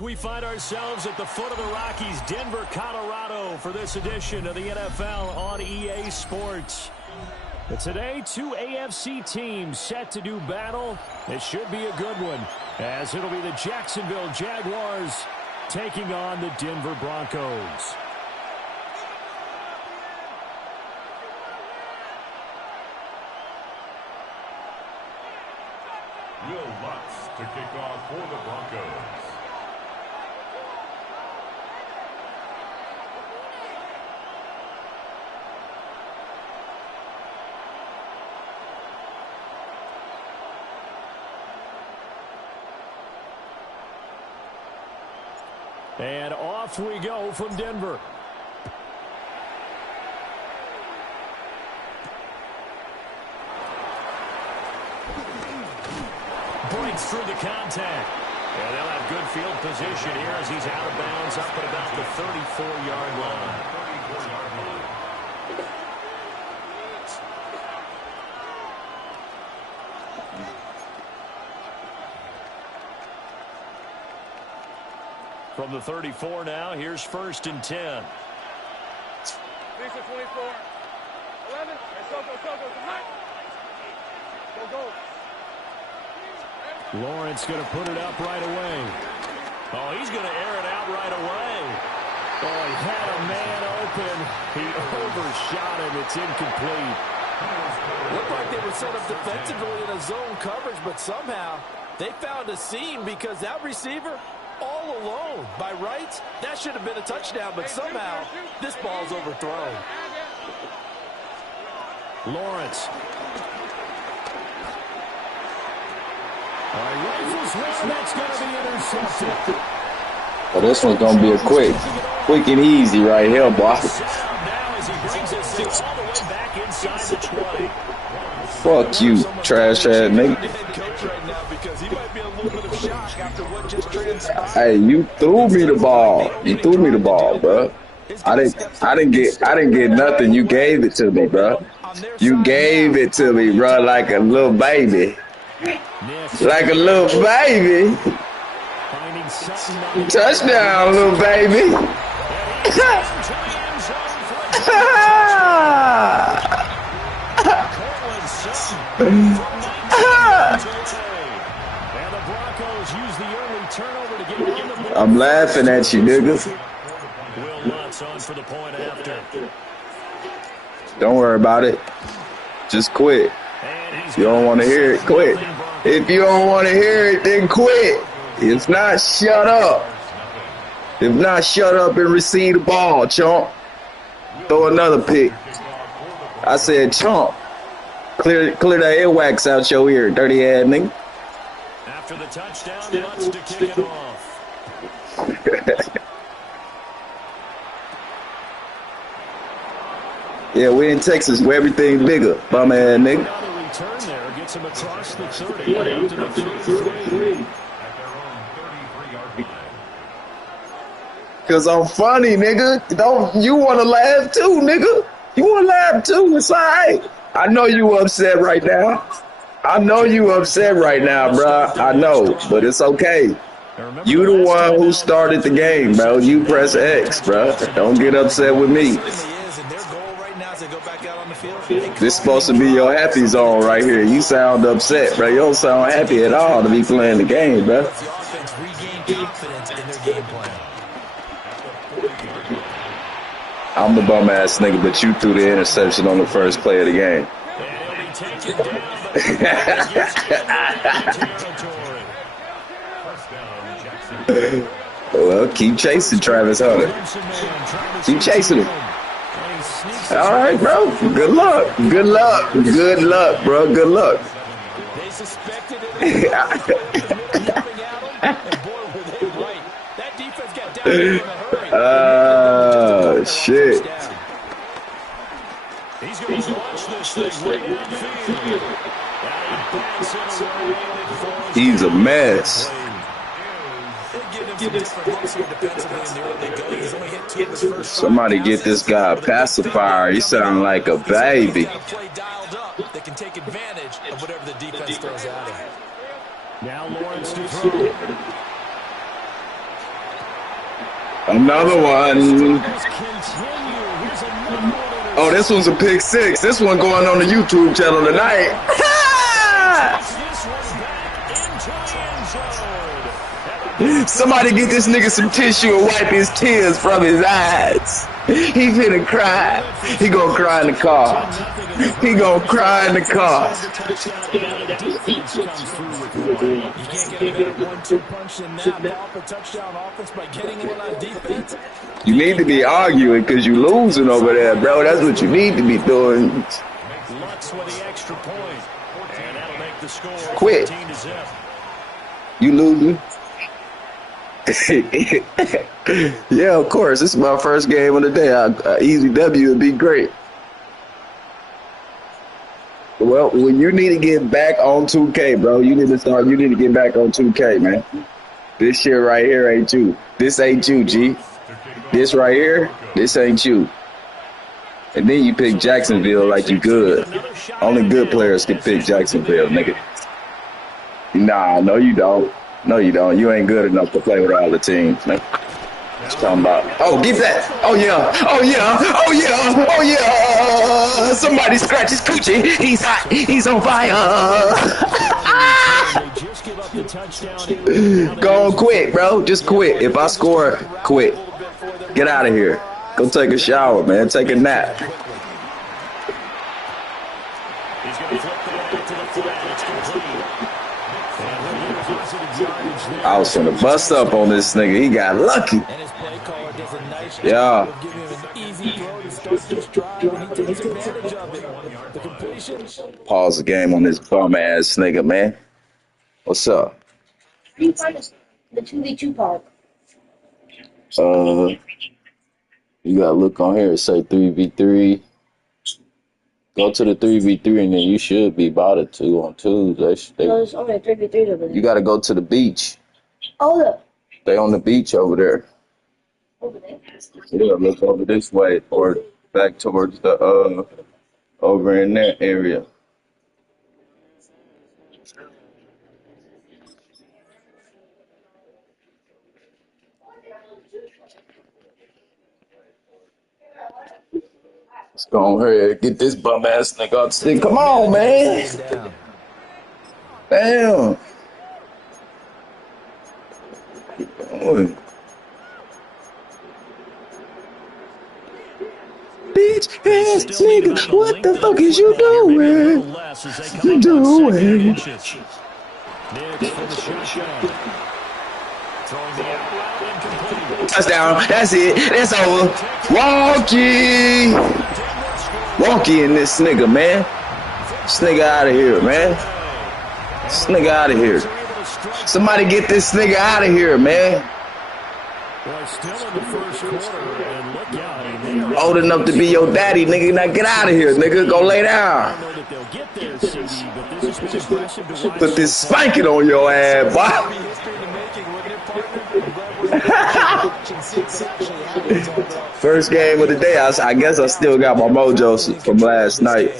We find ourselves at the foot of the Rockies, Denver, Colorado, for this edition of the NFL on EA Sports. But today, two AFC teams set to do battle. It should be a good one, as it'll be the Jacksonville Jaguars taking on the Denver Broncos. Will Lutz to kick off for the Broncos. And off we go from Denver. Breaks through the contact. Yeah, they'll have good field position here as he's out of bounds up at about the 34-yard line. From the 34 now, here's 1st and 10. 24. 11. Go. Lawrence going to put it up right away. Oh, he's going to air it out right away. Oh, he had a man open. He overshot him. It's incomplete. Looked like they were set up defensively in a zone coverage, but somehow they found a seam because that receiver all alone. By rights, that should have been a touchdown, but somehow this ball's overthrown. Lawrence. Rifles one, that's going to be intercepted. Well, this one's going to be a quick and easy right here, boy. Fuck you, trash ass nigga. Hey, you threw me the ball. You threw me the ball, bro. I didn't get nothing. You gave it to me, bro. You gave it to me, bro, like a little baby. Like a little baby. Touchdown, little baby. I'm laughing at you, nigga. Don't worry about it. Just quit. If you don't want to hear it, quit. If you don't want to hear it, then quit. If not, shut up. If not, shut up and receive the ball, chump. Throw another pick. I said, chump. Clear the earwax out your ear, dirty ass nigga. After the touchdown, Lutz to kick it off. Yeah, we in Texas where everything bigger, bum ass nigga. Return there gets him across the 30 out to the 33. Cause I'm funny, nigga. Don't you want to laugh too, nigga? You want to laugh too? It's alright. I know you upset right now. I know you upset right now, bro. I know, but it's okay. You the one who started the game, bro. You press X, bro. Don't get upset with me. This is supposed to be your happy zone right here. You sound upset, bro. You don't sound happy at all to be playing the game, bro. I'm the bum ass nigga, but you threw the interception on the first play of the game. Well, keep chasing Travis Hunter. Keep chasing him. All right, bro. Good luck. Good luck. Good luck, bro. Good luck. Shit. He's a mess. Somebody get this guy a pacifier. He sound like a baby. They can take advantage of whatever the defense throws at him. Now Lawrence to throw. Another one. Oh, this one's a pick six. This one going on the YouTube channel tonight. Somebody get this nigga some tissue and wipe his tears from his eyes. He finna cry. He gonna cry in the car. He gonna cry in the car. You need to be arguing because you losing over there, bro. That's what you need to be doing. Quit. You losing. Yeah, of course. This is my first game of the day. Easy W would be great. Well, you need to get back on 2K, bro. You need to get back on 2K, man. This shit right here ain't you. This ain't you, G. This right here, this ain't you. And then you pick Jacksonville like you good. Only good players can pick Jacksonville, nigga. Nah, no you don't. No, you don't. You ain't good enough to play with all the teams, man. What you talking about? Oh, get that. Oh, yeah. Oh, yeah. Oh, yeah. Oh, yeah. Somebody scratch his coochie. He's hot. He's on fire. Go on, quit, bro. Just quit. If I score, quit. Get out of here. Go take a shower, man. Take a nap. I was gonna bust up on this nigga. He got lucky. Yeah. Pause the game on this bum ass nigga, man. What's up? How do you find the 2v2 part? You gotta look on here and say 3v3. Go to the 3v3 and then you should be about it 2-on-2s. There's only a 3v3 over there. You gotta go to the beach. Oh, look. They on the beach over there. Over there? Yeah, look over this way or back towards the over in that area. Let's go on here and get this bum ass nigga up. Come on, man. Damn. Keep going. Bitch ass nigga, what the fuck is you doing? You doing? Touchdown. That's it. That's over. Wonky in this nigga, man. This nigga out of here, man. This nigga out of here. Somebody get this nigga out of here, man. Old enough to be your daddy, nigga. Now get out of here, nigga. Go lay down. Put this spanking on your ass, boy. First game of the day. I guess I still got my mojo from last night.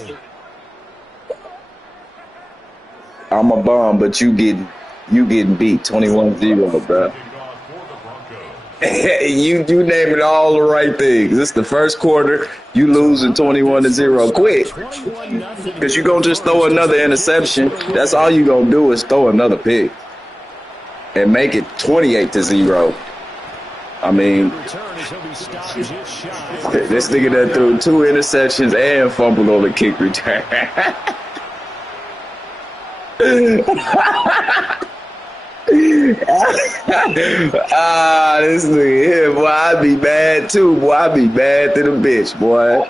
I'm a bum, but you getting beat 21-0, bro. you naming all the right things. This is the first quarter. You losing 21-0. Quit, because you gonna just throw another interception. That's all you gonna do is throw another pick and make it 28-0. I mean, this nigga that threw 2 interceptions and fumbled on the kick return. This nigga here, boy, I be mad too, boy. I be mad to the bitch, boy.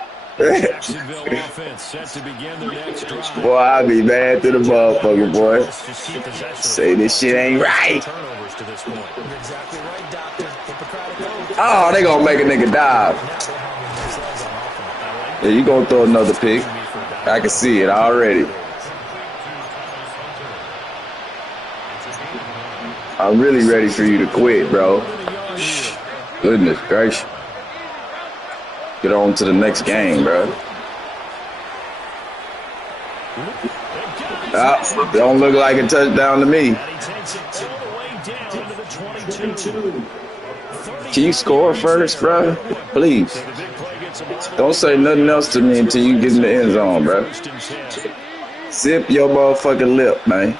Boy, I be mad to the motherfucker, boy. Say this shit ain't right. Oh, they gonna make a nigga dive. Yeah, you gonna throw another pick. I can see it already. I'm really ready for you to quit, bro. Goodness gracious. Get on to the next game, bro. Don't look like a touchdown to me. Can you score first, bro? Please. Don't say nothing else to me until you get in the end zone, bro. Zip your motherfucking lip, man.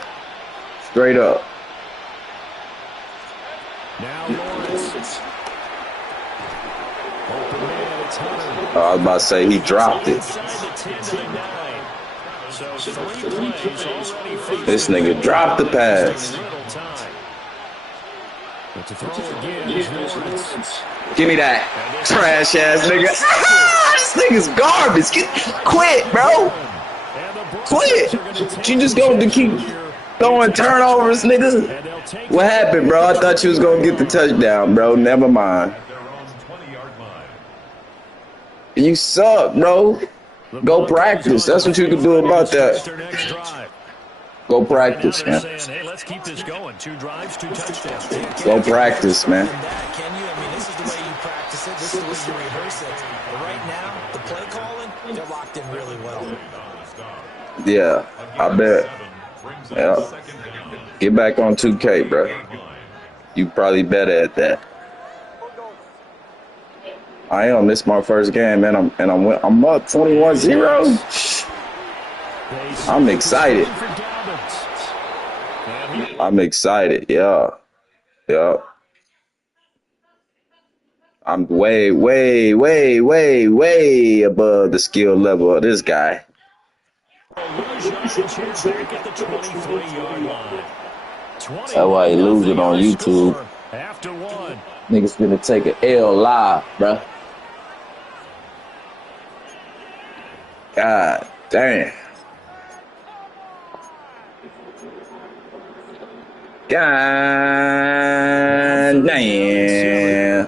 Straight up. I was about to say he dropped it. This nigga dropped the pass. Give me that trash ass nigga. This nigga's garbage. Quit, bro. Quit. You just going to keep throwing turnovers, nigga. What happened, bro? I thought you was going to get the touchdown, bro. Never mind. You suck, bro. Go practice. That's what you can do about that. Go practice, man. Hey, let's keep this going. 2 drives, 2 touchdowns. Go practice, man. Can you? I mean, this is the way you practice it. This is the way you rehearse it. But right now, the play calling, they're locked in really well. Yeah, I bet. Yeah. Get back on 2K, bro. You probably better at that. I am. This is my first game, man. I'm up 21-0. I'm excited. I'm excited. Yeah. I'm way above the skill level of this guy. That's why he losing on YouTube. Niggas finna take an L live, bruh. God damn. God damn.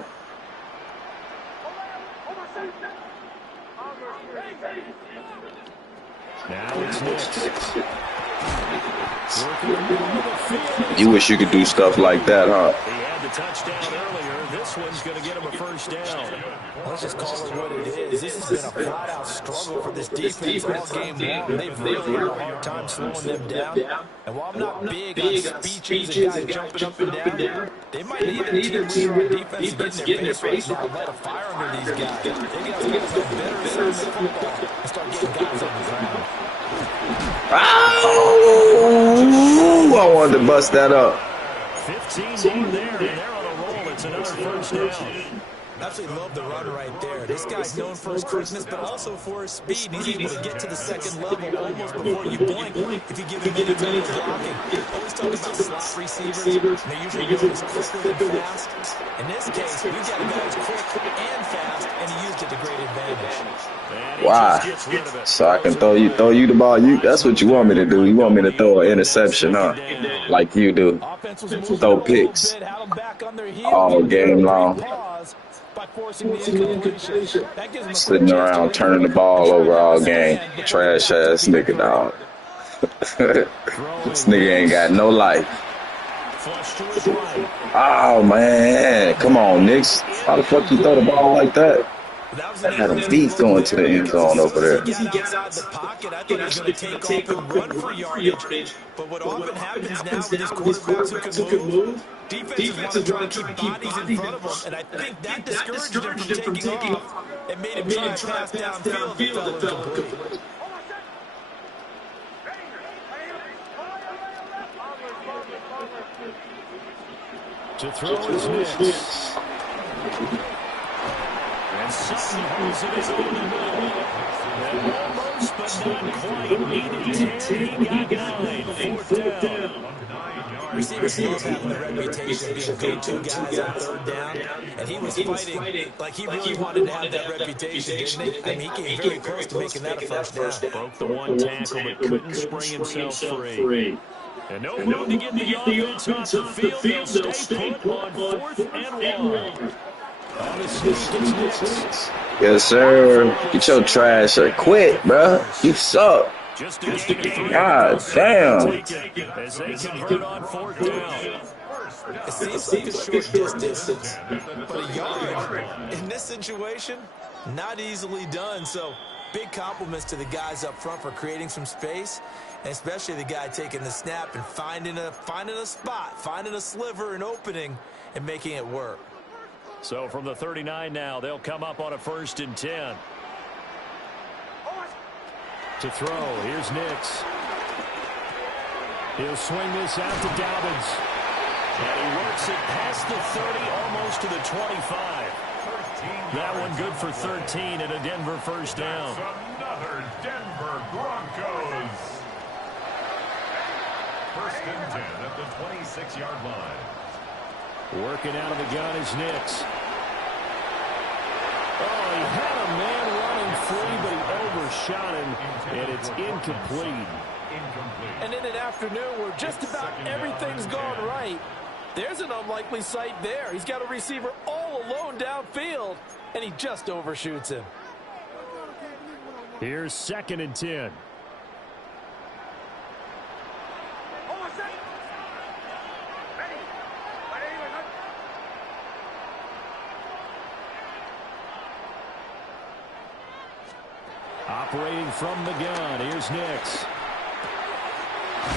You wish you could do stuff like that, huh? He had the touchdown earlier. This one's going to get him a first down. Let's just call it what it is. This has been a flat-out struggle for this defense all game long. They've really had a hard time slowing them down. And while I'm not big on speeches and guys jumping up and down, they might need a team leader on defense to get in their face right now and light a fire under these guys. They got to get better at football and start getting guys on the ground. Oh, I wanted to bust that up. 15 more there, and they're on a roll. It's another first down. Absolutely love the run right there. This guy's known for his quickness, but also for his speed. He's able to get to the second level almost before you blink if you give him any time of blocking. Always talking about slot receivers. They usually go as quicker than fast. In this case, we've got a guy who's quick and fast, and he used it to great advantage. Why? So I can throw you the ball. That's what you want me to do. You want me to throw an interception, huh? Like you do. Throw picks all game long. Sitting around turning the ball over all game. Trash ass nigga, dog. This nigga ain't got no life. Oh man, come on, Knicks. How the fuck you throw the ball like that? That had him feet going to the end zone over there. He got outside the pocket. I thought he was going to take off and run for yardage. But what often happens now with these quarterbacks who can move, defenses want to try to keep bodies in front of them. And I think that discouraged him from taking off. It made him try to pass downfield and fell incomplete. To throw his Knicks. And Sutton holds it in on the middle. Almost, but not quite. Needed 10. He got 9. Fourth down. Receivers love having the reputation of being go-to guys on third down. And he was fighting like he really wanted to have that reputation, didn't he? I mean, he came very close to making that a first down. Broke the one tackle, but couldn't spring himself free. And no room to get the offense off the field. They'll stay put on 4th and 1. Yes, sir. Get your trash or quit, bro. You suck. God damn. As they convert on 4th down. It seems like a short distance, but a yard in this situation, not easily done. So big compliments to the guys up front for creating some space, and especially the guy taking the snap and finding a spot, finding a sliver, an opening, and making it work. So from the 39 now, they'll come up on a 1st and 10. To throw, here's Nix. He'll swing this out to Dobbins. And he works it past the 30, almost to the 25. That one good for 13 and a Denver first down. Another Denver Broncos. 1st and 10 at the 26-yard line. Working out of the gun is Nix. Oh, he had a man running free, but he overshot him, and it's incomplete. And in an afternoon where just about everything's gone right, there's an unlikely sight there. He's got a receiver all alone downfield, and he just overshoots him. Here's 2nd and 10. Operating from the gun, here's Nix.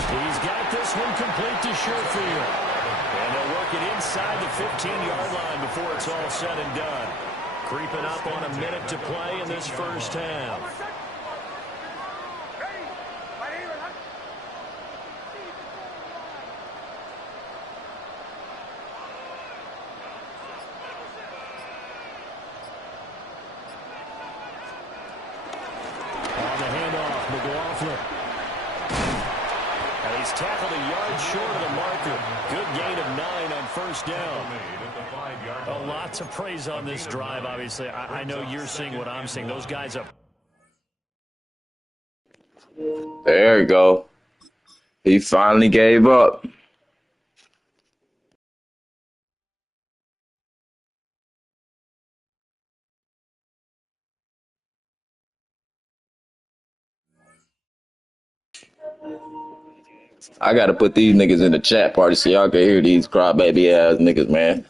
He's got this one complete to Sherfield. And they'll work it inside the 15-yard line before it's all said and done. Creeping up on a minute to play in this first half. Tackled a yard short of the marker. Good gain of 9 on 1st down. A lot to praise on this drive, obviously. I know you're seeing what I'm seeing. Those guys up. There you go. He finally gave up. I gotta put these niggas in the chat party so y'all can hear these crybaby ass niggas, man.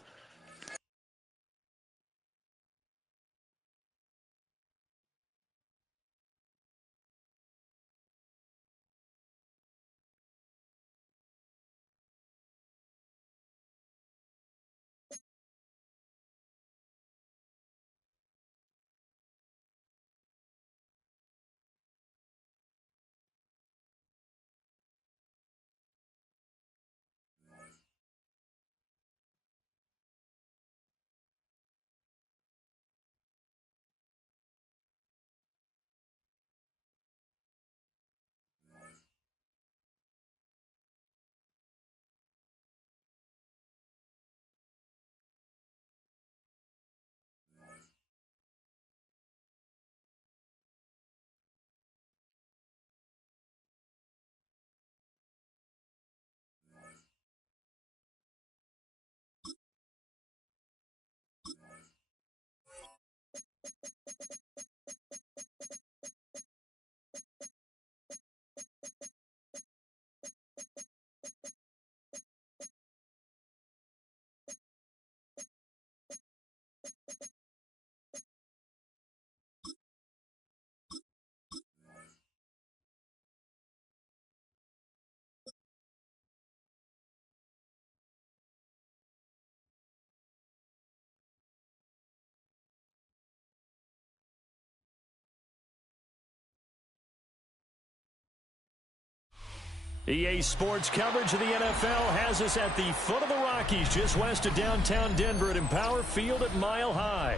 EA Sports coverage of the NFL has us at the foot of the Rockies, just west of downtown Denver at Empower Field at Mile High.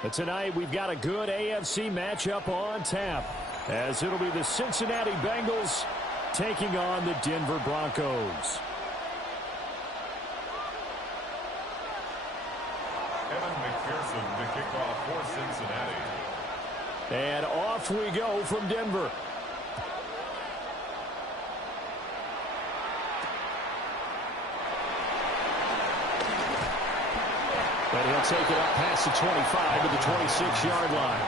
But tonight we've got a good AFC matchup on tap, as it'll be the Cincinnati Bengals taking on the Denver Broncos. Evan McPherson to kick off for Cincinnati. And off we go from Denver. And he'll take it up past the 25 to the 26-yard line.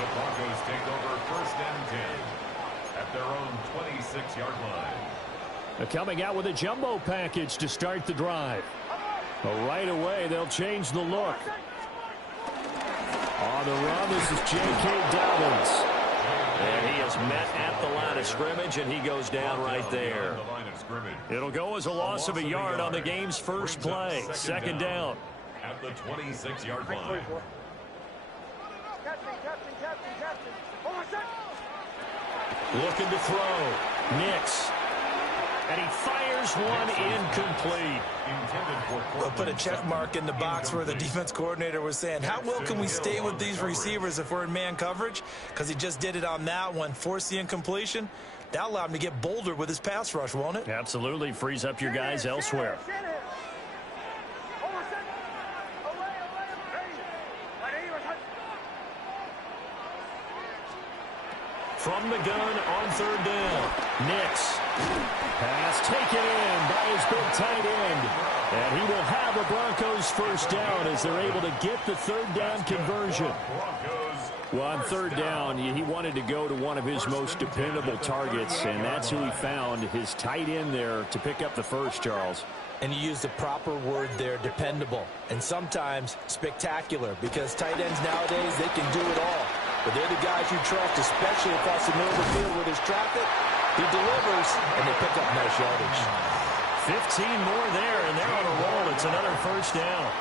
The Broncos take over 1st and 10 at their own 26-yard line. They're coming out with a jumbo package to start the drive. But right away, they'll change the look. On the run, this is J.K. Dobbins. And he is met at the line of scrimmage, and he goes down right there. The line of scrimmage. It'll go as a loss of a yard on the game's first play. 2nd down. at the 26-yard line. Captain. Hold on, set. Looking to throw. Nix. And he fires one incomplete. We'll put a check mark in the box where the defense coordinator was saying, how well can we stay with these receivers if we're in man coverage? Because he just did it on that one, forced the incompletion. That allowed him to get bolder with his pass rush, won't it? Absolutely. Frees up your guys elsewhere. From the gun on third down. Nix. Pass taken in by his big tight end. And he will have the Broncos first down as they're able to get the third down conversion. Well, on third down, he wanted to go to one of his most dependable targets, and that's who he found, his tight end there, to pick up the first, Charles. And you used the proper word there, dependable, and sometimes spectacular, because tight ends nowadays, they can do it all. But they're the guys you trust, especially across the middle of the field where there's traffic. He delivers, and they pick up nice yardage. 15 more there, and they're on a roll. It's another first down.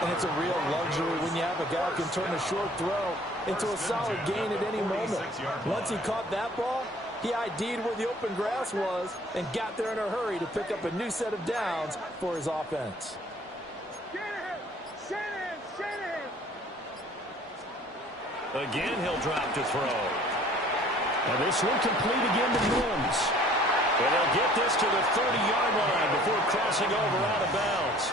And it's a real luxury when you have a guy who can turn a short throw into a solid gain at any moment. Once he caught that ball, he ID'd where the open grass was and got there in a hurry to pick up a new set of downs for his offense. Again, he'll drop to throw. And this one complete again to Mims. And they'll get this to the 30-yard line before crossing over out of bounds.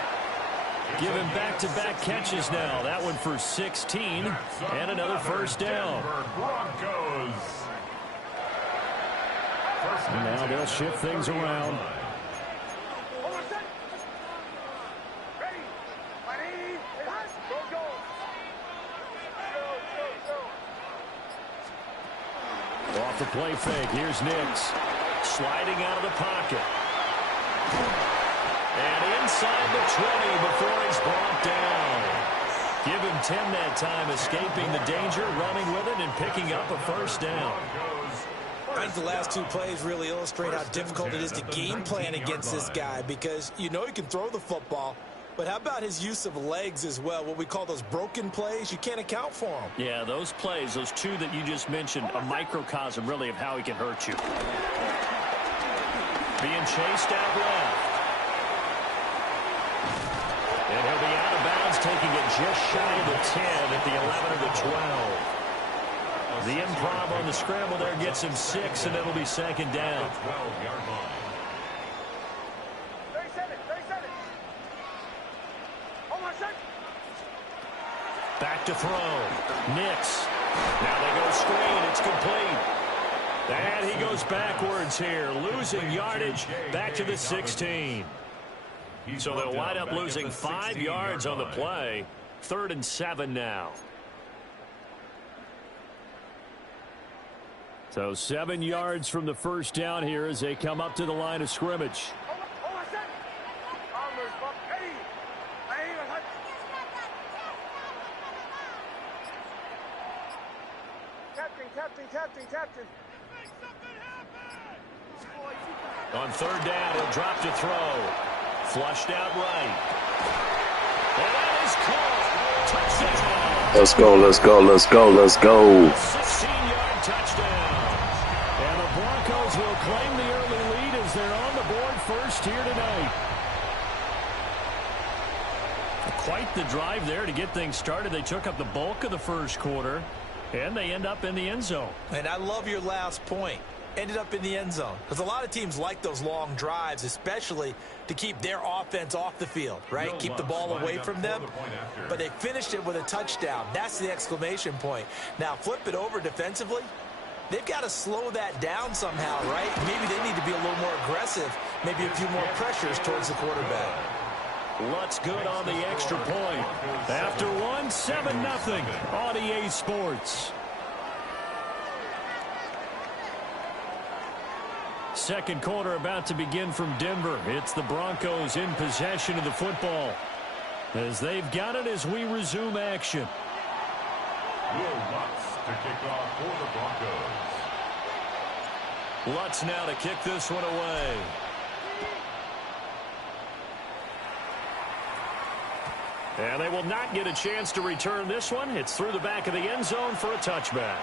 Give him back-to-back catches now. That one for 16 and another first down. And now they'll shift things around. Off the play fake. Here's Nix. Sliding out of the pocket. And inside the 20 before he's brought down. Give him 10 that time, escaping the danger, running with it, and picking up a first down. I think the last two plays really illustrate how difficult it is to game plan against this guy, because you know he can throw the football, but how about his use of legs as well? What we call those broken plays, you can't account for them. Yeah, those plays, those two that you just mentioned, a microcosm really of how he can hurt you. Being chased out left. And he'll be out of bounds, taking it just shy of the 10 at the 11 of the 12. The improv on the scramble there gets him 6, and it'll be second down. 12-yard line. 37. Hold on, set. Back to throw. Nix. Now they go screen. It's complete. And he goes backwards here, losing yardage back to the 16. So they'll wind up losing 5 yards on the play. 3rd and 7 now. So 7 yards from the first down here as they come up to the line of scrimmage. Hold on, set. Armors, Bob. Ready. Captain. On 3rd down, he'll drop to throw. Flushed out right. And that is caught. Touchdown. Let's go. 16-yard touchdown. And the Broncos will claim the early lead as they're on the board first here tonight. Quite the drive there to get things started. They took up the bulk of the first quarter, and they end up in the end zone. And I love your last point. Ended up in the end zone. Because a lot of teams like those long drives, especially to keep their offense off the field, right? Keep the ball away from them. But they finished it with a touchdown. That's the exclamation point. Now, flip it over defensively. They've got to slow that down somehow, right? Maybe they need to be a little more aggressive. Maybe a few more pressures towards the quarterback. Lutz good on the extra point. After one, 7-0 on EA Sports. Second quarter about to begin from Denver. It's the Broncos in possession of the football as they've got it as we resume action. Will Lutz to kick off for the Broncos. Lutz now to kick this one away. And they will not get a chance to return this one. It's through the back of the end zone for a touchback.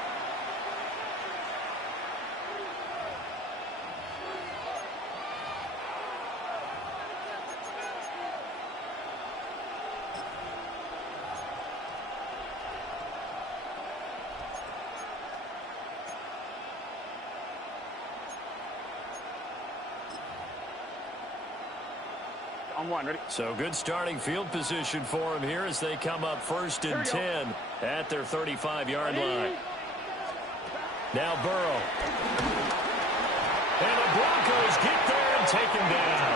On one, ready? So good starting field position for him here as they come up 1st and 10 at their 35-yard line. Now Burrow. And the Broncos get there and take him down.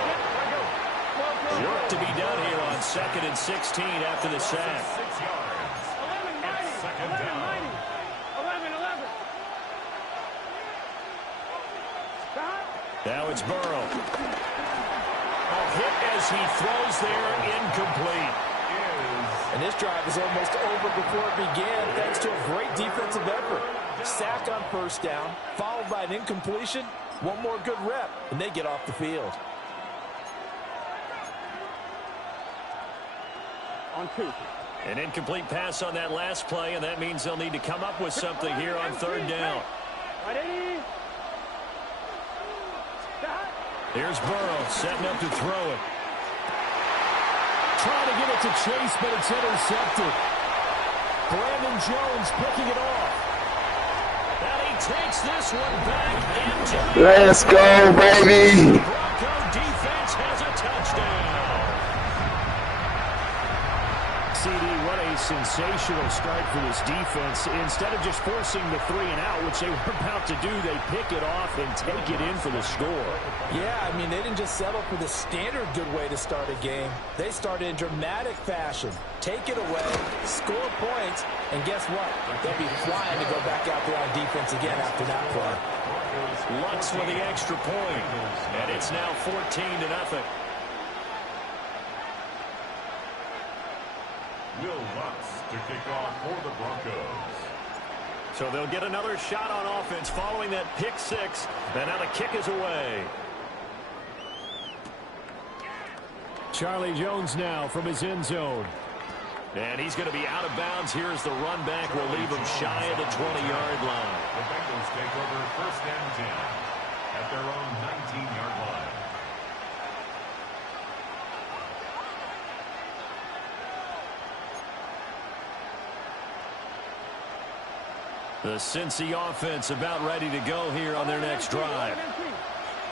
Work to be done here on 2nd and 16 after the sack. 6 yards. It's second down. 11. Now it's Burrow. Hit as he throws there, incomplete. And this drive is almost over before it began thanks to a great defensive effort. Sack on 1st down, followed by an incompletion. One more good rep, and they get off the field. On 2. An incomplete pass on that last play, and that means they'll need to come up with something here on 3rd down. Ready? Here's Burrow setting up to throw it. Trying to get it to Chase, but it's intercepted. Brandon Jones picking it off. And he takes this one back into the... Let's go, baby. Bronco defense has a touchdown. CD, what a sensational start for this defense. Instead of just forcing the 3 and out, which they were about to do, they pick it off and take it in for the score. Yeah, I mean, they didn't just settle for the standard good way to start a game. They started in dramatic fashion. Take it away, score points, and guess what? They'll be flying to go back out there on defense again after that play. Lutz with the extra point, and it's now 14-0. Will Lutz to kick off for the Broncos. So they'll get another shot on offense following that pick 6, and now the kick is away. Charlie Jones now from his end zone. And he's going to be out of bounds here as the run back will leave him shy of the 20-yard line. The Bengals take over 1st and 10 at their own 19-yard line. The Cincy offense about ready to go here on their next drive.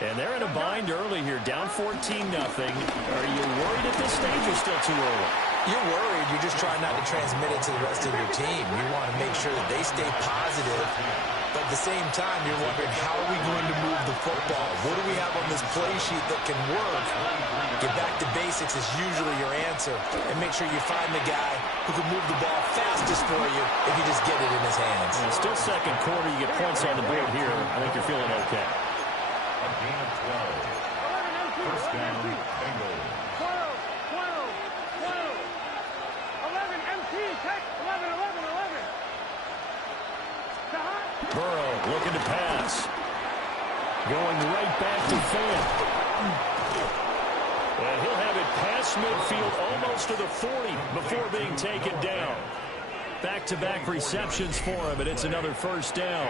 And they're in a bind early here, down 14-0. Are you worried at this stage or still too early? You're worried. You're just trying not to transmit it to the rest of your team. You want to make sure that they stay positive. But at the same time, you're wondering, how are we going to move the football? What do we have on this play sheet that can work? Get back to basics is usually your answer. And make sure you find the guy who can move the ball fastest for you if you just get it in his hands. And still second quarter, you get points on the board here. I think you're feeling okay. A gain of 12. 1st down, Bengals. 11 MT, take 11. Burrow looking to pass. Going right back to Fant. And he'll have it past midfield almost to the 40 before being taken down. Back-to-back receptions for him, and it's another 1st down.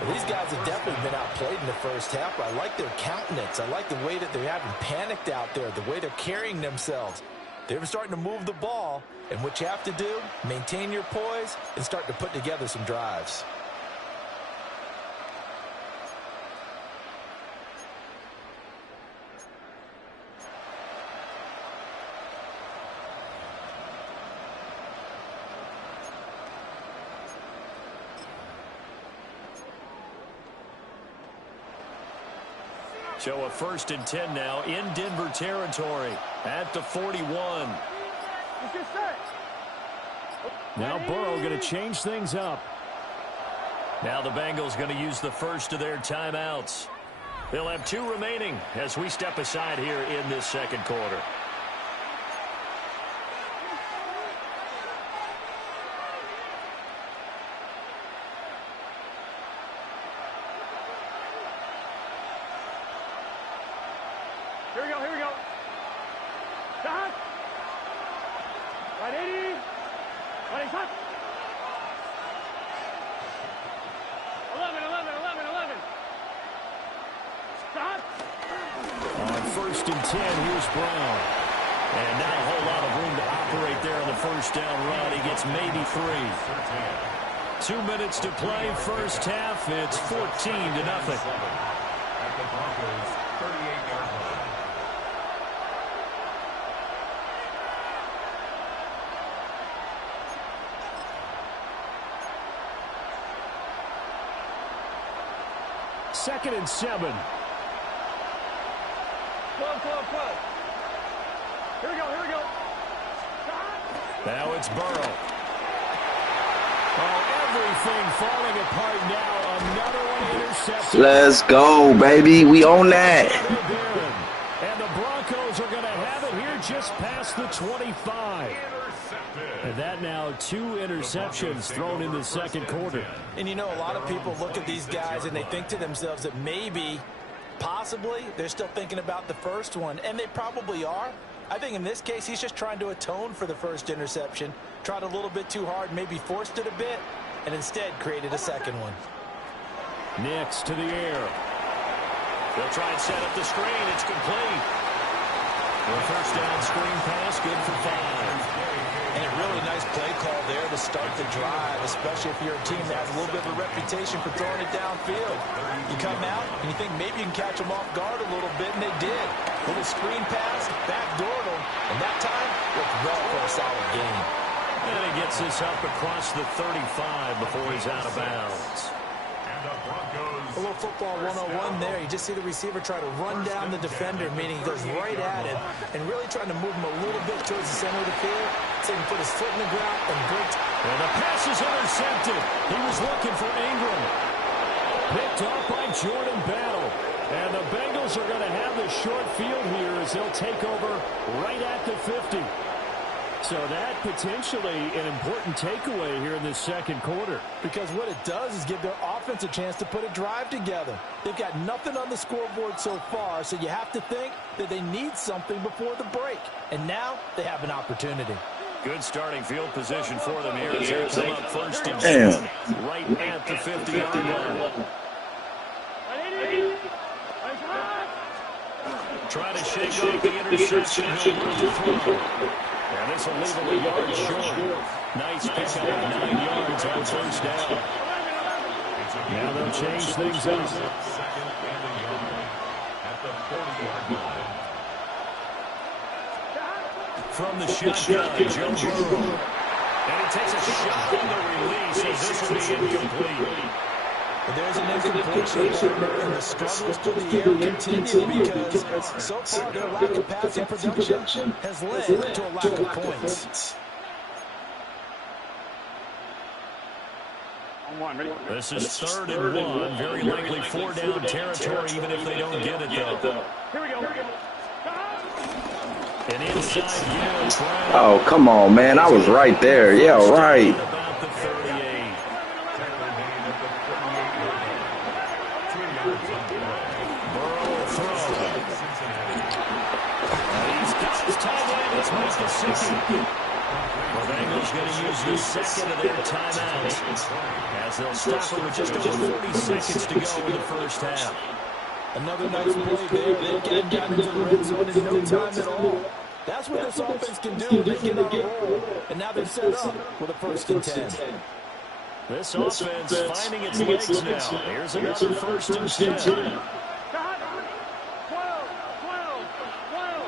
Well, these guys have definitely been outplayed in the 1st half. I like their countenance. I like the way that they haven't panicked out there, the way they're carrying themselves. They're starting to move the ball, and what you have to do, maintain your poise and start to put together some drives. So a 1st and 10 now in Denver territory at the 41. Now Burrow going to change things up. Now the Bengals going to use the first of their timeouts. They'll have 2 remaining as we step aside here in this 2nd quarter. Here we go. Stop. Right 80. Ready, cut. 11, 11, 11, 11. Stop. On 1st and 10, here's Brown. And not a whole lot of room to operate there on the first down run. He gets maybe 3. 2 minutes to play, first half. It's 14-0. At the Broncos' 38-yard line. Second and 7. 12, 12, 12. Here we go, here we go. Stop. Now it's Burrow. Oh, everything falling apart now. Another one intercepted. Let's go, baby. We on that. And the Broncos are going to have it here just past the 25. And that now 2 interceptions thrown in the second quarter. And you know, a lot of people look at these guys and they think to themselves that maybe, possibly, they're still thinking about the first one. And they probably are. I think in this case, he's just trying to atone for the first interception. Tried a little bit too hard, maybe forced it a bit, and instead created a second one. Next to the air. They'll try and set up the screen. It's complete. The first down screen pass, good for 5. And a really nice play call there to start the drive, especially if you're a team that has a little bit of a reputation for throwing it downfield. You come out and you think maybe you can catch them off guard a little bit, and they did. Little screen pass, backdoored them, and that time looked well for a solid gain. And he gets this up across the 35 before he's out of bounds. A little football 101 there. You just see the receiver try to run down the defender, meaning he goes right at him and really trying to move him a little bit towards the center of the field so he can put his foot in the ground and break. And the pass is intercepted. He was looking for Ingram. Picked off by Jordan Battle. And the Bengals are going to have the short field here as they'll take over right at the 50. So that potentially an important takeaway here in this second quarter. Because what it does is give their offense a chance to put a drive together. They've got nothing on the scoreboard so far, so you have to think that they need something before the break. And now they have an opportunity. Good starting field position for them here as they come up 1st and 10. Right at the 50-yard line. Try to shake off the interception. And this will leave him a yard short. Nice pick up, 9 yards on first down. Now they'll change things up. Second and a yard at the 40-yard line. From the shotgun, Joe Burrow. And he takes a shot on the release, and this will be incomplete. But there's an incompletion, and the struggles to the air continue because so far their lack of passing production has led to a lack of points. This is 3rd and 1, very likely 4-down territory, even if they don't get it, though. Here we go. And inside, Oh, come on, man. I was right there. Yeah, right. about the 38. Burrow throws. He's got his tight end. It's Mike Gesicki. The Bengals going to use the second of their timeouts as they'll stop it with just over 40 seconds to go in the first half. Another nice play there. They've gotten into the red zone in no time at all. That's what this offense can do. They get on a roll. And now they're set up with a 1st and 10. This offense finding its legs now. Here's another 1st and 10. 12, 12, 12.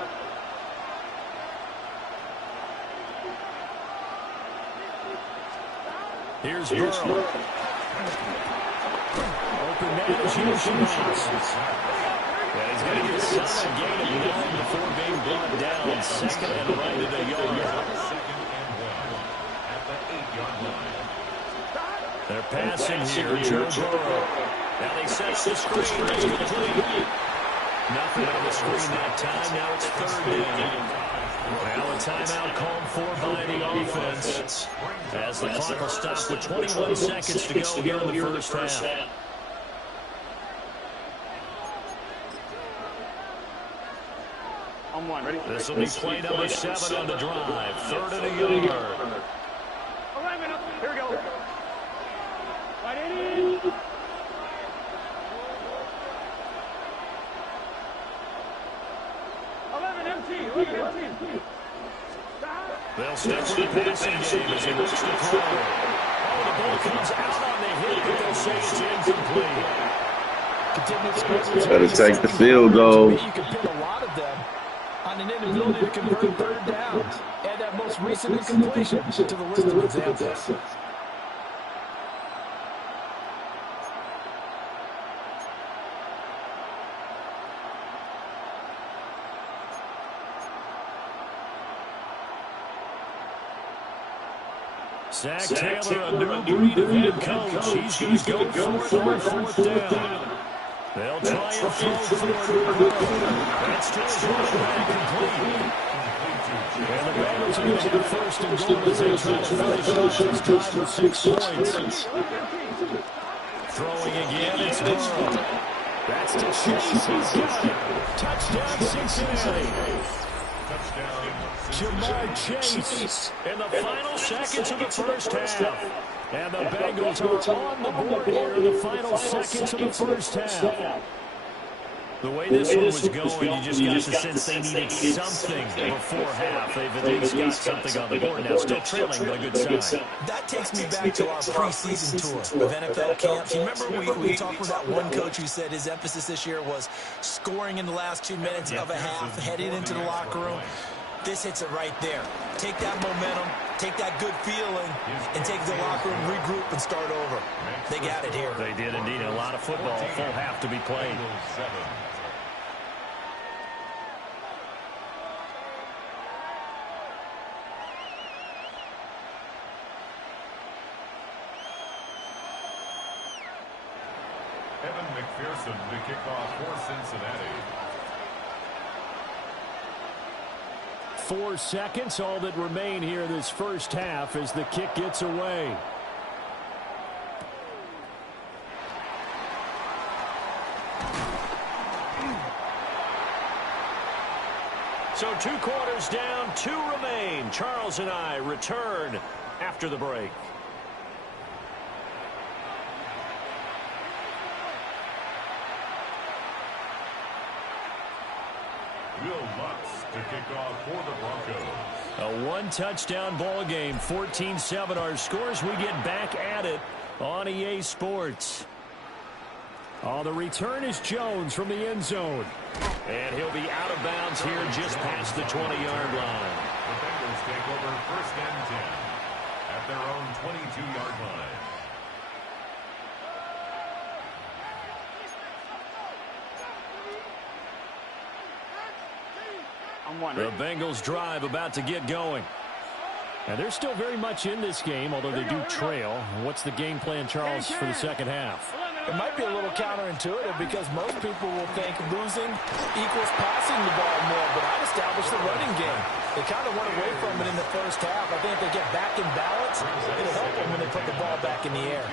Here's Burrow. Open man as usual. And he's going to get a solid gain of 9 before being brought down. 2nd and right at a yard. 2nd and 1 at the 8-yard line. They're passing here, Joe Burrow. Now they set up the screen. It's complete. Nothing on the screen that time. Now it's 3rd down. Now a timeout called for by the offense. As the clock will stop with 21 seconds to go here in the first half. On one. Ready? This will be play number 7 on the drive. 3rd and a yard. 11 up. Here we go. Right in. 11 empty. 11 empty. They'll stick with the passing game as he looks to throw. Oh, the ball comes out on the hit, but they'll say it's incomplete. Better take the field goal. You can pin a lot of them on an inability to convert third downs. Add that most recent incompletion to the list of examples. Zach Taylor, a new breed of head coach. He's going to go for it on 4th down. They'll try and throw for it. That's just running back complete. And the Bengals are going to have 1st and goal as they try to finish off this drive with 6 points. Throwing again, it's Burrow. That's to Chase. He's got it. Touchdown, Cincinnati. Jamar Chase in the final seconds of the first half. And the Bengals are on the board here in the final seconds of the first half. The way this one was going, you just got the sense they needed something before half. They've at least got something on the board now. Still trailing, but a good sign. That takes me back to our preseason tour of NFL camps. You remember we talked with that one coach who said his emphasis this year was scoring in the last 2 minutes of a half, heading into the locker room. This hits it right there. Take that momentum, take that good feeling, and take the locker room, regroup, and start over. They got it here. They did indeed. A lot of football, full half to be played. Evan McPherson to kick off for Cincinnati. 4 seconds, all that remain here this first half as the kick gets away. So 2 quarters down, 2 remain. Charles and I return after the break. Will Lutz to kick off for the Broncos. A 1-touchdown ball game, 14-7 our scores. We get back at it on EA Sports. On the return is Jones from the end zone. And he'll be out of bounds here just past the 20-yard line. The Bengals take over 1st and 10 at their own 22-yard line. The Bengals drive about to get going. And they're still very much in this game, although they do trail. What's the game plan, Charles, for the second half? It might be a little counterintuitive because most people will think losing equals passing the ball more, but I'd establish the running game. They kind of went away from it in the first half. I think if they get back in balance, it'll help them when they put the ball back in the air.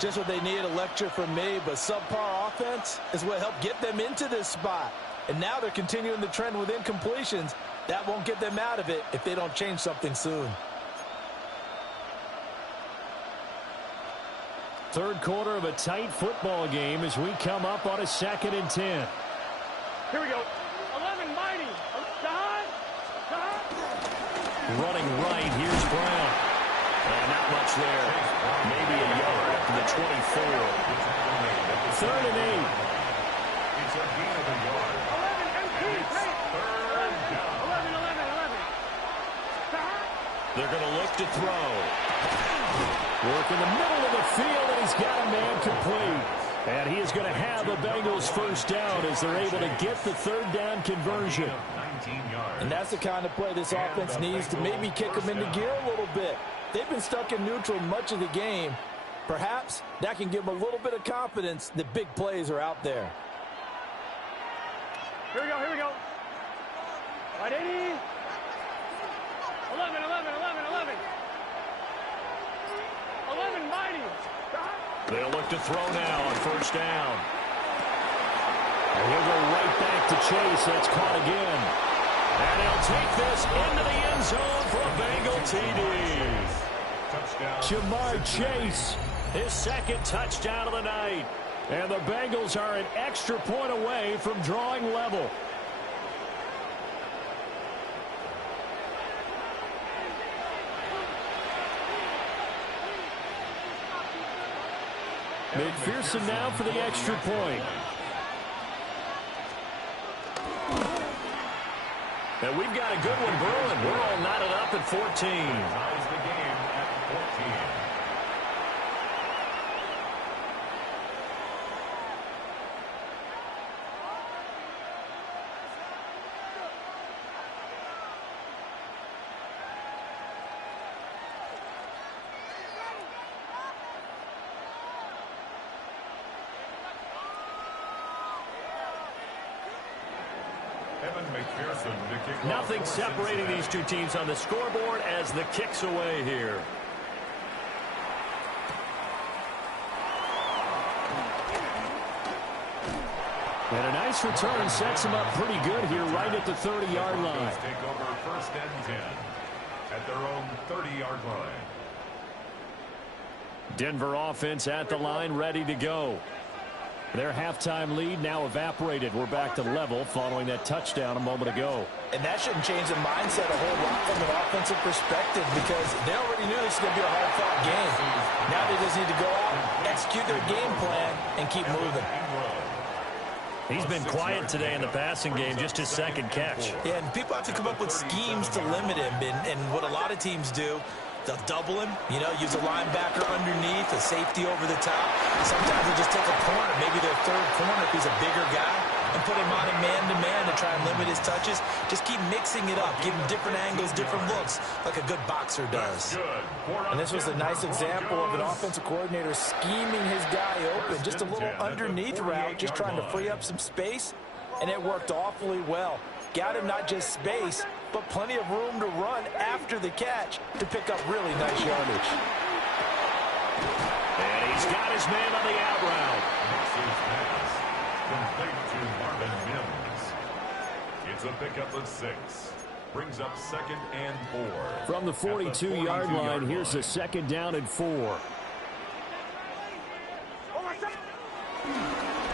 Just what they need, a lecture from me, but subpar offense is what helped get them into this spot. And now they're continuing the trend with incompletions. That won't get them out of it if they don't change something soon. Third quarter of a tight football game as we come up on a 2nd and 10. Here we go. 11 mighty. Running right, here's Brown. And not much there. Maybe a yard up to the 24. 3rd and 8. It's a gain of a yard. 11 empty. It's 3rd down. 11. They're going to look to throw. Work in the middle of the field, and he's got a man complete. And he is going to have the Bengals 1st down as they're able to get the 3rd down conversion. 19 yards. And that's the kind of play this offense needs to maybe kick them into gear a little bit. They've been stuck in neutral much of the game. Perhaps that can give them a little bit of confidence that big plays are out there. Here we go. Right, 80. 11. 11 mighty. They'll look to throw now on 1st down. And he'll go right back back to chase. That's caught again. And he'll take this into the end zone for a Bengal TD. Jamar Chase, his second touchdown of the night. And the Bengals are an extra point away from drawing level. McPherson now for the extra point. And we've got a good one brewing. We're all knotted up at 14. Ties the game at 14. Nothing separating these two teams on the scoreboard as the kick's away here. And a nice return sets him up pretty good here right at the 30-yard line. Take over first and 10 at their own 30-yard line. Denver offense at the line, ready to go. Their halftime lead now evaporated. We're back to level following that touchdown a moment ago. And that shouldn't change the mindset a whole lot from an offensive perspective because they already knew this was going to be a hard-fought game. Now they just need to go out, execute their game plan, and keep moving. He's been quiet today in the passing game, just his second catch. Yeah, and people have to come up with schemes to limit him. And what a lot of teams do, they'll double him, you know, use a linebacker underneath, a safety over the top. Sometimes they'll just take a corner, maybe their third corner if he's a bigger guy, and put him on a man-to-man to try and limit his touches. Just keep mixing it up, give him different angles, different looks, like a good boxer does. And this was a nice example of an offensive coordinator scheming his guy open, just a little underneath route, just trying to free up some space, and it worked awfully well. Got him not just space, but plenty of room to run after the catch to pick up really nice yardage. And he's got his man on the out route. Complete to Marvin Mims. It's a pickup of 6. Brings up second and 4. From the 42-yard line, here's a second down and 4.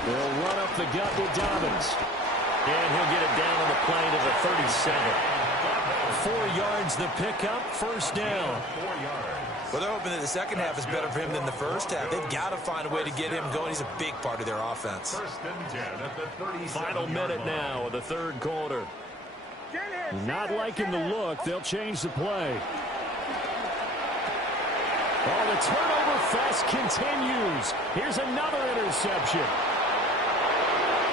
They'll run up the gut with Dobbins. And he'll get it down on the play to the 37. 4 yards the pickup, first down. 4 yards. Well, they're hoping that the second half is better for him than the first half. They've got to find a way to get him going. He's a big part of their offense. First and 10 at the 37. Final minute now of the third quarter. Not liking the look. They'll change the play. Oh, the turnover fest continues. Here's another interception.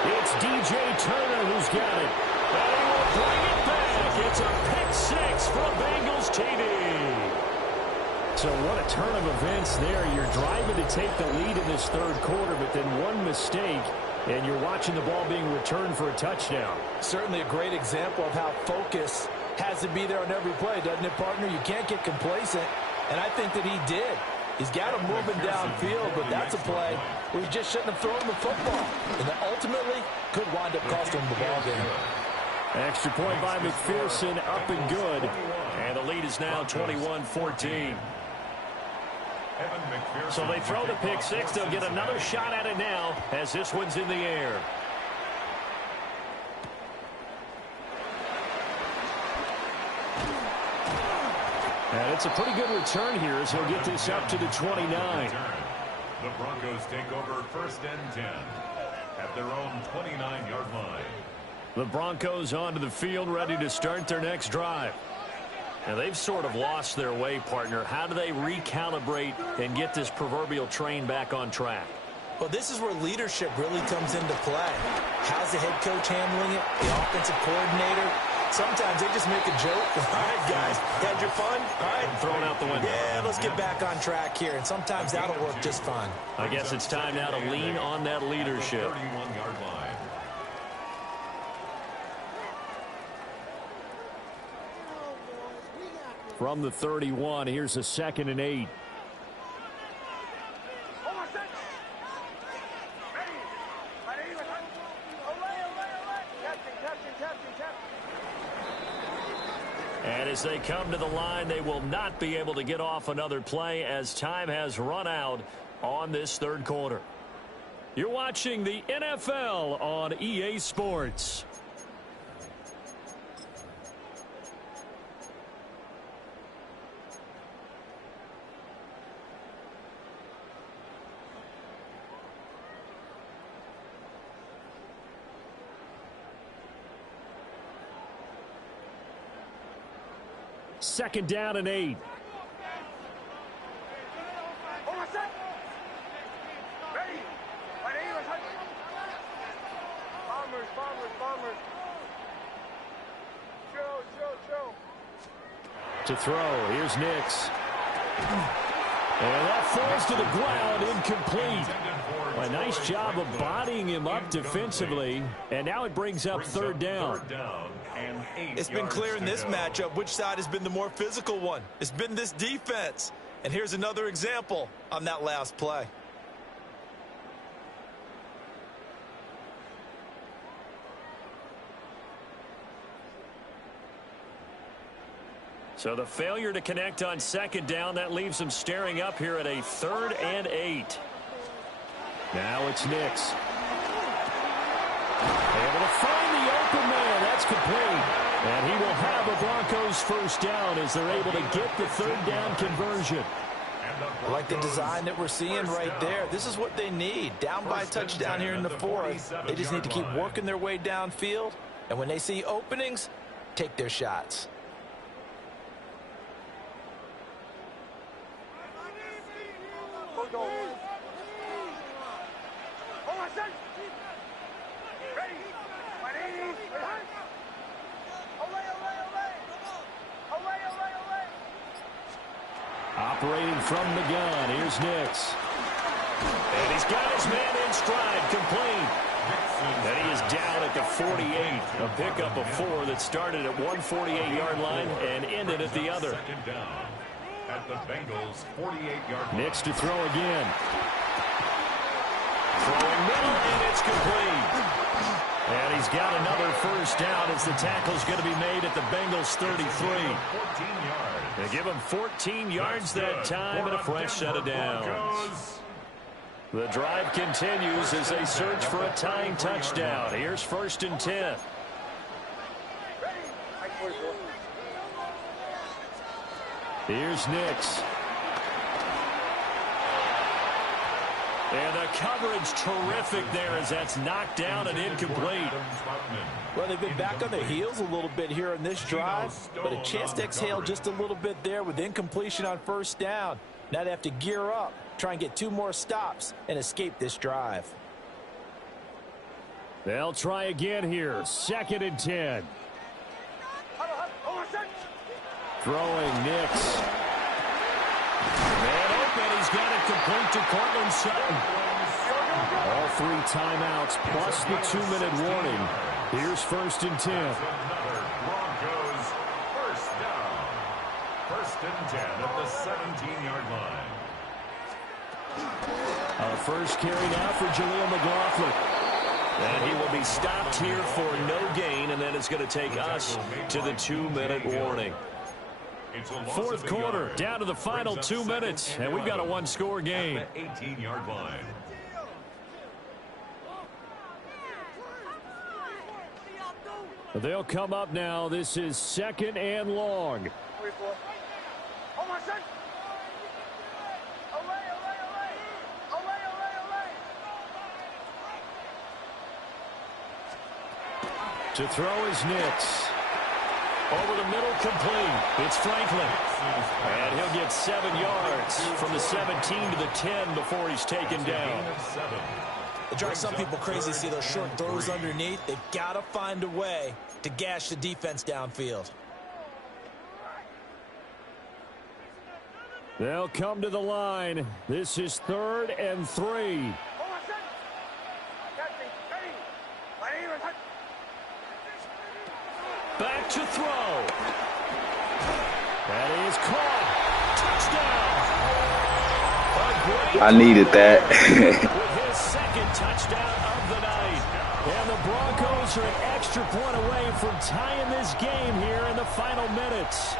It's DJ Turner who's got it. And he will bring it back. It's a pick 6 for a Bengals TD. So what a turn of events there. You're driving to take the lead in this third quarter, but then one mistake, and you're watching the ball being returned for a touchdown. Certainly a great example of how focus has to be there on every play, doesn't it, partner? You can't get complacent, and I think that he did. He's got him moving downfield, but that's a play where he just shouldn't have thrown the football. And that ultimately could wind up costing him the ball game. Extra point by McPherson, up and good. And the lead is now 21-14. So they throw the pick 6. They'll get another shot at it now as this one's in the air. And it's a pretty good return here as he'll get this up to the 29. The Broncos take over first and 10 at their own 29-yard line. The Broncos onto the field, ready to start their next drive. And they've sort of lost their way, partner. How do they recalibrate and get this proverbial train back on track? Well, this is where leadership really comes into play. How's the head coach handling it? The offensive coordinator? Sometimes they just make a joke. All right, guys, had your fun? All right. Throw it out the window. Yeah, let's get back on track here. And sometimes that'll work just fine. I guess it's time now to lean on that leadership. 31-yard line. From the 31, here's a second and 8. And as they come to the line, they will not be able to get off another play as time has run out on this third quarter. You're watching the NFL on EA Sports. Second down and 8. To throw, here's Nix. And that falls to the ground, incomplete. A nice job of bodying him up defensively, and now it brings up third down. It's been clear in this matchup which side has been the more physical one. It's been this defense. And here's another example on that last play. So the failure to connect on second down, that leaves them staring up here at a 3rd and 8. Now it's Nix. Able to find the open man. That's complete. And he will have a Broncos first down as they're able to get the third down conversion. I like the design that we're seeing right there. This is what they need. Down by a touchdown here in the 4th. They just need to keep working their way downfield. And when they see openings, take their shots. Operating from the gun, here's Nix. And he's got his man in stride, complete. And he is down at the 48. A pickup of 4 that started at 148-yard line and ended at the other. At the Bengals 48-yard line. Nix to throw again. Throwing middle, and it's complete. And he's got another first down as the tackle's going to be made at the Bengals 33. 14 yards. They give him 14 yards that time and a fresh set of downs. The drive continues as they search for a tying touchdown. Here's 1st and 10. Here's Nix. And the coverage terrific there as that's knocked down and incomplete. Well, they've been back on their heels a little bit here in this drive, but a chance to exhale just a little bit there with incompletion on first down. Now they have to gear up, try and get 2 more stops and escape this drive. They'll try again here. 2nd and 10. Throwing Nix. Man open, he's got it complete to Cortland Sutton. All 3 timeouts plus the 2-minute warning. Here's 1st and 10. Another Broncos first down. 1st and 10 at the 17-yard line. A first carry now for Jaleel McLaughlin. And he will be stopped here for no gain, and then it's going to take us to the 2-minute warning. 4th quarter, down to the final 2 minutes, and we've got a 1-score game. At the 18-yard line. They'll come up now. This is 2nd and long. To throw is Nix. Over the middle, complete. It's Franklin. And he'll get 7 yards from the 17 to the 10 before he's taken down. It drives some people crazy to see those short throws underneath. They've got to find a way to gash the defense downfield. They'll come to the line. This is 3rd and 3. Back to throw. That is caught. Touchdown. I needed that. With his 2nd touchdown of the night. And the Broncos are an extra extra point away from tying this game here in the final minutes.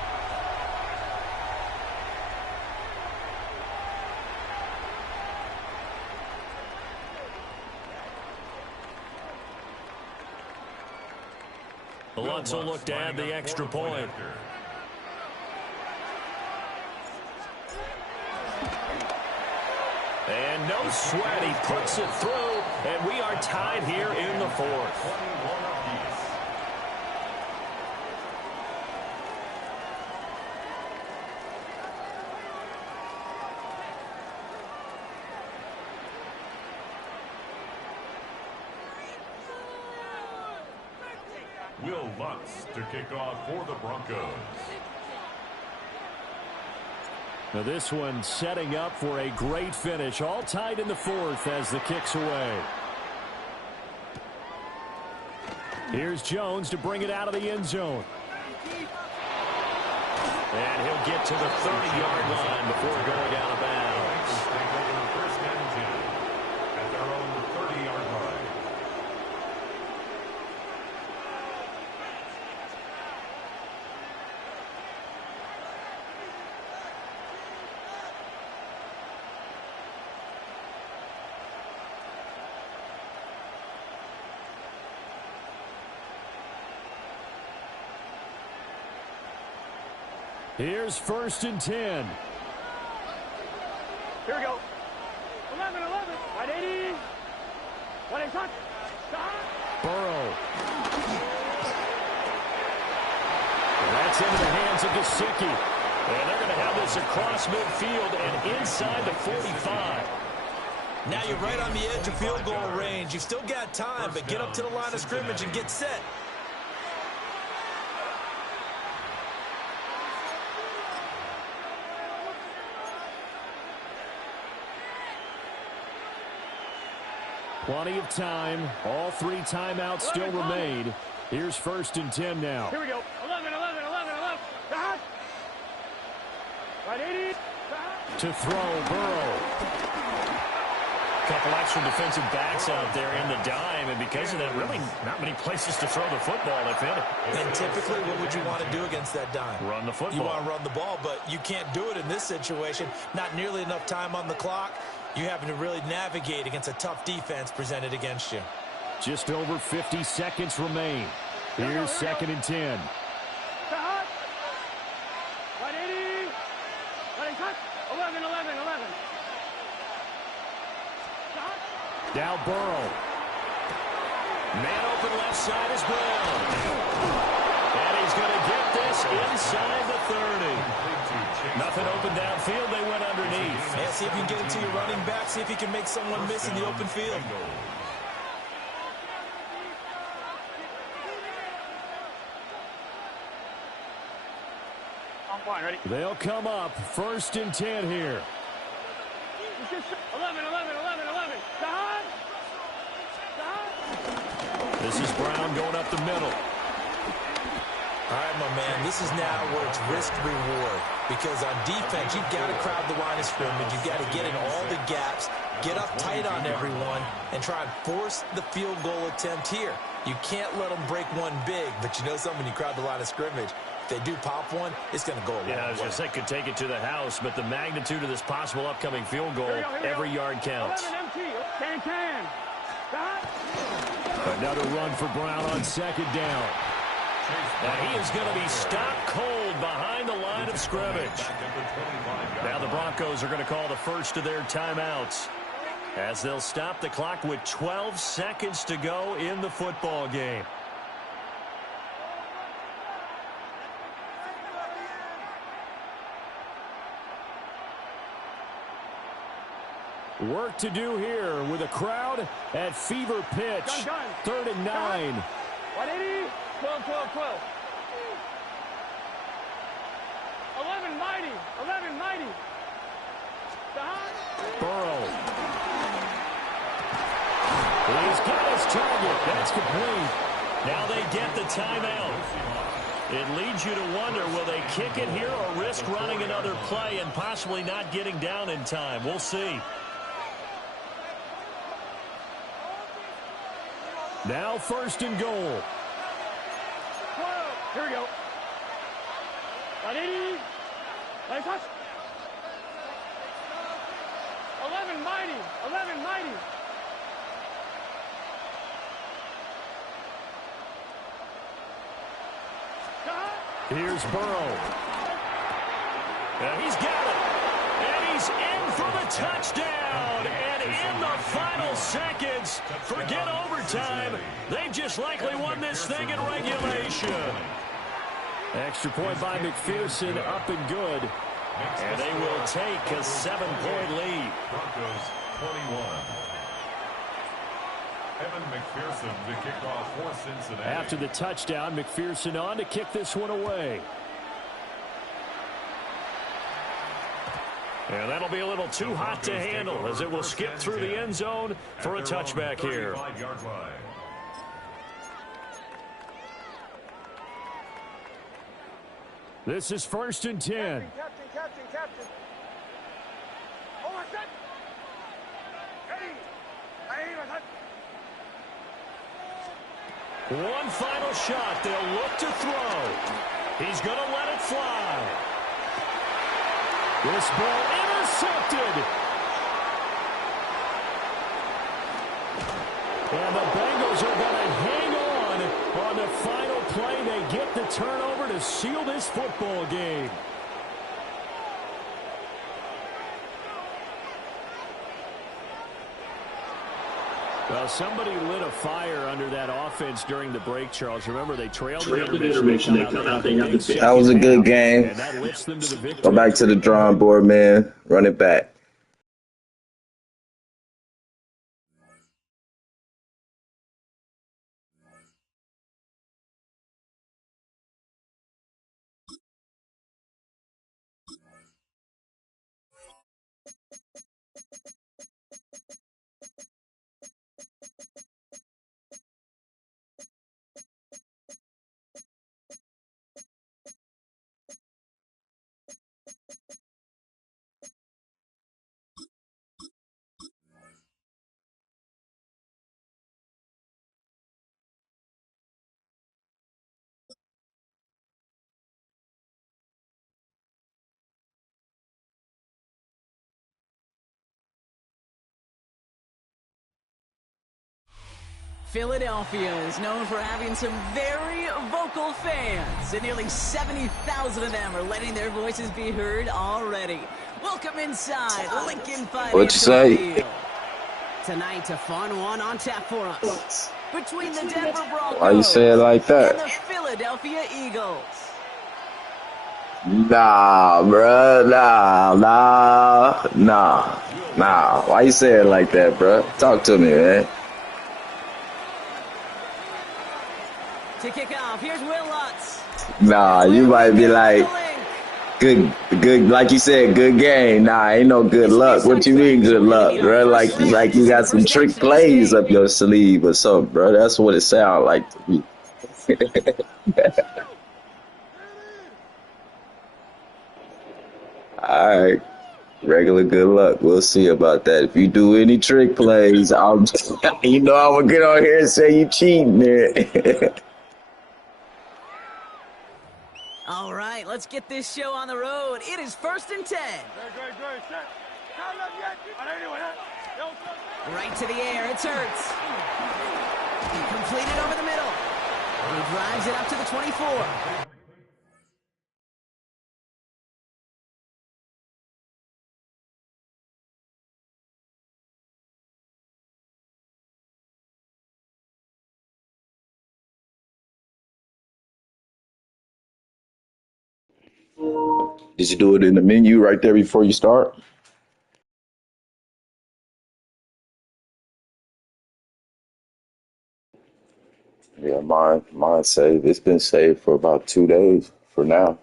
The Lutz will look to add the extra point. And no sweat, he puts it through, and we are tied here in the fourth. Will Lutz to kick off for the Broncos. Now this one setting up for a great finish. All tied in the fourth as the kick's away. Here's Jones to bring it out of the end zone. And he'll get to the 30-yard line before going out of bounds. Take over first and 10 at their own 30-yard line. Here's first and 10. Here we go. 11, 11. Right 80. What is that? Burrow. And that's into the hands of Gesicki. And they're going to have this across midfield and inside the 45. Now you're right on the edge of field goal range. You've still got time, but get up to the line of scrimmage and get set. Plenty of time. All three timeouts still remain. Here's first and 10 now. Here we go. 11, 11, 11, 11. Right 80. To throw, Burrow. Couple extra defensive backs out there in the dime, and because of that, really not many places to throw the football, if any. And typically, what would you want to do against that dime? Run the football. You want to run the ball, but you can't do it in this situation. Not nearly enough time on the clock. You having to really navigate against a tough defense presented against you. Just over 50 seconds remain. Here's second and 10. Right 80. Right cut. 11, 11, 11. Now Burrow. Man open left side is Brown. And he's going to get this inside the 30. Nothing open downfield. They went underneath. Yeah, see if you can get it to your running back. See if you can make someone miss in the open field. I'm fine. Ready? They'll come up first and 10 here. 11, 11, 11, 11. Sahad. This is Brown going up the middle. All right, my man, this is now where it's risk-reward. Because on defense, you've got to crowd the line of scrimmage. You've got to get in all the gaps, get up tight on everyone, and try and force the field goal attempt here. You can't let them break one big, but you know something, when you crowd the line of scrimmage, if they do pop one, it's going to go a long way. Yeah, I was going to say could take it to the house, but the magnitude of this possible upcoming field goal, Here we go. every yard counts. 11 empty. Can. Another run for Brown on second down. Now he is going to be stopped cold behind the line of scrimmage. Now the Broncos are going to call the first of their timeouts as they'll stop the clock with 12 seconds to go in the football game. Work to do here with a crowd at fever pitch. Gun. 3rd and 9. 180. 12, 12, 12. 11 mighty. 11 mighty. Sahad. Burrow. He's got his target. That's complete. Now they get the timeout. It leads you to wonder, will they kick it here or risk running another play and possibly not getting down in time? We'll see. Now 1st and goal. Here we go. Ready? Nice touch. 11 mighty. 11 mighty. Here's Burrow. And he's got it. And he's in for the touchdown. And in the final seconds, forget overtime. They've just likely won this thing in regulation. Extra point by McPherson, up and good. And they will take a 7-point lead. Broncos 21. Evan McPherson to kick off for Cincinnati. After the touchdown, McPherson on to kick this one away. And that'll be a little too hot to handle as it will skip through the end zone for a touchback here. This is 1st and 10. Captain. Over set. Ready. One final shot. They'll look to throw. He's going to let it fly. This ball intercepted. And the Bengals are going to hang on the final play. They get the turnover to seal this football game. Well, somebody lit a fire under that offense during the break, Charles. Remember, they trailed the intermission. That was a good game. Go back to the drawing board, man. Run it back. Philadelphia is known for having some very vocal fans, and nearly 70,000 of them are letting their voices be heard already. Welcome inside Lincoln Financial What you say? Field. Tonight, a fun one on tap for us between the Denver Broncos Why you say it like that? and the Philadelphia Eagles. Nah, bruh. Nah. Why you say it like that, bruh? Talk to me, man. To kick off, here's Will Lutz. Nah, you might be like, good, like you said, good game. Nah, ain't no good luck. What you mean good luck, bro? Like you got some trick plays up your sleeve or something, bro. That's what it sounds like to me. All right, regular good luck. We'll see about that. If you do any trick plays, I'm gonna get on here and say you cheating, man. All right, let's get this show on the road. It is 1st and 10. Great. Set. Right to the air, it's Hurts. Completed over the middle. He drives it up to the 24. Did you do it in the menu right there before you start? Yeah, mine saved. It's been saved for about 2 days for now.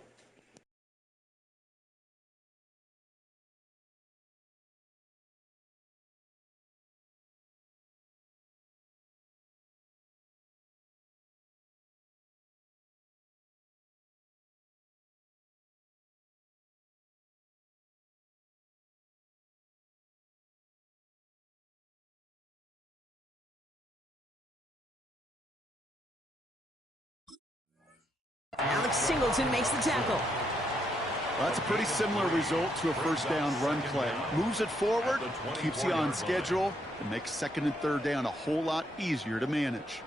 Alex Singleton makes the tackle. Well, that's a pretty similar result to a first down run play. Moves it forward, keeps you on schedule, and makes second and third down a whole lot easier to manage.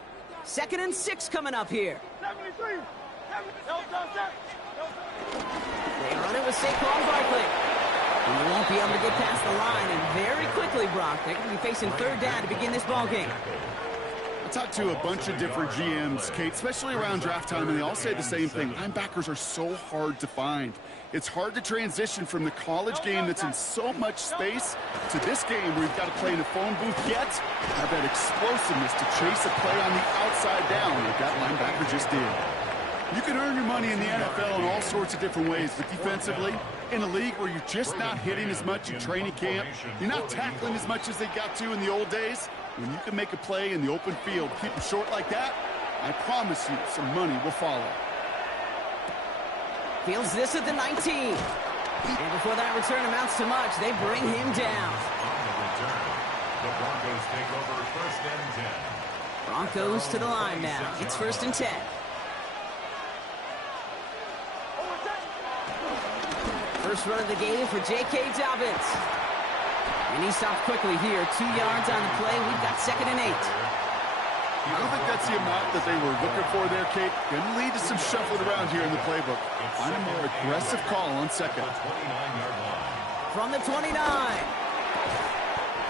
2nd and 6 coming up here. 73. They run it with Saquon Barkley. He won't be able to get past the line, and very quickly, Brock, they're going to be facing 3rd down to begin this ball game. I talked to a bunch of different GMs, Kate, especially around draft time, and they all say the same thing. Linebackers are so hard to find. It's hard to transition from the college game that's in so much space to this game where you've got to play in a phone booth yet have that explosiveness to chase a play on the outside down like that linebacker just did. You can earn your money in the NFL in all sorts of different ways, but defensively, in a league where you're just not hitting as much in training camp, you're not tackling as much as they got to in the old days, when you can make a play in the open field, keep them short like that, I promise you some money will follow. Feels this at the 19. And before that return amounts to much, they bring him down. On the return, the Broncos take over 1st and 10. Broncos to the line now. It's 1st and 10. First run of the game for J.K. Dobbins. And he stopped quickly here. 2 yards on the play. We've got 2nd and 8. I don't think that's the amount that they were looking for there, Kate. Going to lead to some shuffling around here in the playbook. Find a more aggressive call on 2nd. From the 29.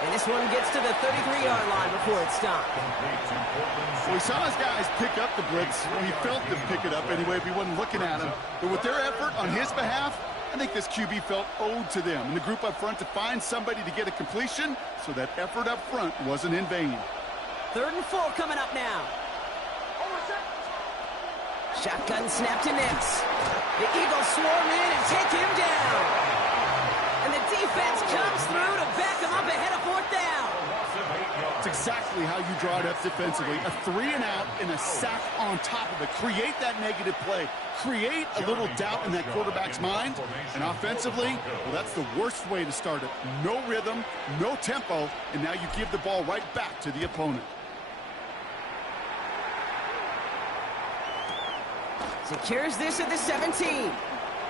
And this one gets to the 33-yard line before it's stopped. Well, he saw his guys pick up the blitz. Well, he felt them pick it up anyway if he wasn't looking at him. But with their effort on his behalf, I think this QB felt owed to them and the group up front to find somebody to get a completion, so that effort up front wasn't in vain. 3rd and 4 coming up now. Shotgun snap to Nix. The Eagles swarm in and take him down. And the defense comes through to back him up ahead of 4th down. It's exactly how you draw it up defensively. A 3-and-out and a sack on top of it. Create that negative play. Create a little doubt in that quarterback's mind. And offensively, well, that's the worst way to start it. No rhythm, no tempo, and now you give the ball right back to the opponent. Secures this at the 17.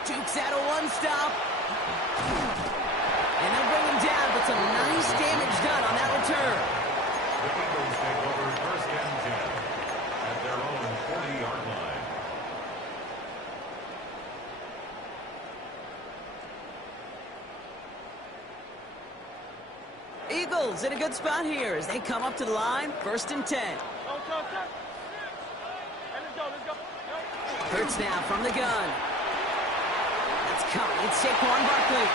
Jukes out a one-stop. And they'll bring him down, but some nice damage done on that return. The Eagles take over 1st and 10 at their own 40-yard line. Eagles in a good spot here as they come up to the line. 1st and 10. Hurts now from the gun. That's coming. It's Saquon Barkley.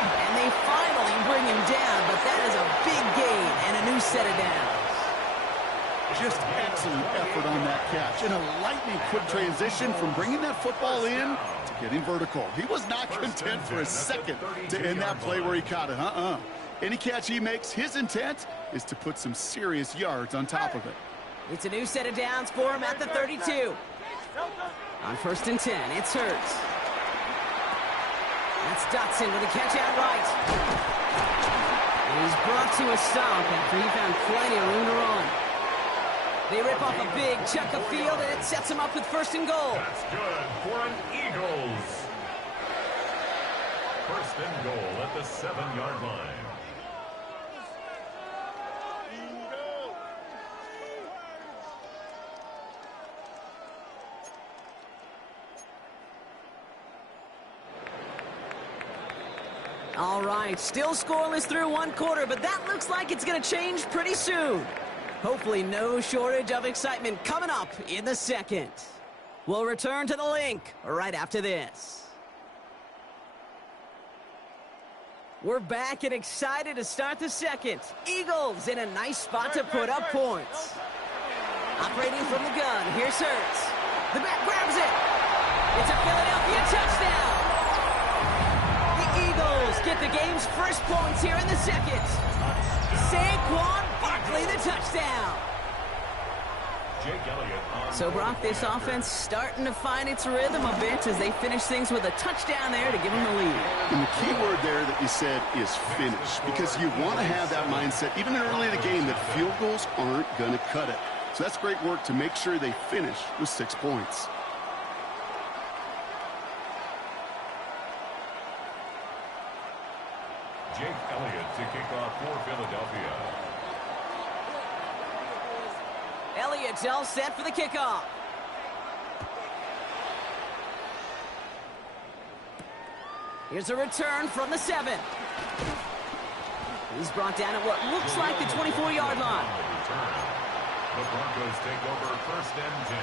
And they finally bring him down, but that is a big gain and a new set of downs. Just excellent effort on that catch. And a lightning-quick transition from bringing that football in to getting vertical. He was not content for a second to end that play where he caught it. Any catch he makes, his intent is to put some serious yards on top of it. It's a new set of downs for him at the 32. On 1st and 10, it's Hurts. That's Dotson with a catch out right. And he's brought to a stop after he found plenty of room to run. They rip off a big chunk of field, and it sets him up with 1st and goal. That's good for an Eagles. 1st and goal at the 7-yard line. All right, still scoreless through 1 quarter, but that looks like it's going to change pretty soon. Hopefully no shortage of excitement coming up in the 2nd. We'll return to the link right after this. We're back and excited to start the 2nd. Eagles in a nice spot to put up points. Operating from the gun, here's Hurts. The back grabs it. It's a Philadelphia touchdown. Eagles get the game's first points here in the 2nd. Saquon Barkley, the touchdown. So, Brock, this offense starting to find its rhythm a bit as they finish things with a touchdown there to give them the lead. And the key word there that you said is finish, because you want to have that mindset, even early in the game, that field goals aren't going to cut it. So that's great work to make sure they finish with 6 points. Jake Elliott to kick off for Philadelphia. Elliott's all set for the kickoff. Here's a return from the 7. He's brought down at what looks like the 24-yard line. The Broncos take over first and 10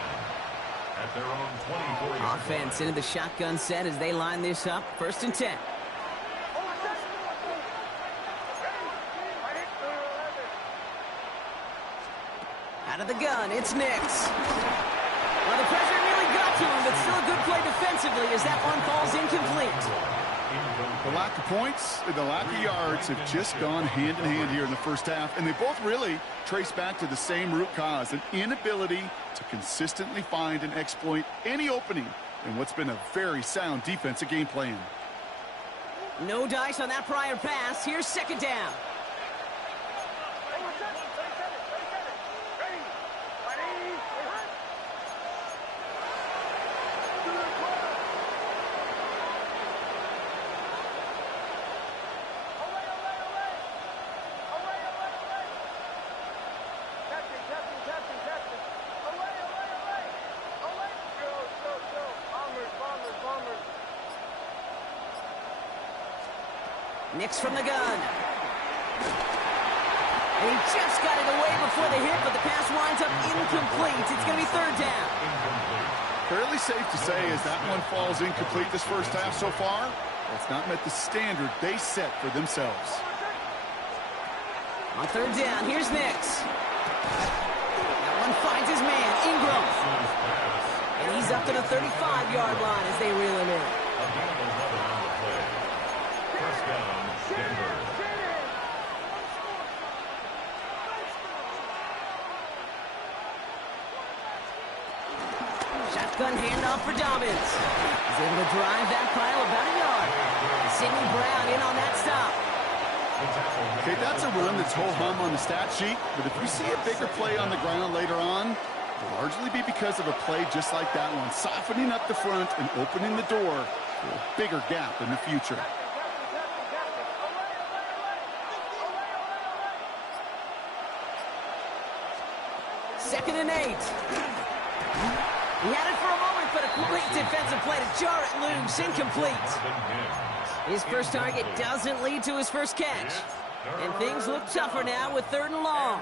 at their own 24-yard line. Offense into the shotgun set as they line this up. First and 10. Out of the gun, it's Nix. Well, the pressure really got to him, but still a good play defensively as that one falls incomplete. The lack of points and the lack of yards have just gone hand in hand here in the first half, and they both really trace back to the same root cause, an inability to consistently find and exploit any opening in what's been a very sound defensive game plan. No dice on that prior pass. Here's second down. Nix from the gun. And he just got it away before the hit, but the pass winds up incomplete. It's going to be third down. Fairly safe to say as that one falls incomplete this first half so far, that's not met the standard they set for themselves. On third down, here's Nix. That one finds his man, Ingram. And he's up to the 35-yard line as they reel him in. First down, Denver. Shotgun handoff for Dobbins. He's able to drive that pile about a yard. Sidney Brown in on that stop. Okay, that's a run that's ho-hum on the stat sheet, but if you see a bigger play on the ground later on, it'll largely be because of a play just like that one, softening up the front and opening the door for a bigger gap in the future. Second and 8. He had it for a moment, but a great defensive play to jar it loose, incomplete. His first target doesn't lead to his first catch. And things look tougher now with third and long.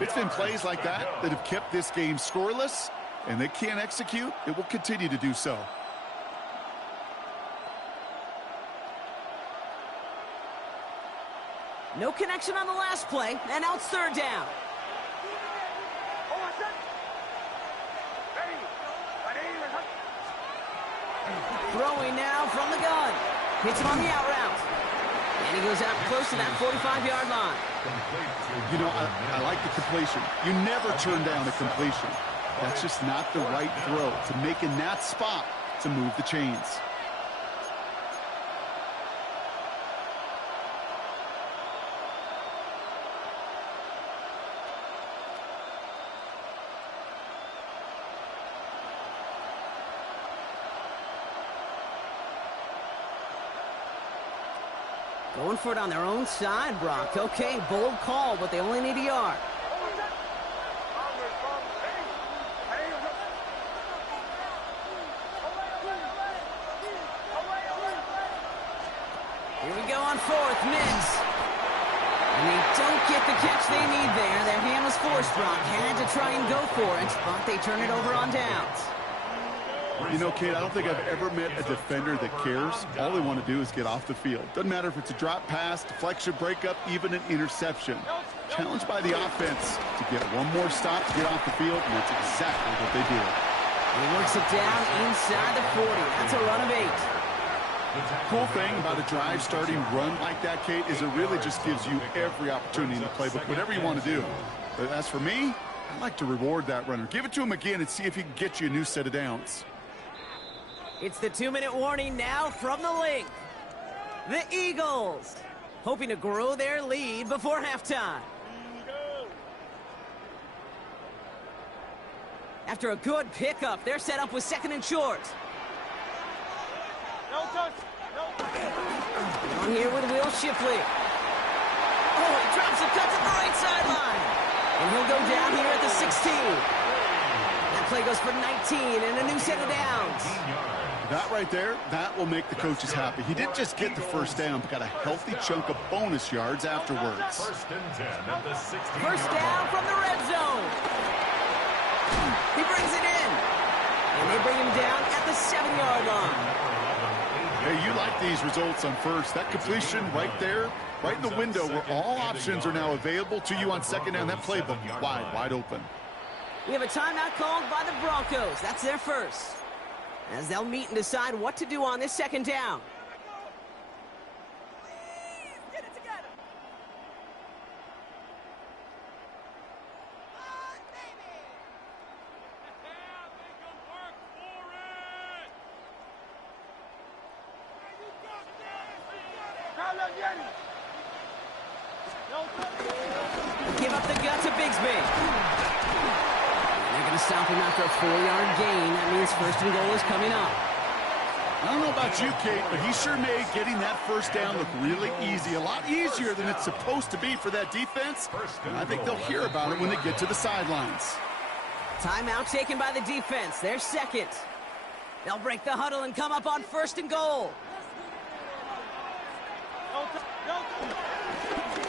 It's been plays like that that have kept this game scoreless, and they can't execute. It will continue to do so. No connection on the last play, and now it's third down. Throwing now from the gun. Hits him on the out route. And he goes out close to that 45-yard line. You know, I like the completion. You never turn down a completion. That's just not the right throw to make in that spot to move the chains. Going for it on their own side, Brock. Okay, bold call, but they only need a yard. Here we go on fourth, Nix. And they don't get the catch they need there. Their hand was forced, Brock. Had to try and go for it, but they turn it over on downs. You know, Kate, I don't think I've ever met a defender that cares. All they want to do is get off the field. Doesn't matter if it's a drop pass, deflection, breakup, even an interception. Challenged by the offense to get one more stop to get off the field, and that's exactly what they did. He works it down inside the 40. That's a run of 8. Cool thing about a drive starting run like that, Kate, is it really just gives you every opportunity in the playbook, whatever you want to do. But as for me, I like to reward that runner. Give it to him again and see if he can get you a new set of downs. It's the 2-minute warning now from the link. The Eagles hoping to grow their lead before halftime. After a good pickup, they're set up with second and short. No touch. No touch. On here with Will Shipley. Oh, he drops and cuts at the right sideline. And he'll go down here at the 16. That play goes for 19 and a new set of downs. That right there, that will make the coaches happy. He didn't just get the first down, but got a healthy chunk of bonus yards afterwards. First and 10 at the 16. First down from the red zone. He brings it in. And they bring him down at the 7-yard line. Hey, you like these results on first. That completion right there, right in the window where all options are now available to you on second down. That playbook wide open. We have a timeout called by the Broncos. That's their first. As they'll meet and decide what to do on this second down. Get it together. Give up the gut to Bigsby. They're going to stop him after a 4-yard gain. That means first and goal is coming up. I don't know about you, Kate, but he sure made getting that first down look really easy. A lot easier than it's supposed to be for that defense. And I think they'll hear about it when they get to the sidelines. Timeout taken by the defense. Their second. They'll break the huddle and come up on first and goal.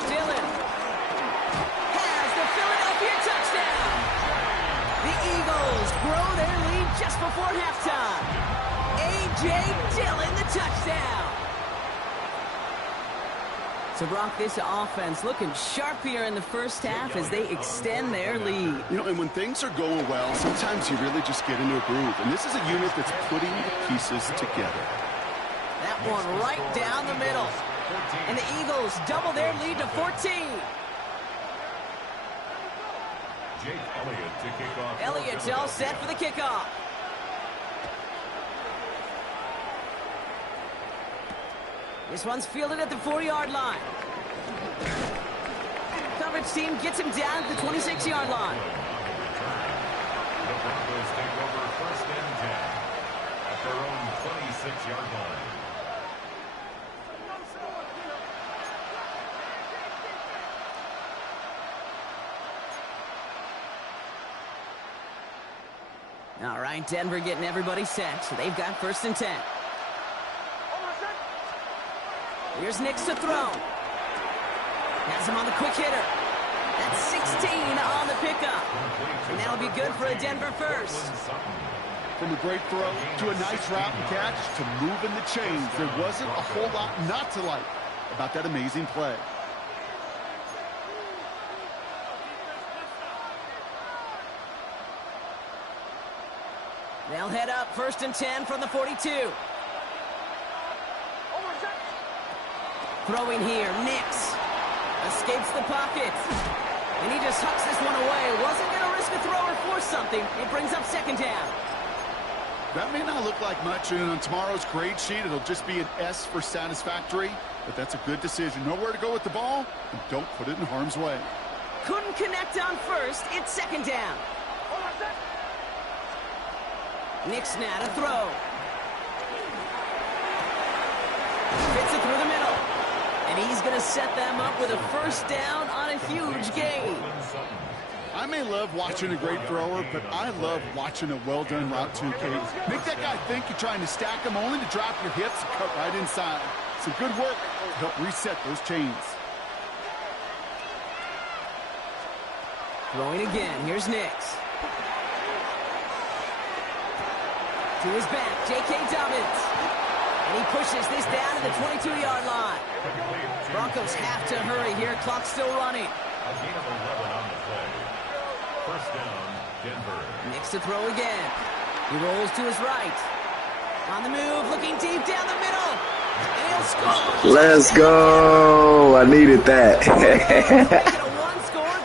Dillon has the Philadelphia touchdown. The Eagles grow their lead just before halftime. A.J. Dillon, the touchdown. So, Brock, this offense looking sharp here in the first half as they extend their lead. You know, and when things are going well, sometimes you really just get into a groove. And this is a unit that's putting the pieces together. That one right down the middle. And the Eagles double their lead to 14. Jake Elliott to kick off. Elliott's all set for the kickoff. This one's fielded at the 4-yard line. Coverage team gets him down at the 26-yard line. The Broncos take over first and 10 at their own 26-yard line. All right, Denver getting everybody set. So they've got first and 10. Here's Nix to throw. Has him on the quick hitter. That's 16 on the pickup. And that'll be good for a Denver first. From a great throw to a nice route and catch to moving the chains, there wasn't a whole lot not to like about that amazing play. They'll head up first and 10 from the 42. Throwing here, Nix escapes the pocket. And he just hucks this one away. Wasn't going to risk a throw or force something. It brings up second down. That may not look like much, and on tomorrow's grade sheet, it'll just be an S for satisfactory, but that's a good decision. Know where to go with the ball, and don't put it in harm's way. Couldn't connect on first. It's second down. Nix now to throw. Fits it through the middle. And he's going to set them up with a first down on a huge gain. I may love watching a great thrower, but I love watching a well-done route too, Kate. Make that guy think you're trying to stack him only to drop your hips and cut right inside. Some good work to help reset those chains. Throwing again. Here's Nix. To his back, J.K. Dobbins. And he pushes this down to the 22-yard line. Broncos have to hurry here. Clock's still running. A gain of 11 on the play. First down, Denver. Nix to throw again. He rolls to his right. On the move, looking deep down the middle. And he'll score. Let's go. I needed that.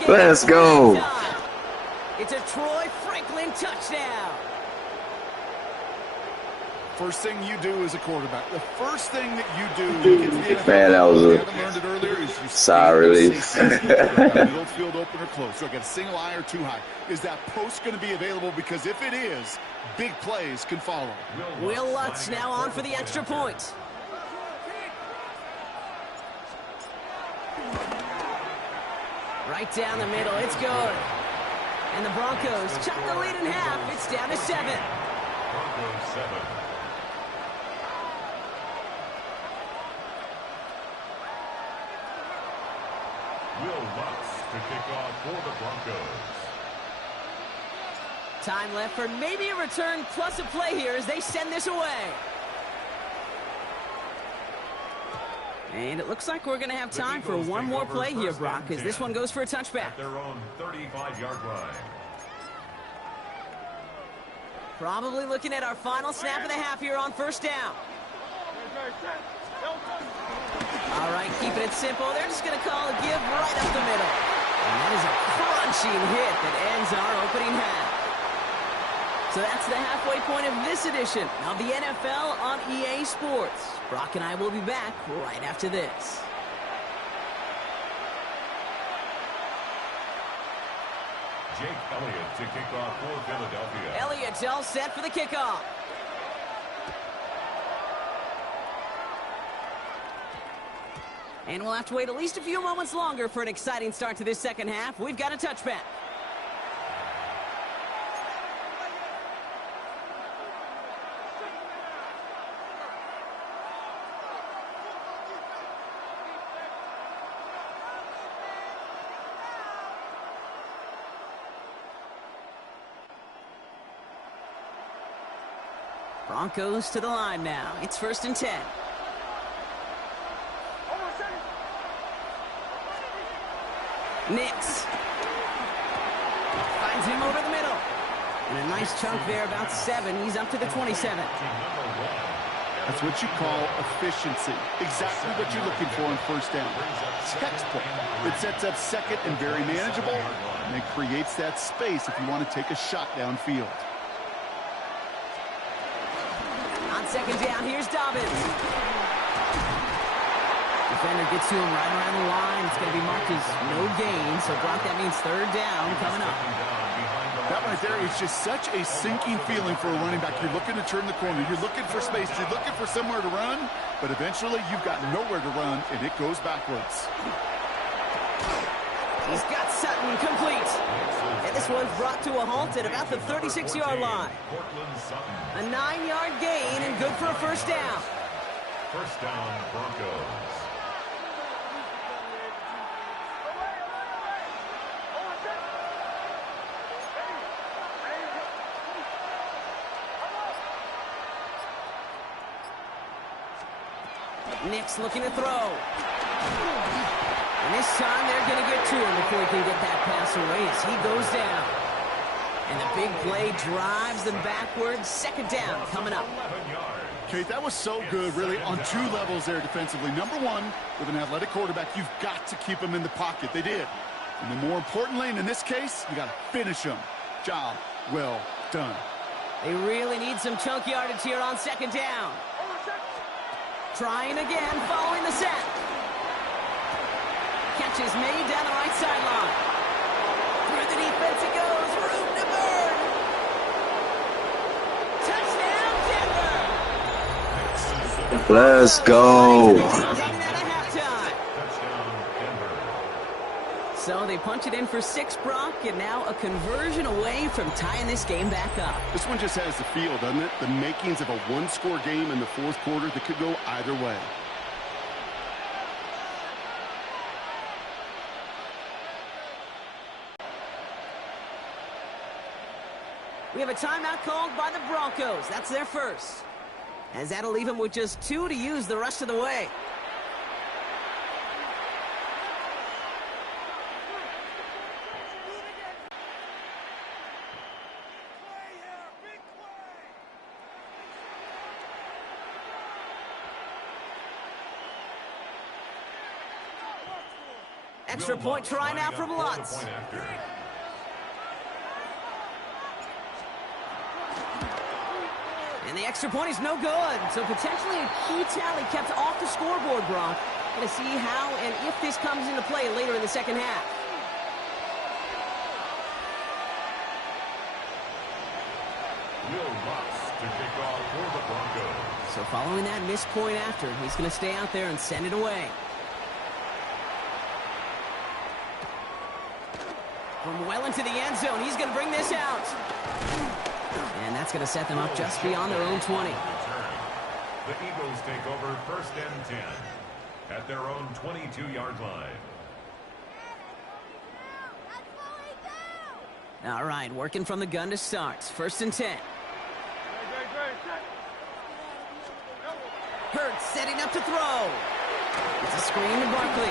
Let's go. It's a Troy Franklin touchdown. First thing you do as a quarterback, the first thing that you do when you get to the NFL, man, that was you haven't learned it earlier, is you sigh of relief. middle field open or close. So I got a single eye or too high. Is that post going to be available? Because if it is, big plays can follow. Will Lutz now on for the extra point. Right down the middle. It's good. And the Broncos chop the lead in half. It's down to 7. Broncos 7. Will Lutz to kick off for the Broncos. Time left for maybe a return plus a play here as they send this away. And it looks like we're going to have time for one more play here, Brock, as this one goes for a touchback. At their own 35-yard line. Probably looking at our final snap of the half here on first down. All right, keeping it simple. They're just going to call a give right up the middle. And that is a crunching hit that ends our opening half. So that's the halfway point of this edition of the NFL on EA Sports. Brock and I will be back right after this. Jake Elliott to kick off for Philadelphia. Elliott's all set for the kickoff. And we'll have to wait at least a few moments longer for an exciting start to this second half. We've got a touchback. Broncos to the line now. It's 1st and 10. Nix finds him over the middle. And a nice chunk there, about 7. He's up to the 27. That's what you call efficiency. Exactly what you're looking for on first down. Textbook. It sets up second and very manageable, and it creates that space if you want to take a shot downfield. On second down, here's Dobbins. Defender gets to him right around the line. It's going to be marked as no gain. So, Brock, that means 3rd down coming up. That right there is just such a sinking feeling for a running back. You're looking to turn the corner. You're looking for space. You're looking for somewhere to run. But eventually, you've got nowhere to run, and it goes backwards. He's got Sutton complete. And this one's brought to a halt at about the 36-yard line. A 9-yard gain and good for a first down. First down, Broncos. Nix looking to throw. And this time they're going to get to him before he can get that pass away as he goes down. And the big play drives them backwards. 2nd down coming up. Okay, that was so good, really, on 2 levels there defensively. Number 1, with an athletic quarterback, you've got to keep him in the pocket. They did. And then more importantly, and in this case, you got to finish him. Job well done. They really need some chunk yardage here on 2nd down. Trying again, following the set. Catch is made down the right sideline. Through the defense it goes. Room to burn. Touchdown, Denver. Let's go. So they punch it in for 6, Brock, and now a conversion away from tying this game back up. This one just has the feel, doesn't it? The makings of a 1-score game in the 4th quarter that could go either way. We have a timeout called by the Broncos. That's their first. As that'll leave them with just 2 to use the rest of the way. Extra point try now from Lutz. And the extra point is no good. So potentially a key tally kept off the scoreboard, Brock. Going to see how and if this comes into play later in the second half. Will Lutz to kick off for the Broncos. So following that missed point after, he's going to stay out there and send it away. From well into the end zone, he's going to bring this out. And that's going to set them up just beyond their own 20. The Eagles take over 1st and 10 at their own 22-yard line. All right, working from the gun to start. 1st and 10. Hurts setting up to throw. It's a screen to Barkley.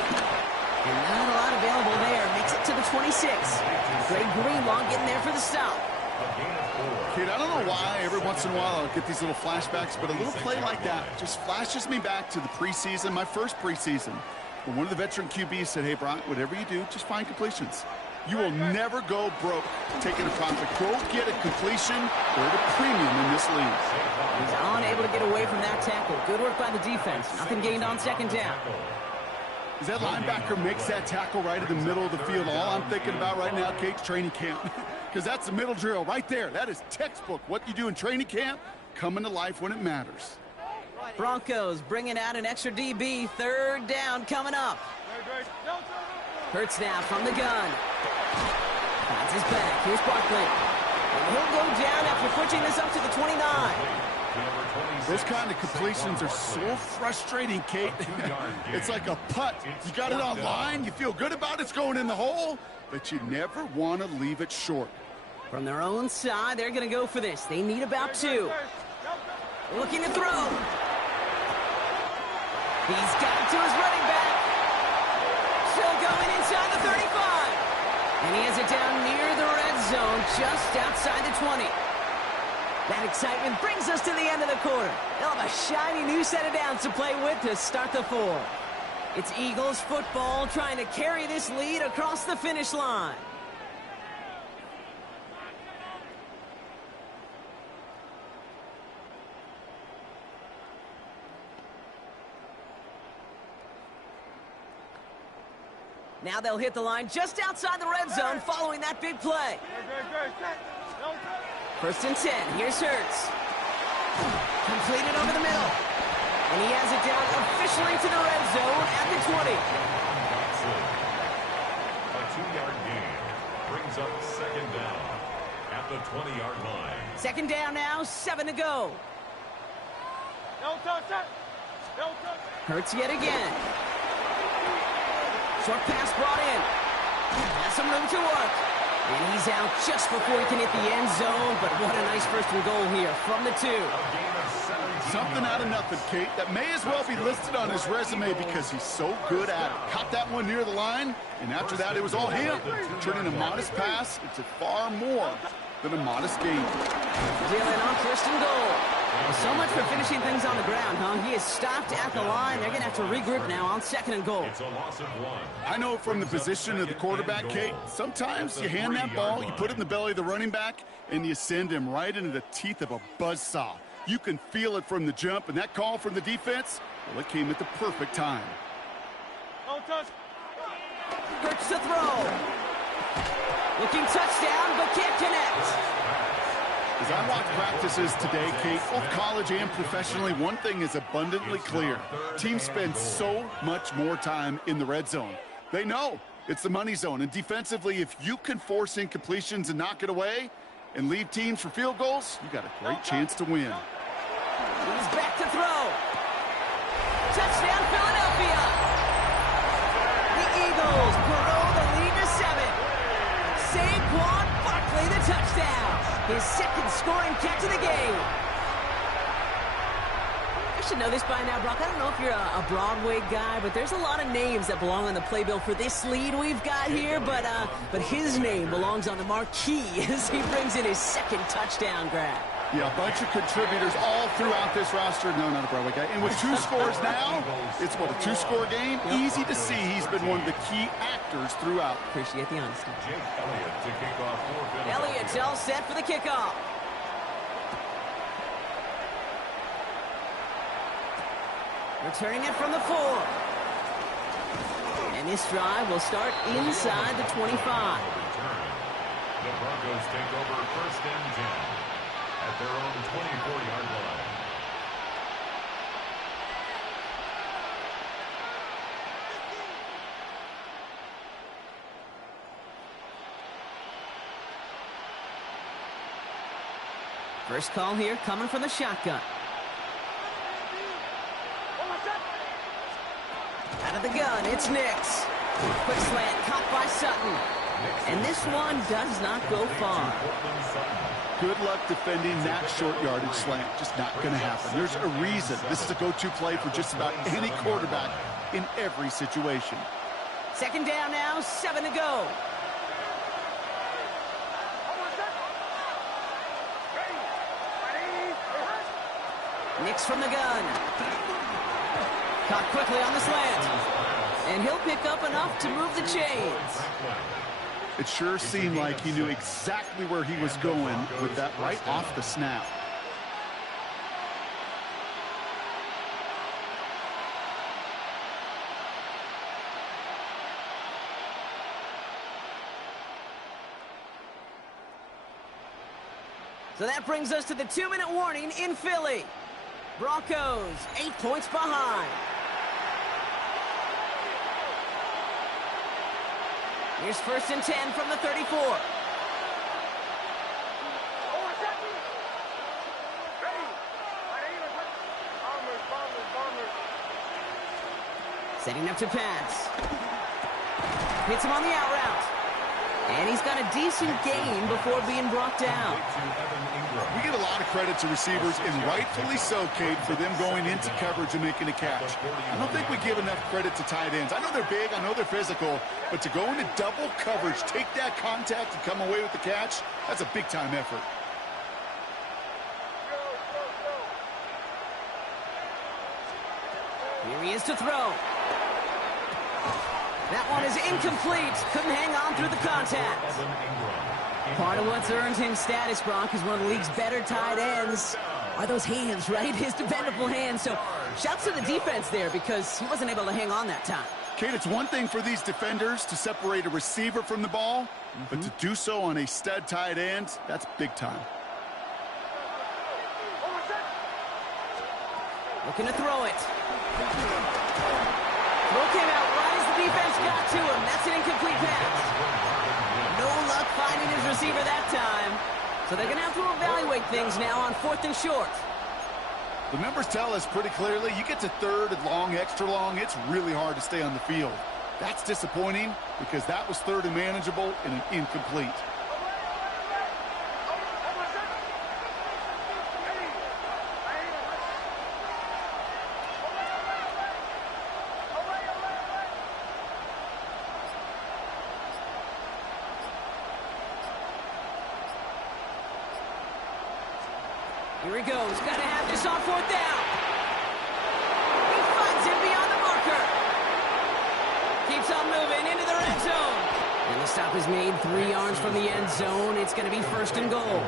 And not a lot available there. Makes it to the 26. Greg Greenlaw getting there for the stop. Kid, I don't know why every once in a while I'll get these little flashbacks, but a little play like that just flashes me back to the preseason, my first preseason. When one of the veteran QBs said, hey, Brock, whatever you do, just find completions. You will never go broke taking a profit. Go get a completion or a premium in this league. He's unable to get away from that tackle. Good work by the defense. Nothing gained on 2nd down. As that linebacker makes that tackle right in the middle of the field, all I'm thinking about right now, Kate's training camp. Because that's the middle drill right there. That is textbook. What you do in training camp, coming to life when it matters. Broncos bringing out an extra DB. 3rd down coming up. Hurts now from the gun. Finds his back. Here's Barkley. And he'll go down after pushing this up to the 29. Those kind of completions are so frustrating, Kate. It's like a putt. You got it on line. You feel good about it's going in the hole, but you never want to leave it short. From their own side, they're going to go for this. They need about 2. Looking to throw. He's got it to his running back. Still going inside the 35. And he has it down near the red zone, just outside the 20. That excitement brings us to the end of the quarter. They'll have a shiny new set of downs to play with to start the 4th. It's Eagles football trying to carry this lead across the finish line. Now they'll hit the line just outside the red zone following that big play. 1st and 10. Here's Hurts. Completed over the middle. And he has it down officially to the red zone at the 20. A 2-yard gain brings up 2nd down at the 20-yard line. 2nd down now, 7 to go. Hurts yet again. Short pass brought in. Has some room to work. And he's out just before he can hit the end zone. But what a nice 1st and goal here from the 2. Something out of nothing, Kate. That may as well be listed on his resume because he's so good at it. Caught that one near the line, and after that, it was all him. Turning a modest pass into far more than a modest gain. Dylan on 1st and goal. Well, so much for finishing things on the ground, huh? He is stopped at the line. They're going to have to regroup now on 2nd and goal. It's a loss of 1. I know from the position of the quarterback, Kate, sometimes you hand that ball, you put it in the belly of the running back, and you send him right into the teeth of a buzzsaw. You can feel it from the jump, and that call from the defense, well, it came at the perfect time. Hurts to throw. Looking touchdown, but can't connect. As I watch practices today, Kate, both college and professionally, one thing is abundantly clear. Teams spend so much more time in the red zone. They know it's the money zone, and defensively, if you can force incompletions and knock it away and leave teams for field goals, you got a great chance to win. He's back to throw. Touchdown, Philadelphia. The Eagles grow the lead to 7. Saquon Barkley the touchdown. His 2nd scoring catch of the game. I should know this by now, Brock. I don't know if you're a Broadway guy, but there's a lot of names that belong on the playbill for this lead we've got here. But his name belongs on the marquee as he brings in his 2nd touchdown grab. Yeah, a bunch of contributors all throughout this roster. No, not a Broadway guy. And with 2 scores now, it's what, a 2-score game? Yep. Easy to see he's been one of the key actors throughout. Appreciate the honesty. Jake Elliott to kick off for Philadelphia. Elliott's all set for the kickoff. Returning it from the 4. And this drive will start inside the 25. The Broncos take over 1st and 10 at their own 24-yard line. First call here coming from the shotgun. Out of the gun, it's Nix. Quick slant, caught by Sutton. And this one does not go far. Good luck defending that short yardage slant. Just not going to happen. There's a reason this is a go-to play for just about any quarterback in every situation. Second down now, 7 to go. Nix from the gun. Caught quickly on the slant. And he'll pick up enough to move the chains. It sure seemed like he knew exactly where he was going with that right off the snap. So that brings us to the 2-minute warning in Philly. Broncos 8 points behind. Here's 1st and 10 from the 34. Setting up to pass. Hits him on the out route. And he's got a decent gain before being brought down. We give a lot of credit to receivers, and rightfully so, Kate, for them going into coverage and making a catch. I don't think we give enough credit to tight ends. I know they're big, I know they're physical, but to go into double coverage, take that contact, and come away with the catch, that's a big-time effort. Here he is to throw. That one is incomplete. Couldn't hang on through the contact. Part of what's earned him status, Brock, is one of the league's better tight ends. Are those hands, right? His dependable hands. So shouts to the defense there because he wasn't able to hang on that time. Kate, it's one thing for these defenders to separate a receiver from the ball, but to do so on a stud tight end, that's big time. Looking to throw it. Throw came out right as the defense got to him. That's an incomplete pass. No luck finding his receiver that time. So they're going to have to evaluate things now on 4th and short. The numbers tell us pretty clearly, you get to 3rd and long, extra long, it's really hard to stay on the field. That's disappointing because that was 3rd and manageable and an incomplete. Here he goes. Got to have this on 4th down. He finds him beyond the marker. Keeps on moving into the red zone. And the stop is made 3 yards from the end zone. It's going to be 1st and goal.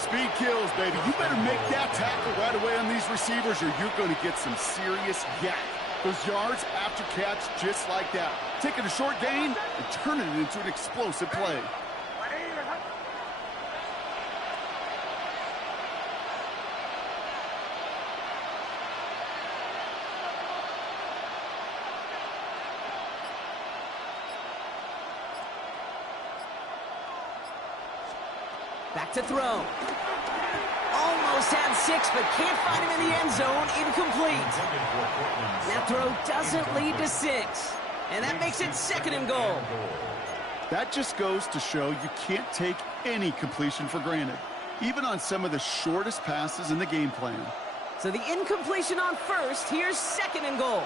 Speed kills, baby. You better make that tackle right away on these receivers or you're going to get some serious yak. Those yards after catch just like that. Taking a short gain and turning it into an explosive play. Back to throw. Almost had 6, but can't find him in the end zone. Incomplete. That throw doesn't lead to 6. And that makes it 2nd and goal. That just goes to show you can't take any completion for granted, even on some of the shortest passes in the game plan. So the incompletion on 1st. Here's 2nd and goal.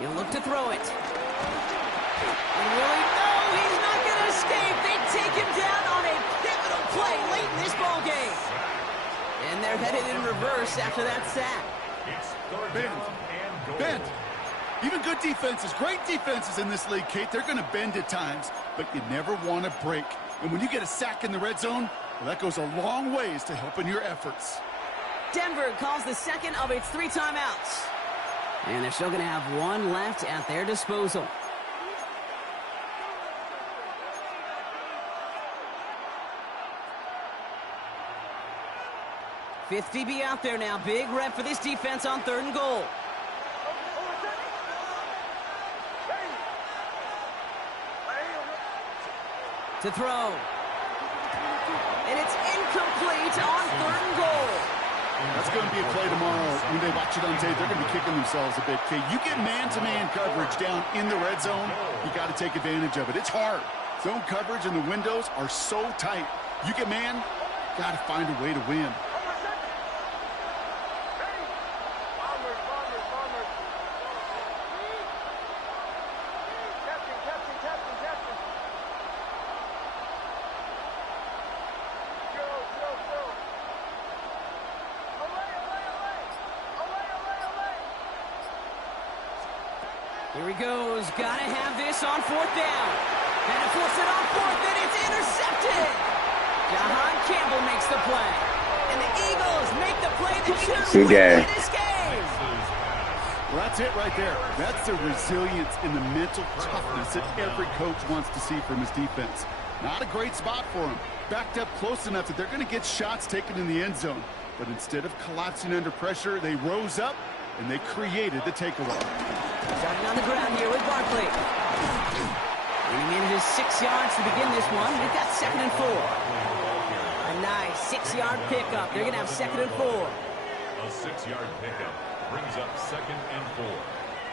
He'll look to throw it. And really, no, he's not going to escape. They take him down on a pivotal play late in this ball game. And they're headed in reverse after that sack. Bend. Even good defenses, great defenses in this league, Kate, they're going to bend at times, but you never want to break. And when you get a sack in the red zone, well, that goes a long ways to helping your efforts. Denver calls the 2nd of its 3 timeouts. And they're still going to have 1 left at their disposal. Fifth DB out there now. Big rep for this defense on 3rd and goal. To throw. And it's incomplete on 3rd and goal. That's going to be a play tomorrow. When they watch it on tape, they're going to be kicking themselves a bit. Okay, you get man-to-man coverage down in the red zone, you got to take advantage of it. It's hard. Zone coverage and the windows are so tight. You get man, got to find a way to win. Here he goes. Got to have this on 4th down. And to force it on 4th, and it's intercepted. Jahan Campbell makes the play. And the Eagles make the play that should win this game. Well, that's it right there. That's the resilience and the mental toughness that every coach wants to see from his defense. Not a great spot for him. Backed up close enough that they're going to get shots taken in the end zone. But instead of collapsing under pressure, they rose up and they created the takeaway. Starting on the ground here with Barkley. Leading into 6 yards to begin this one. We've got 2nd and 4. A nice 6-yard pickup. They're going to have 2nd and 4. A 6-yard pickup brings up 2nd and 4.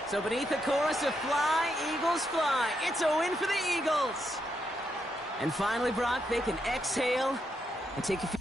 So beneath a chorus of fly, Eagles fly. It's a win for the Eagles. And finally, Brock, they can exhale and take a few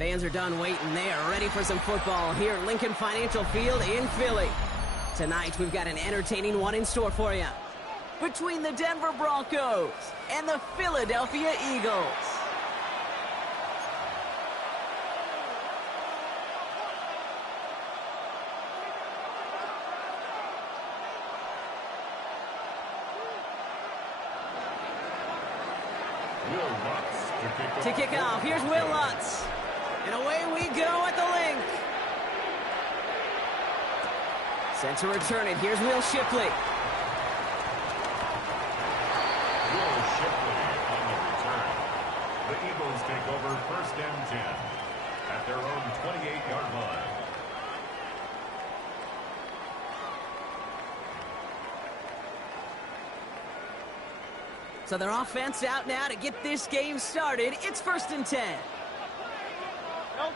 Fans are done waiting. They are ready for some football here at Lincoln Financial Field in Philly. Tonight, we've got an entertaining one in store for you. Between the Denver Broncos and the Philadelphia Eagles. To kick off, here's Will Lutz. And away we go at the link. Set to return it, here's Will Shipley. Will Shipley on the return. The Eagles take over 1st and 10 at their own 28-yard line. So their offense out now to get this game started. It's 1st and 10. They'll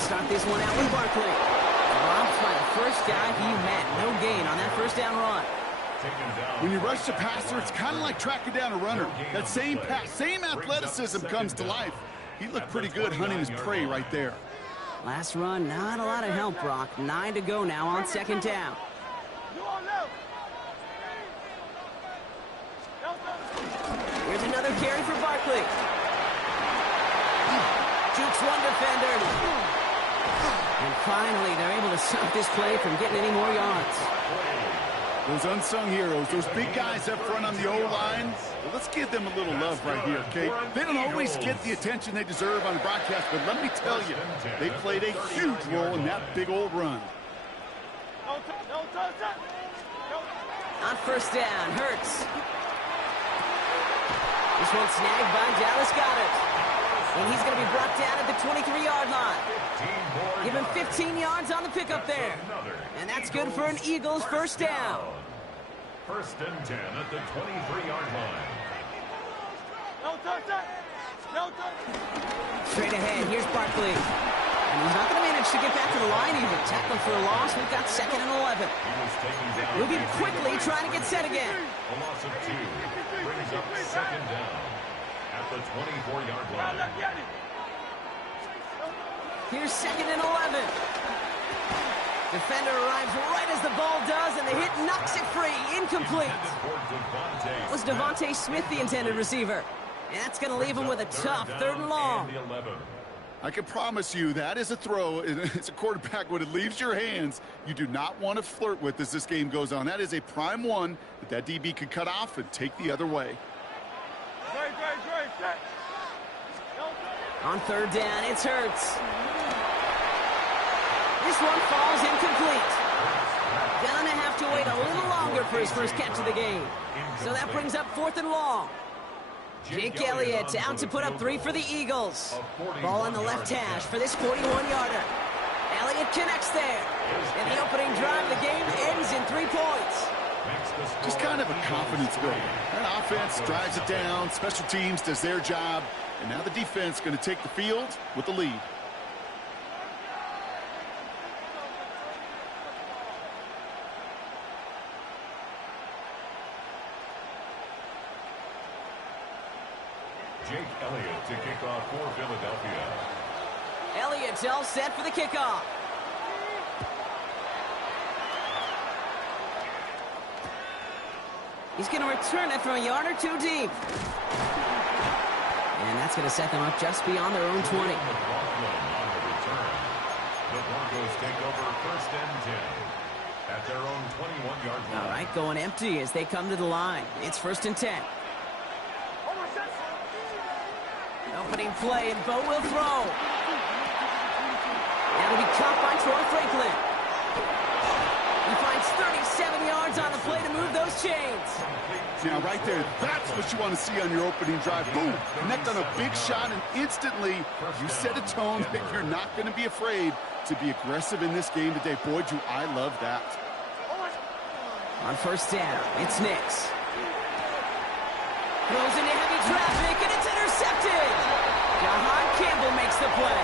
start this one out with Barkley. Dropped by the first guy he met. No gain on that 1st down run. When you rush the passer, it's kind of like tracking down a runner. That same pass, same athleticism comes to life. He looked pretty good hunting his prey right there. Last run, not a lot of help, Brock. 9 to go now on 2nd down. Here's another carry for Barkley. Jukes one defender. And finally, they're able to stop this play from getting any more yards. Those unsung heroes, those big guys up front on the O-line, well, let's give them a little love right here, okay? They don't always get the attention they deserve on the broadcast, but let me tell you, they played a huge role in that big old run. On 1st down, Hurts. This one snagged by Dallas Goedert. And he's going to be brought down at the 23-yard line. Give him 15 yards on the pickup there. And that's good for an Eagles 1st down. 1st and 10 at the 23-yard line. Straight ahead, here's Barkley. And he's not going to manage to get back to the line even. Tackle for a loss. We've got 2nd and 11. Moving quickly, trying to get set again. A loss of 2 brings up 2nd down at the 24-yard line. Here's 2nd and 11. Defender arrives right as the ball does, and the hit knocks it free. Incomplete. That was Devontae Smith, the intended receiver. And that's going to leave him with a tough 3rd and long. I can promise you that is a throw. It's a quarterback when it leaves your hands, you do not want to flirt with as this game goes on. That is a prime one that DB could cut off and take the other way. On 3rd down, it's Hurts. This one falls incomplete. Gonna have to wait a little longer for his first catch of the game. So that brings up 4th and long. Jake Elliott out to put up 3 for the Eagles. Ball on the left hash for this 41-yarder. Elliott connects there. And the opening drive of the game ends in 3 points. Just kind of a confidence builder. That offense drives it down. Special teams does their job. And now the defense going to take the field with the lead. Jake Elliott to kick off for Philadelphia. Elliott's all set for the kickoff. He's going to return it from a yard or 2 deep. And that's going to set them up just beyond their own 20. The Broncos take over 1st and 10 at their own 21-yard line. All right, going empty as they come to the line. It's 1st and 10. Opening play, and Bo will throw. That'll be caught by Troy Franklin. He finds 37 yards on the play to move those chains. Now, right there, that's what you want to see on your opening drive. Boom, connect on a big shot, and instantly you set a tone that you're not going to be afraid to be aggressive in this game today. Boy, do I love that. On 1st down, it's Nix. Throws into heavy traffic, and it's intercepted. Jahan Campbell makes the play.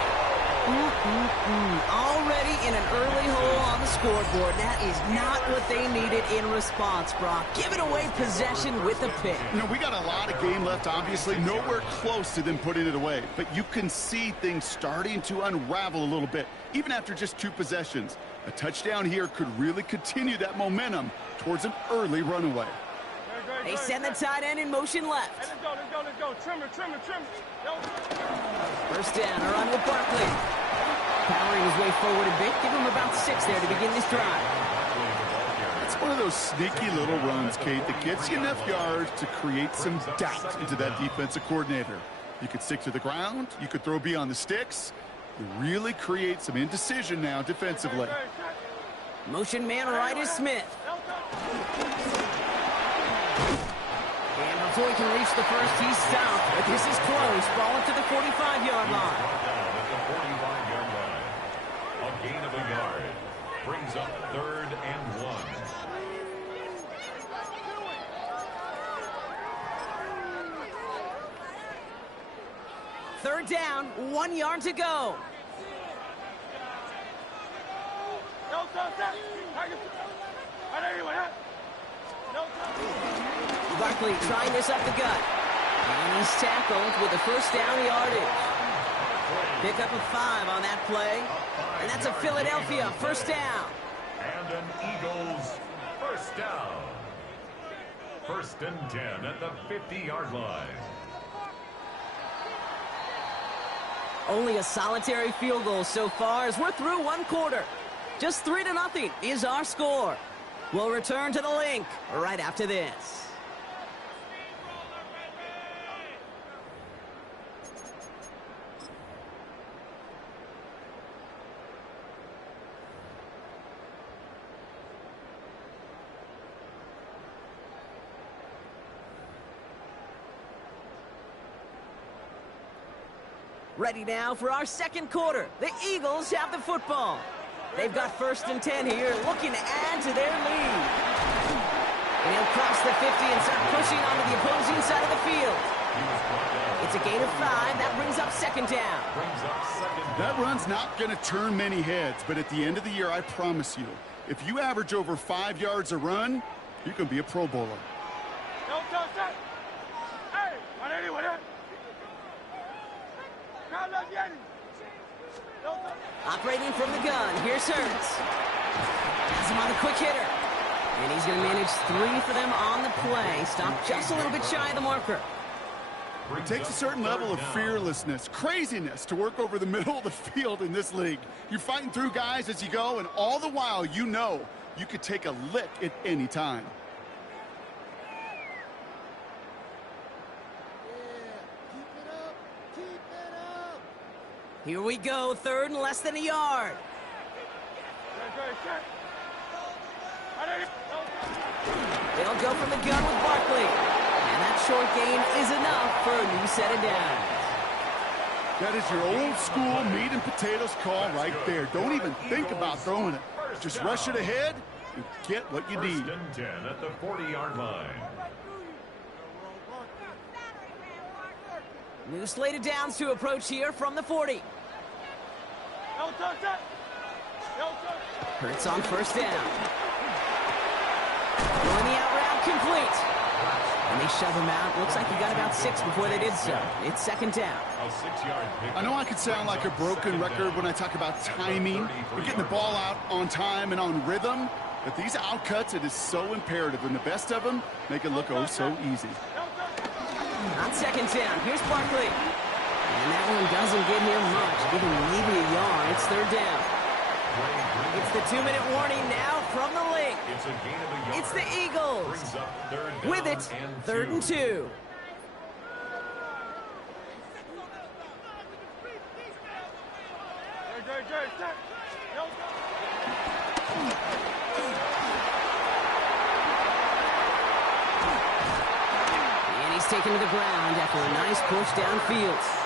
Already in an early hole on the scoreboard. That is not what they needed in response, Brock. Giving away possession with a pick. You know, we got a lot of game left, obviously. Nowhere close to them putting it away. But you can see things starting to unravel a little bit, even after just 2 possessions. A touchdown here could really continue that momentum towards an early runaway. They send the tight end in motion left. Let's go. Trimmer. First down, a run with Barkley. Powering his way forward a bit. Give him about 6 there to begin this drive. It's one of those sneaky little runs, Kate, that gets you enough yards to create some doubt into that defensive coordinator. You could stick to the ground. You could throw beyond the sticks. You really create some indecision now defensively. Motion man right is Smith. And before he can reach the first, he's stopped. But this is close. Ball up to the 45-yard line. Down at the 45-yard line. A gain of a yard. Brings up 3rd and 1. Third down, 1 yard to go. Barkley trying this up the gut. And he's tackled with the first down yardage. Pick up a 5 on that play. And that's a Philadelphia first down. And an Eagles first down. 1st and 10 at the 50-yard line. Only a solitary field goal so far as we're through 1 quarter. Just 3-0 is our score. We'll return to the link right after this. Ready now for our 2nd quarter. The Eagles have the football. They've got 1st and 10 here, looking to add to their lead. And he'll cross the 50 and start pushing onto the opposing side of the field. It's a gain of 5. That brings up 2nd down. That run's not going to turn many heads, but at the end of the year, I promise you, if you average over 5 yards a run, you can be a Pro Bowler. Operating from the gun, here's Hurts. Has him on the quick hitter. And he's going to manage 3 for them on the play. Stop just a little bit shy of the marker. It takes a certain level of fearlessness, craziness to work over the middle of the field in this league. You're fighting through guys as you go, and all the while you know you could take a lick at any time. Here we go, 3rd and less than a yard. They'll go from the gun with Barkley. And that short gain is enough for a new set of downs. That is your old school meat and potatoes call right there. Don't even think about throwing it. Just rush it ahead and get what you need. 1st and 10 at the 40-yard line. New slate of downs to approach here from the 40. Hurts on 1st down. Going the out route complete. And they shove him out. Looks like he got about 6 before they did so. It's 2nd down. A 6-yard pick. I know I could sound like a broken record when I talk about timing. We're getting the ball out on time and on rhythm. But these outcuts, it is so imperative. And the best of them make it look oh so easy. On 2nd down, here's Barkley. And that one doesn't get him much. Give him maybe a yard. It's 3rd down. It's the 2-minute warning now from the link. It's a gain of a yard. It's the Eagles. Brings up 3rd down With it, 3rd and 2. And he's taken to the ground after a nice push downfield.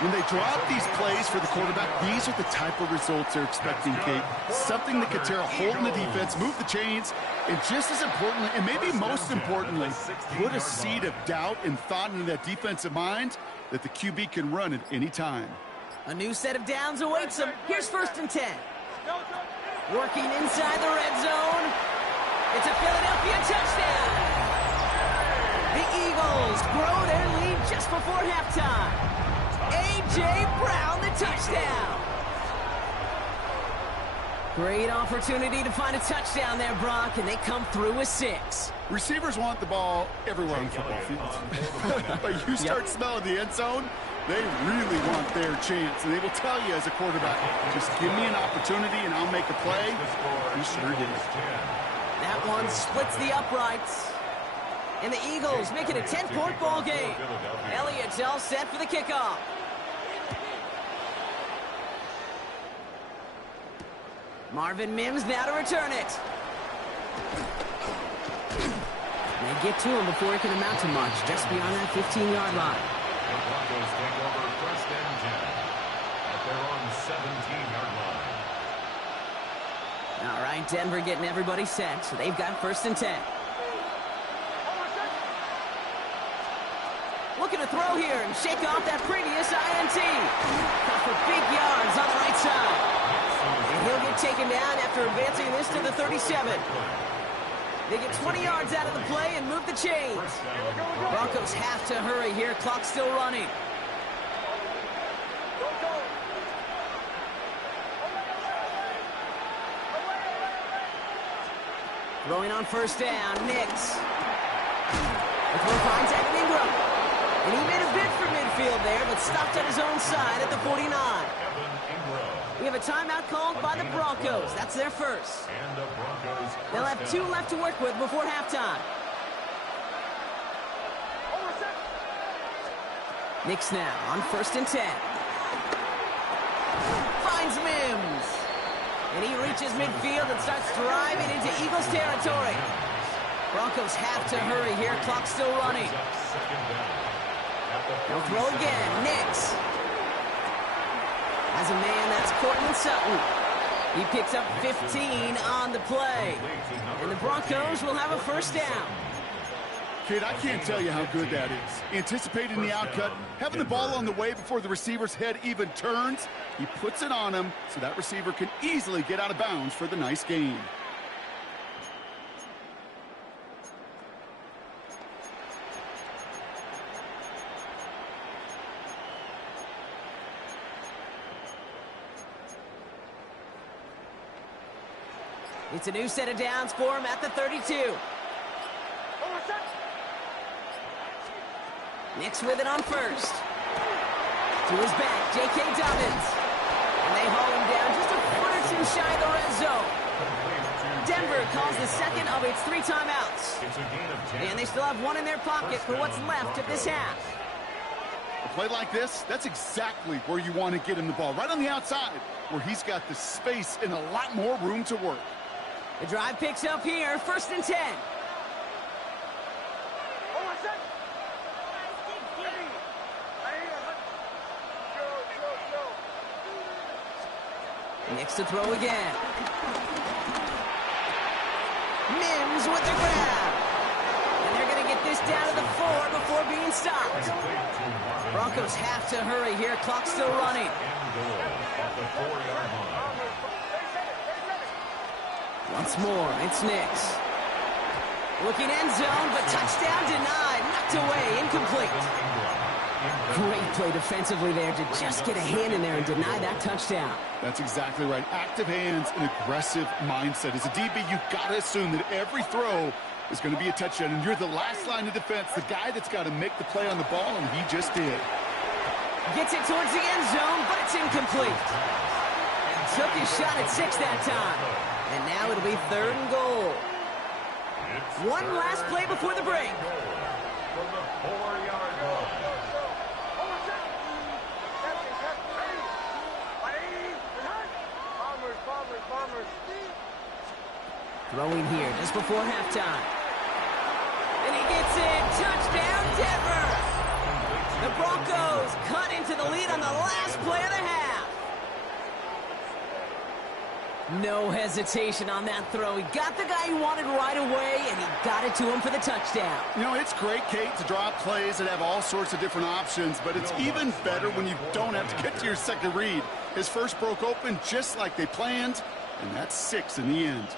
When they draw up these plays for the quarterback, these are the type of results they're expecting, Kate. Something that could tear a hole in the defense, move the chains, and just as importantly, and maybe most importantly, put a seed of doubt and thought into that defensive mind that the QB can run at any time. A new set of downs awaits them. Here's 1st and 10. Working inside the red zone. It's a Philadelphia touchdown. The Eagles grow their lead just before halftime. A.J. Brown, the touchdown. Great opportunity to find a touchdown there, Brock, and they come through with 6. Receivers want the ball everywhere on the football field. But you start smelling the end zone, they really want their chance. And they will tell you as a quarterback, just give me an opportunity and I'll make a play. He sure did. That one splits the uprights. And the Eagles make it a 10-point ball game. Elliott's all set for the kickoff. Marvin Mims now to return it. They get to him before it can amount to much, just beyond that 15-yard line. The Broncos take over 1st and 10 at their own 17-yard line. All right, Denver getting everybody set, so they've got 1st and 10. Looking to throw here and shake off that previous INT. Cut for big yards on the right side. And he'll get taken down after advancing this to the 37. They get 20 yards out of the play and move the chains. Broncos have to hurry here. Clock's still running. Throwing on 1st down, Nix. The throw finds Evan Ingram. And he made a bid for midfield there, but stopped at his own side at the 49. We have a timeout called by the Broncos. That's their first. They'll have 2 left to work with before halftime. Nix now on 1st and 10. Finds Mims. And he reaches midfield and starts driving into Eagles territory. Broncos have to hurry here. Clock's still running. They'll throw again. Nix. As a man, that's Cortland Sutton. He picks up 15 on the play. And the Broncos will have a 1st down. Kid, I can't tell you how good that is. Anticipating the outcut, having the ball on the way before the receiver's head even turns. He puts it on him so that receiver can easily get out of bounds for the nice gain. It's a new set of downs for him at the 32. Nix with it on 1st. To his back, J.K. Dobbins. And they haul him down just a foot or 2 shy of the red zone. Denver calls the 2nd of its 3 timeouts. And they still have 1 in their pocket for what's left of this half. A play like this, that's exactly where you want to get him the ball. Right on the outside, where he's got the space and a lot more room to work. The drive picks up here, 1st and 10. Nix to throw again. Mims with the grab. And they're going to get this down to the 4 before being stopped. Broncos have to hurry here. Clock's still running. Once more, it's Nix. Looking end zone, but touchdown denied. Knocked away, incomplete. Great play defensively there to just get a hand in there and deny that touchdown. That's exactly right. Active hands and aggressive mindset. As a DB, you've got to assume that every throw is going to be a touchdown, and you're the last line of defense, the guy that's got to make the play on the ball, and he just did. Gets it towards the end zone, but it's incomplete. Took his shot at 6 that time. And now it'll be 3rd and goal. One last play before the break. From the 4-yard line. Throwing here just before halftime. And he gets it. Touchdown, Denver. The Broncos cut into the lead on the last play of the half. No hesitation on that throw. He got the guy he wanted right away, and he got it to him for the touchdown. You know, it's great, Kate, to draw plays that have all sorts of different options, but it's even better when you don't have to get to your second read. His first broke open just like they planned, and that's 6 in the end.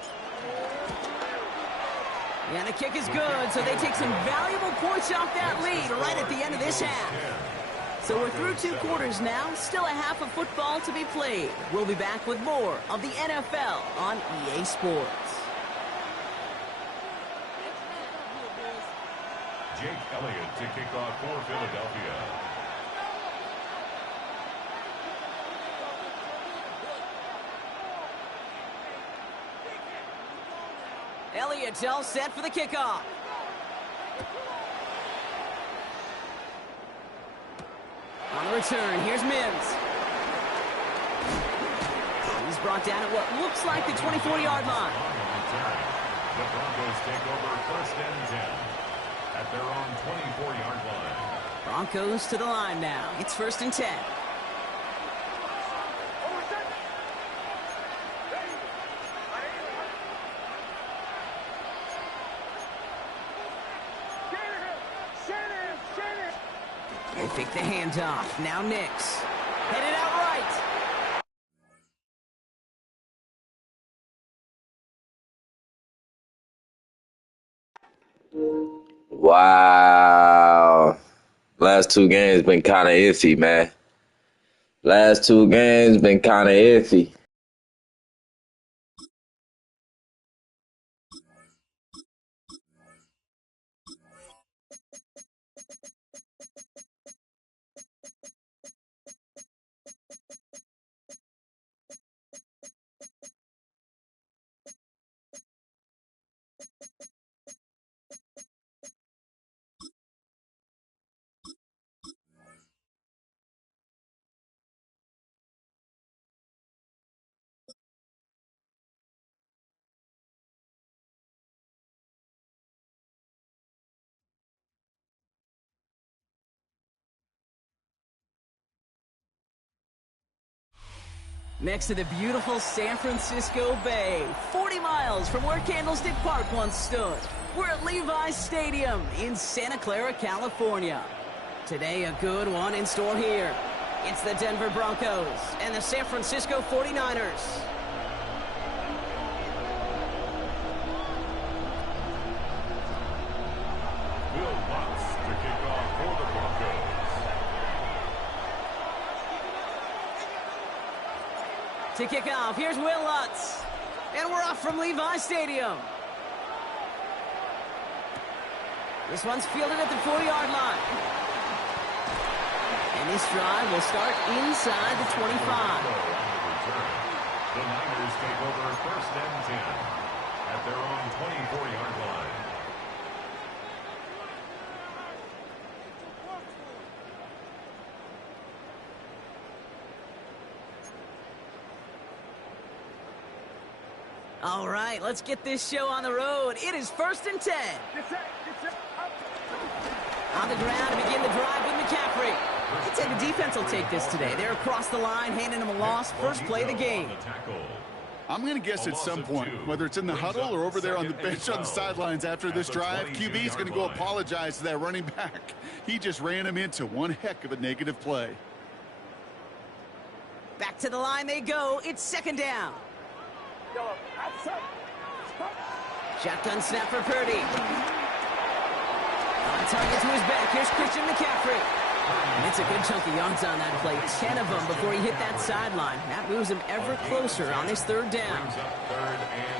And the kick is good, so they take some valuable points off that lead right at the end of this half. So we're through 2 quarters now, still a half of football to be played. We'll be back with more of the NFL on EA Sports. Jake Elliott to kick off for Philadelphia. Elliott's all set for the kickoff. On the return, here's Mims. He's brought down at what looks like the 24-yard line. The Broncos take over 1st and 10 at their own 24-yard line. Broncos to the line now. It's 1st and 10. They fake the handoff. Now Nix. Headed out right. Wow. Last 2 games been kind of iffy, man. Last 2 games been kind of iffy. Next to the beautiful San Francisco Bay, 40 miles from where Candlestick Park once stood. We're at Levi's Stadium in Santa Clara, California. Today, a good one in store here. It's the Denver Broncos and the San Francisco 49ers. Will Lutz to kick off for the Broncos. To kick off, here's Will Lutz. And we're off from Levi's Stadium. This one's fielded at the 4-yard line. And this drive will start inside the 25. The Niners take over 1st and 10 at their own 24-yard line. All right, let's get this show on the road. It is 1st and 10. On the ground to begin the drive with McCaffrey. I'd say the defense will take this today. They're across the line, handing him a loss. First play of the game. I'm going to guess at some point, whether it's in the huddle or over there on the bench on the sidelines after this drive, QB is going to go apologize to that running back. He just ran him into one heck of a negative play. Back to the line they go. It's 2nd down. Shotgun snap for Purdy. On target to his back. Here's Christian McCaffrey. And it's a good chunk of yards on that play. 10 of them before he hit that sideline. That moves him ever closer on this 3rd down.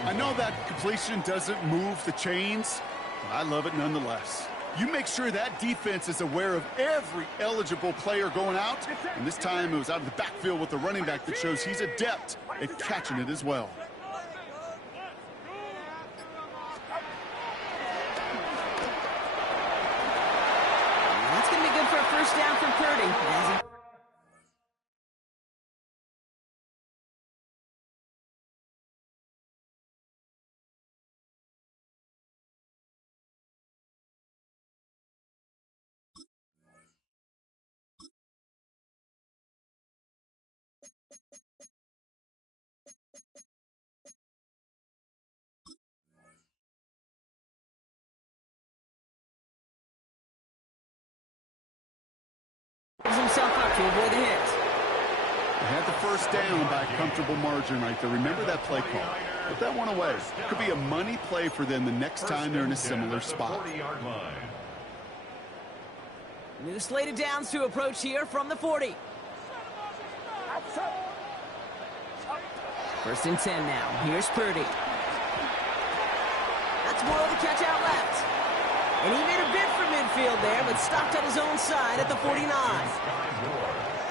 I know that completion doesn't move the chains, but I love it nonetheless. You make sure that defense is aware of every eligible player going out, and this time it was out of the backfield with the running back that shows he's adept at catching it as well. That's going to be good for a 1st down for Purdy. As he Gives himself up to avoid the hit. They had the first down by a comfortable margin right there. Remember that play call. Put that one away. It could be a money play for them the next time they're in a similar spot. New slated downs to approach here from the 40. First and 10 now. Here's Purdy. That's Moore to catch out left. And he made a bid for midfield there, but stopped at his own side at the 49.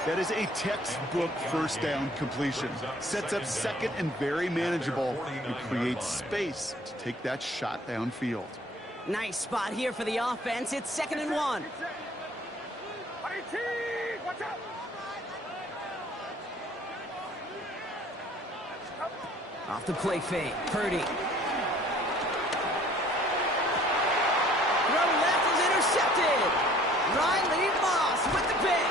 That is a textbook first down completion. Sets up second and very manageable and creates space to take that shot downfield. Nice spot here for the offense. It's 2nd and 1. Off the play fake. Purdy. Throw left is intercepted. Riley Moss with the pick.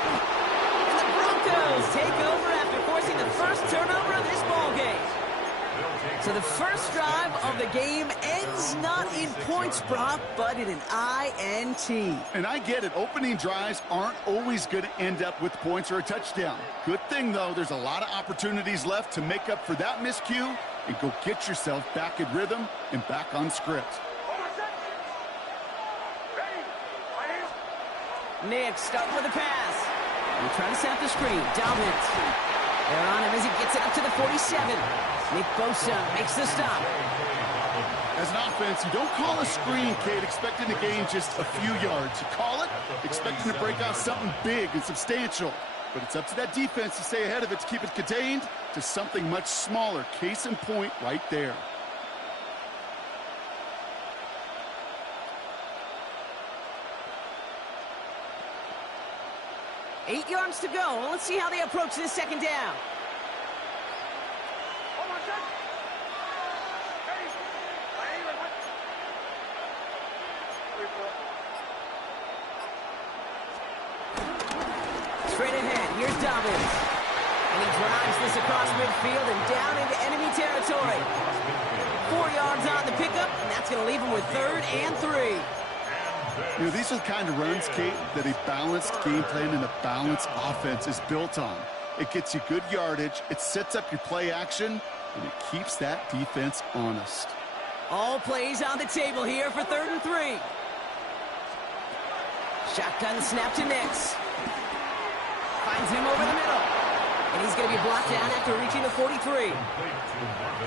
And the Broncos take over after forcing the first turnover of this ballgame. So the first drive of the game ends not in points, Brock, but in an INT. And I get it. Opening drives aren't always going to end up with points or a touchdown. Good thing, though, there's a lot of opportunities left to make up for that miscue and go get yourself back in rhythm and back on script. Nick starting with a pass. We're trying to set up the screen. Dobbins. They're on him as he gets it up to the 47. Nick Bosa makes the stop. As an offense, you don't call a screen, Kate, expecting to gain just a few yards. You call it expecting to break out something big and substantial. But it's up to that defense to stay ahead of it, to keep it contained to something much smaller. Case in point right there. Eight yards to go. Let's see how they approach this second down. Straight ahead, here's Dobbins. And he drives this across midfield and down into enemy territory. 4 yards on the pickup, and that's going to leave him with 3rd and 3. You know, these are the kind of runs, Kate, that a balanced game plan and a balanced offense is built on. It gets you good yardage, it sets up your play action, and it keeps that defense honest. All plays on the table here for 3rd and 3. Shotgun snap to Nix. Finds him over the middle. And he's going to be blocked down after reaching the 43.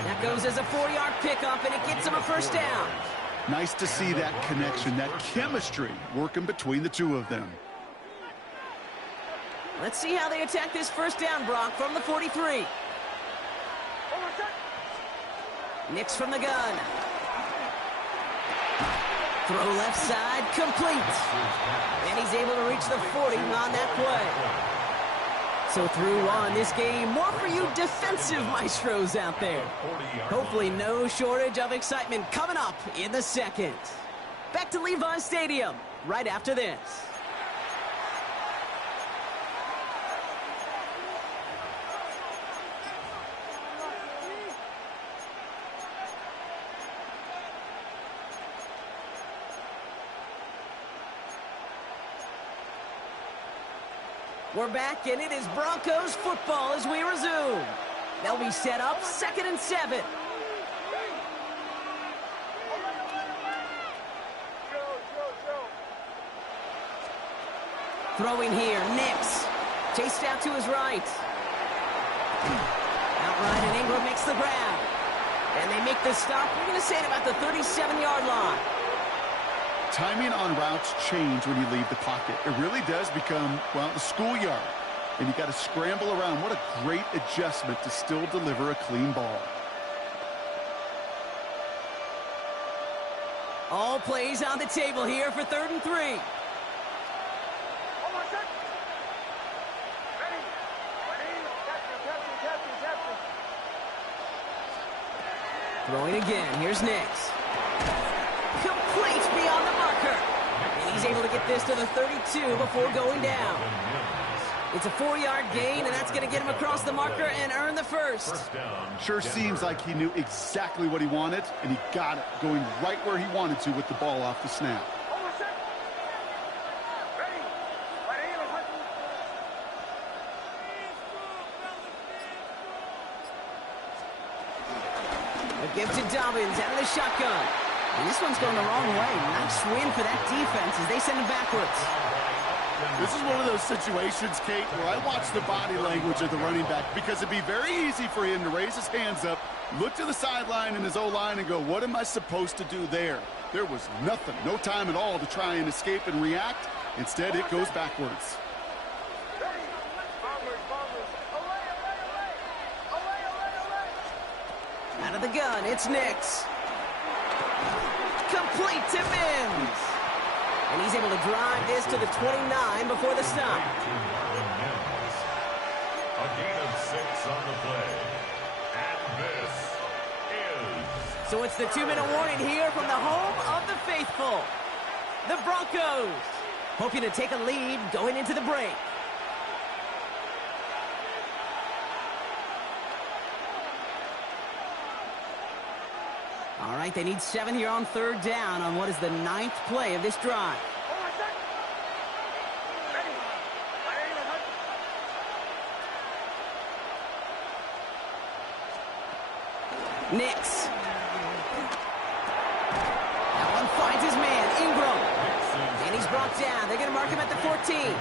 That goes as a 4-yard pickup, and it gets him a first down. Nice to see that connection, that chemistry working between the two of them. Let's see how they attack this first down, Brock, from the 43. Nix from the gun. Throw left side, complete. And he's able to reach the 40 on that play. So through on this game, more for you defensive maestros out there. Hopefully no shortage of excitement coming up in the second. Back to Levi Stadium right after this. We're back, and it is Broncos football as we resume. They'll be set up 2nd and 7. Throwing here, Nix. Chased out to his right. Outright, and Ingram makes the grab. And they make the stop. We're going to say it about the 37-yard line. Timing on routes change when you leave the pocket. It really does become, well, the schoolyard. And you got to scramble around. What a great adjustment to still deliver a clean ball. All plays on the table here for 3rd and 3. Throwing again. Here's Nix. Complete beyond the marker. And he's able to get this to the 32 before going down. It's a 4-yard gain, and that's going to get him across the marker and earn the first. Sure seems like he knew exactly what he wanted, and he got it, going right where he wanted to with the ball off the snap. Give to Dobbins out of the shotgun. And this one's going the wrong way. Nice win for that defense as they send him backwards. This is one of those situations, Kate, where I watch the body language of the running back because it'd be very easy for him to raise his hands up, look to the sideline in his O-line and go, what am I supposed to do there? There was nothing, no time at all to try and escape and react. Instead, it goes backwards. Out of the gun, it's Nix. Complete to Mims. And he's able to drive this to the 29 before the stop. A gain of 6 on the play. And this is... So it's the 2-minute warning here from the home of the faithful. The Broncos hoping to take a lead going into the break. All right, they need 7 here on 3rd down on what is the 9th play of this drive. Nix. That one finds his man, Ingram. And he's brought down. They're going to mark him at the 14.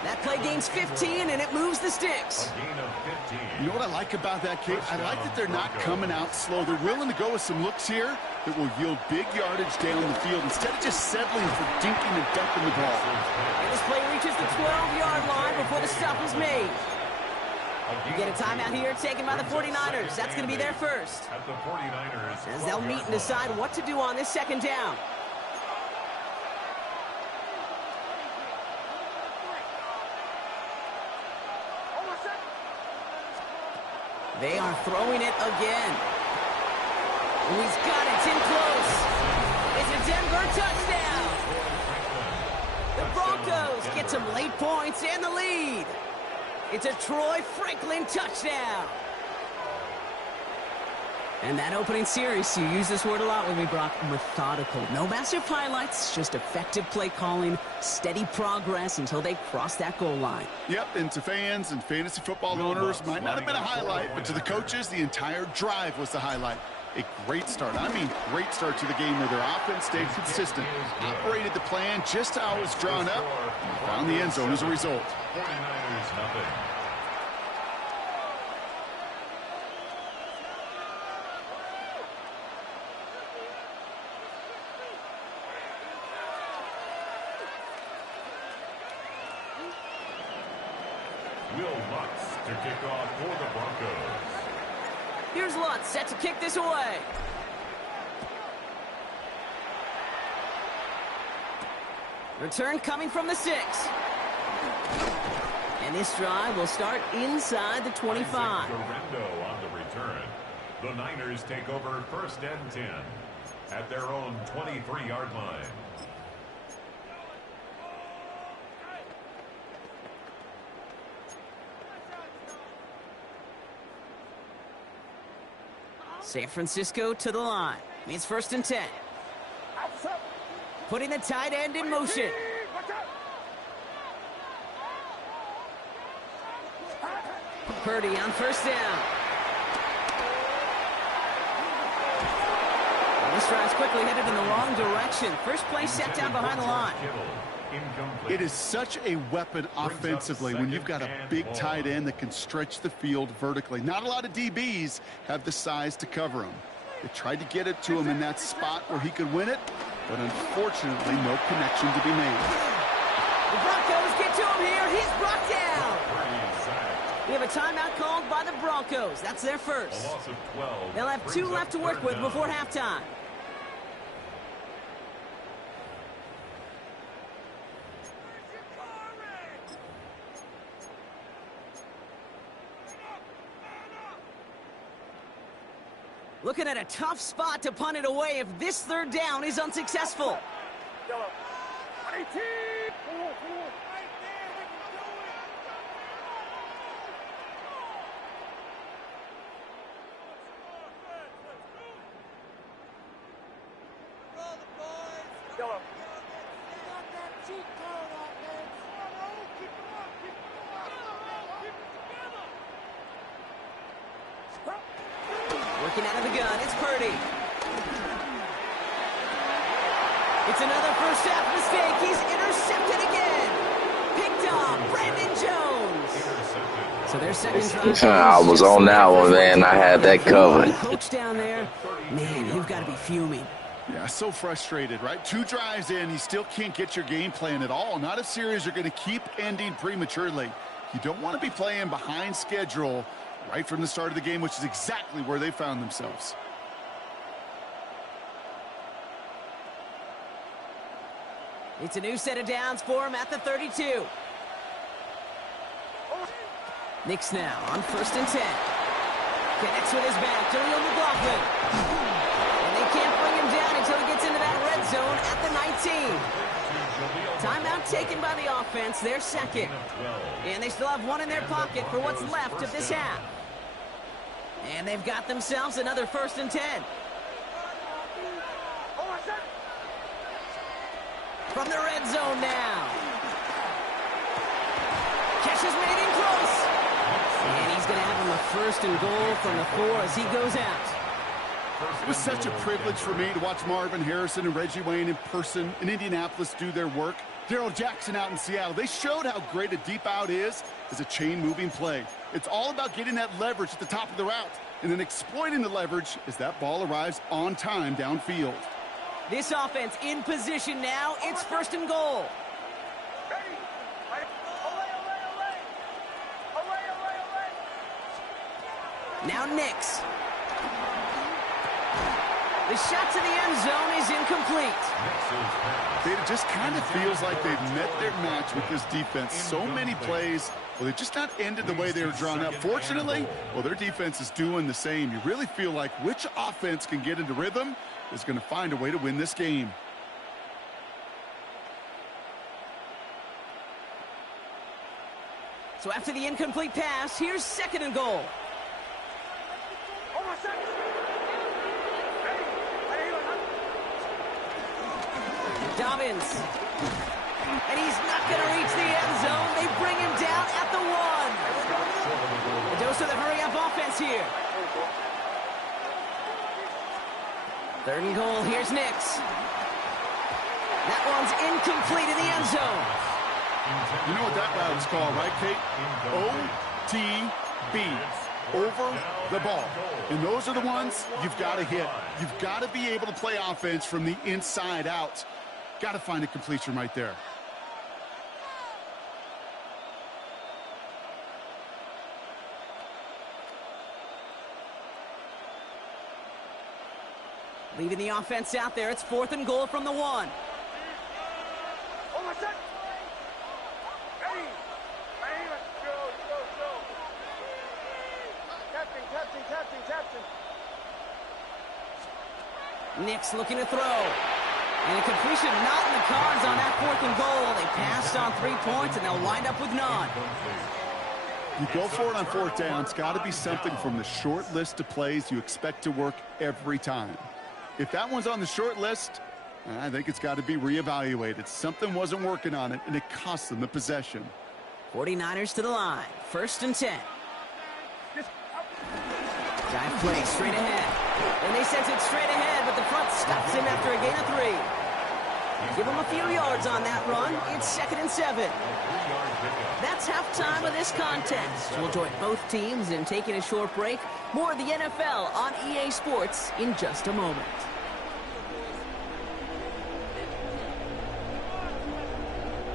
That play gains 15, and it moves the sticks. You know what I like about that, Kate? I like that they're not coming out slow. They're willing to go with some looks here that will yield big yardage down the field instead of just settling for dinking and dumping the ball. And this play reaches the 12-yard line before the stop is made. You get a timeout here taken by the 49ers. That's going to be their first. As they'll meet and decide what to do on this 2nd down. They are throwing it again. He's got it. It's in close. It's a Denver touchdown. The Broncos get some late points and the lead. It's a Troy Franklin touchdown. And that opening series, you use this word a lot with me, Brock, methodical. No massive highlights, just effective play calling, steady progress until they cross that goal line. Yep, and to fans and fantasy football owners, might not have been a highlight, but to the coaches, the entire drive was the highlight. A great start. I mean, great start to the game where their offense stayed consistent, operated the plan just how it was drawn up, and found the end zone as a result. 49ers nothing. Will Lutz to kick off for the Broncos. Here's Lutz set to kick this away. Return coming from the 6. And this drive will start inside the 25. Garendo on the return. The Niners take over 1st and 10 at their own 23-yard line. San Francisco to the line. It's 1st and 10. Putting the tight end in motion. Purdy on 1st down. And this drive's quickly headed in the wrong direction. First play set down behind the line. It is such a weapon offensively when you've got a big tight end that can stretch the field vertically. Not a lot of DBs have the size to cover him. They tried to get it to him in that spot where he could win it, but unfortunately no connection to be made. The Broncos get to him here. He's brought down. We have a timeout called by the Broncos. That's their first. They'll have 2 left to work with before halftime. Looking at a tough spot to punt it away if this 3rd down is unsuccessful. Looking out of the gun, it's Purdy. It's another first half mistake. He's intercepted again. Picked off Brandon Jones. So their second drive. I was on that one, man. I had that covered. Coach down there, man, you've got to be fuming. Yeah, so frustrated, right? 2 drives in, you still can't get your game plan at all. Not if series are going to keep ending prematurely. You don't want to be playing behind schedule right from the start of the game, which is exactly where they found themselves. It's a new set of downs for him at the 32. Knicks now on 1st and 10. Connects with his back, Jaleel McLaughlin. And they can't bring him down until he gets into that red zone at the 19. Timeout taken by the offense, their second. And they still have one in their pocket for what's left of this half. And they've got themselves another 1st and 10. From the red zone now. Catch is made in close. And he's going to have him a 1st and goal from the 4 as he goes out. It was such a privilege for me to watch Marvin Harrison and Reggie Wayne in person in Indianapolis do their work. Darrell Jackson out in Seattle. They showed how great a deep out is as a chain-moving play. It's all about getting that leverage at the top of the route and then exploiting the leverage as that ball arrives on time downfield. This offense in position now. It's 1st and goal. Now Knicks. The shot to the end zone is incomplete. It just kind of feels like they've met their match with this defense. So many plays, well, they've just not ended the way they were drawn up. Fortunately, well, their defense is doing the same. You really feel like which offense can get into rhythm is going to find a way to win this game. So after the incomplete pass, here's 2nd and goal. Dobbins. And he's not going to reach the end zone. They bring him down at the 1. A dose of the hurry-up offense here. 3rd and goal. Here's Knicks. That one's incomplete in the end zone. You know what that route is called, right, Kate? OTB. Over the ball. And those are the ones you've got to hit. You've got to be able to play offense from the inside out. Got to find a completion right there. Leaving the offense out there. It's 4th and goal from the 1. Knicks looking to throw. And a completion not in the cards on that 4th and goal. They passed on 3 points, and they'll wind up with none. You go for it on 4th down. It's got to be something from the short list of plays you expect to work every time. If that one's on the short list, I think it's got to be reevaluated. Something wasn't working on it, and it cost them the possession. 49ers to the line. 1st and 10. Dive play straight ahead. And they sense it straight ahead, but the front stops him after a gain of 3. Give him a few yards on that run. It's 2nd and 7. That's halftime of this contest. We'll join both teams in taking a short break. More of the NFL on EA Sports in just a moment.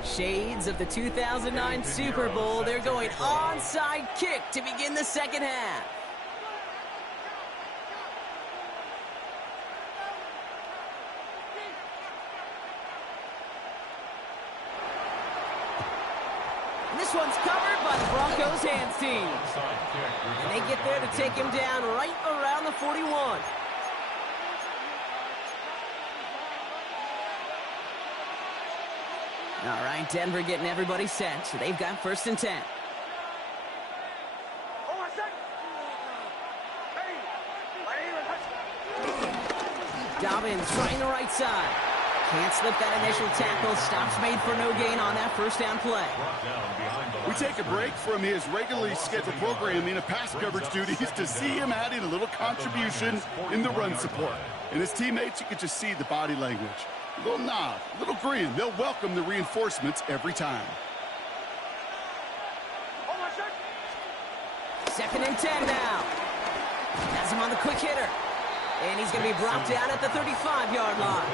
Shades of the 2009 Super Bowl. They're going onside kick to begin the second half. This one's covered by the Broncos hands team. And they get there to take him down right around the 41. All right, Denver getting everybody set. So they've got 1st and 10. Dobbins trying the right side. Can't slip that initial tackle. Stops made for no gain on that first down play. We take a break from his regularly scheduled programming of pass coverage duties to see him adding a little contribution in the run support. And his teammates, you can just see the body language. A little nod, a little grin. They'll welcome the reinforcements every time. 2nd and 10 now. Has him on the quick hitter. And he's going to be brought down at the 35-yard line.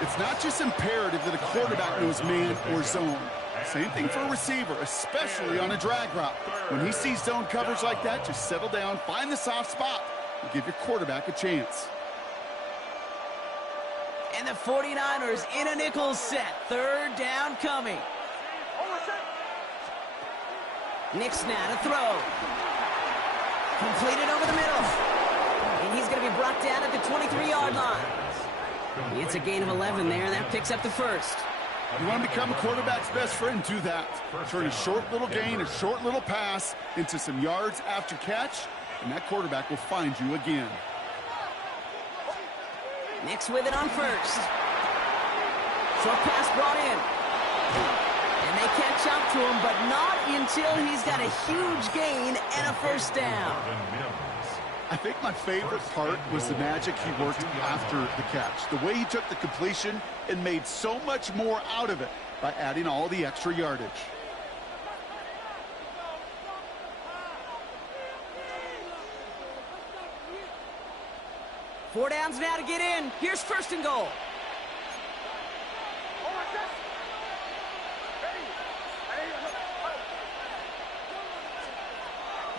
It's not just imperative that a quarterback knows man or zone. Same thing for a receiver, especially on a drag route. When he sees zone coverage like that, just settle down, find the soft spot, and give your quarterback a chance. And the 49ers in a nickel set. 3rd down coming. Nick's now to throw. Completed over the middle. And he's going to be brought down at the 23-yard line. It's a gain of 11 there. That picks up the first. You want to become a quarterback's best friend, do that. Turn a short little gain, a short little pass into some yards after catch, and that quarterback will find you again. Nick's with it on first. Short pass brought in. And they catch up to him, but not until he's got a huge gain and a first down. I think my favorite part was the magic he worked after the catch. The way he took the completion and made so much more out of it by adding all the extra yardage. Four downs now to get in. Here's 1st and goal.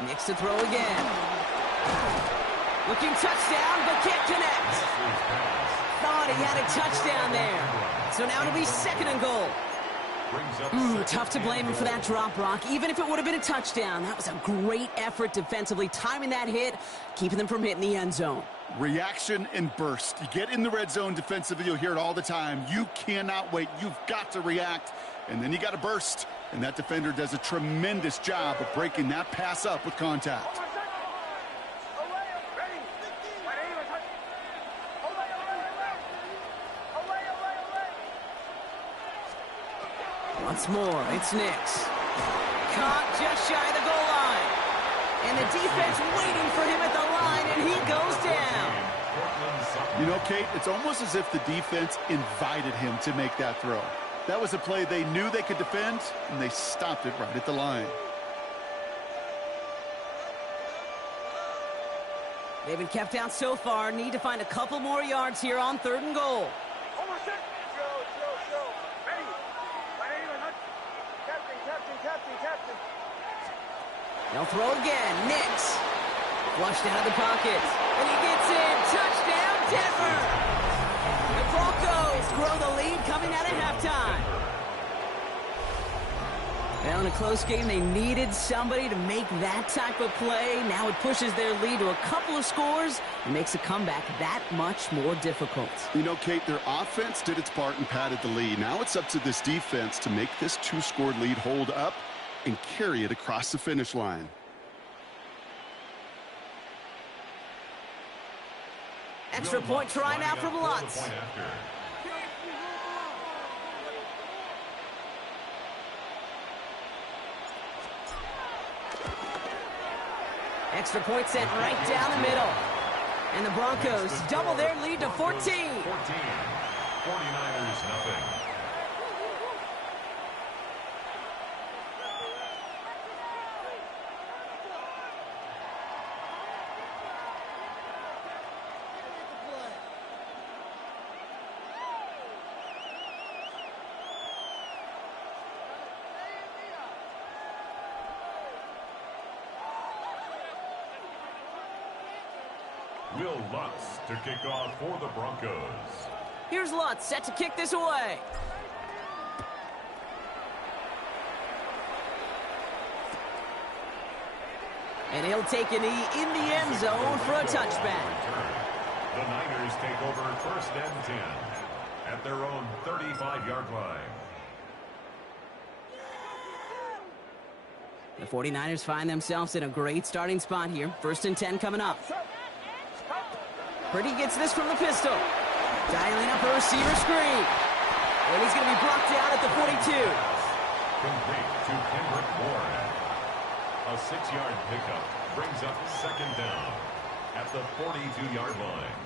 Nick's to throw again. Looking touchdown, but can't connect. Thought he had a touchdown there. So now it'll be 2nd and goal. Tough to blame him for that drop, Brock. Even if it would have been a touchdown, that was a great effort defensively, timing that hit, keeping them from hitting the end zone. Reaction and burst. You get in the red zone defensively, you'll hear it all the time. You cannot wait. You've got to react, and then you got to burst. And that defender does a tremendous job of breaking that pass up with contact. Once more, it's Nick's. Caught just shy of the goal line. And the defense waiting for him at the line, and he goes down. You know, Kate, it's almost as if the defense invited him to make that throw. That was a play they knew they could defend, and they stopped it right at the line. They've been kept out so far. Need to find a couple more yards here on 3rd and goal. They'll throw again. Nix. Flushed out of the pocket. And he gets in. Touchdown, Denver. The Broncos grow the lead coming out of halftime. Now in a close game, they needed somebody to make that type of play. Now it pushes their lead to a couple of scores and makes a comeback that much more difficult. You know, Kate, their offense did its part and padded the lead. Now it's up to this defense to make this 2-score lead hold up and carry it across the finish line. Extra point try now from Lutz. Extra point sent right down the middle. And the Broncos double their lead to 14. 49ers nothing. Will Lutz to kick off for the Broncos. Here's Lutz set to kick this away. And he'll take a knee in the end zone for a touchback. The Niners take over 1st and 10 at their own 35-yard line. The 49ers find themselves in a great starting spot here. 1st and 10 coming up. Purdy gets this from the pistol. Dialing up a receiver screen. And he's going to be brought down at the 42. Complete to Kendrick Ward. A 6-yard pickup brings up second down at the 42-yard line.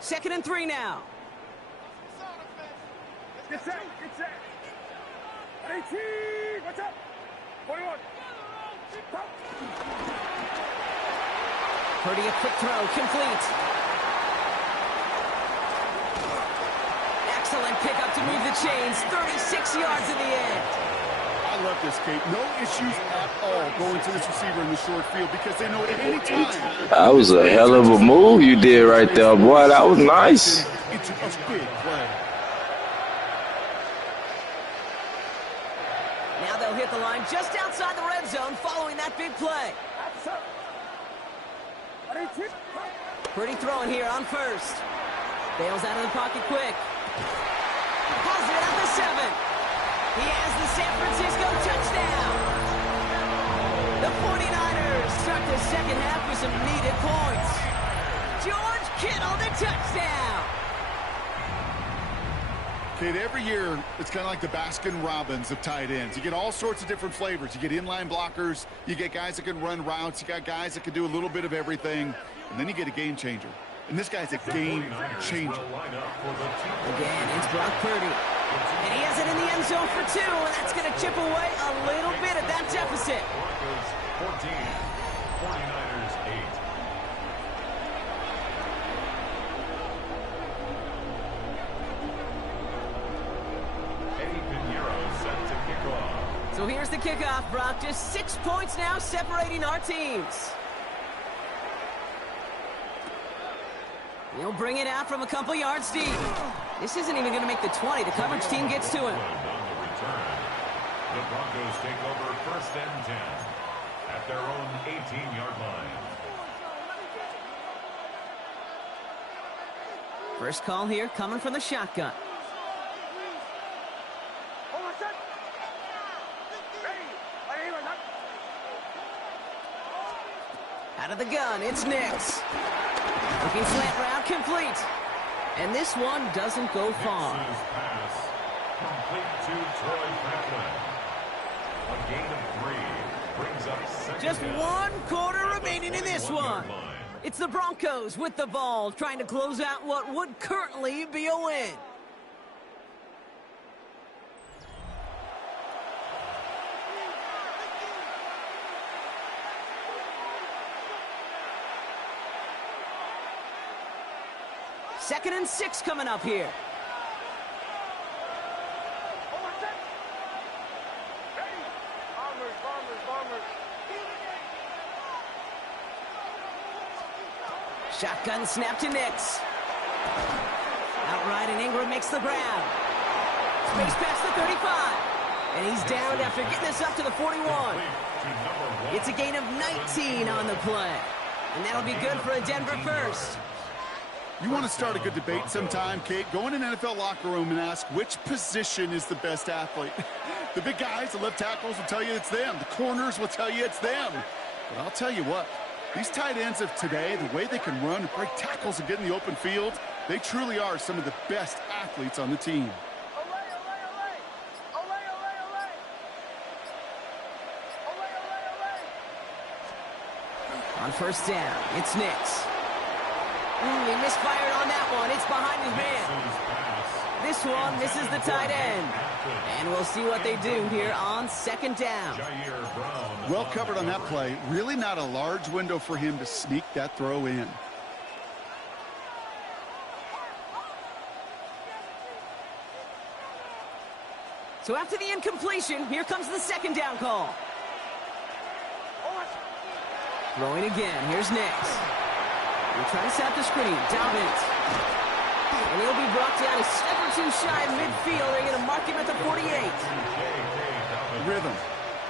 2nd and 3 now. Get set, get set. 18, what's up? 41. Purdy, a quick throw, complete. Excellent pickup to move the chains. 36 yards in the end. I love this, Kate. No issues at all going to this receiver in the short field because they know at any time. That was a hell of a move you did right there, boy. That was nice. It's a big play. Now they'll hit the line just outside the red zone following that big play. Purdy throwing here on first. Bails out of the pocket quick. Pulls it at the 7. He has the San Francisco touchdown. The 49ers start the second half with some needed points. George Kittle, the touchdown. Kate, every year, it's kind of like the Baskin-Robbins of tight ends. You get all sorts of different flavors. You get inline blockers. You get guys that can run routes. You got guys that can do a little bit of everything. And then you get a game changer. And this guy's a game changer. Again, it's Brock Purdy. And he has it in the end zone for 2, and that's going to chip away a little bit at that deficit. 14, 49ers 8. So here's the kickoff, Brock. Just 6 points now separating our teams. He'll bring it out from a couple yards deep. This isn't even going to make the 20. The coverage team gets to him. On the return, the Broncos take over 1st and 10 at their own 18-yard line. First call here coming from the shotgun. Out of the gun, it's Nix. Looking slant route, complete. And this one doesn't go far. Nix's pass complete to Troy Franklin. A gain of 3 brings up second. Just 1 quarter remaining in this one. It's the Broncos with the ball, trying to close out what would currently be a win. Second and 6 coming up here. Shotgun snap to Nix. Outright, and Ingram makes the grab. Space past the 35. And he's down after getting this up to the 41. It's a gain of 19 on the play. And that'll be good for a Denver first. You want to start a good debate sometime, Kate? Go in an NFL locker room and ask which position is the best athlete. The big guys, the left tackles will tell you it's them. The corners will tell you it's them. But I'll tell you what, these tight ends of today, the way they can run, break tackles, and get in the open field, they truly are some of the best athletes on the team. On first down, it's Nix. He misfired on that one. It's behind his man. This one misses the tight end. And we'll see what they do here on second down. Well covered on that play. Really not a large window for him to sneak that throw in. So after the incompletion, here comes the second down call. Throwing again. Here's Nix. He'll try to set up the screen. Dobbins. And he'll be brought down a step or two shy of midfield. They're going to mark him at the 48. Rhythm.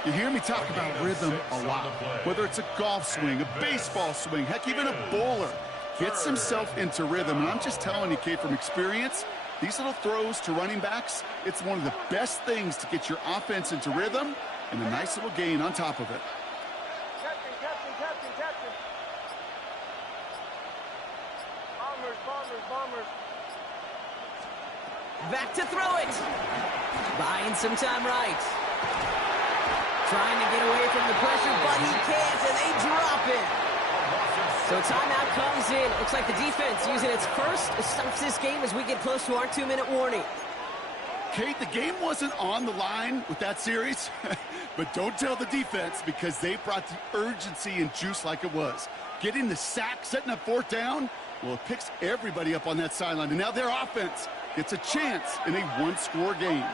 You hear me talk about rhythm a lot. Whether it's a golf swing, a baseball swing, heck, even a bowler gets himself into rhythm. And I'm just telling you, Kate, from experience, these little throws to running backs, it's one of the best things to get your offense into rhythm and a nice little gain on top of it. Back to throw it. Buying some time right. Trying to get away from the pressure, but he can't, and they drop it. So timeout comes in. Looks like the defense using its first stops this game as we get close to our 2-minute warning. Kate, the game wasn't on the line with that series, but don't tell the defense because they brought the urgency and juice like it was. Getting the sack, setting up fourth down, well, it picks everybody up on that sideline, and now their offense gets a chance in a one-score game.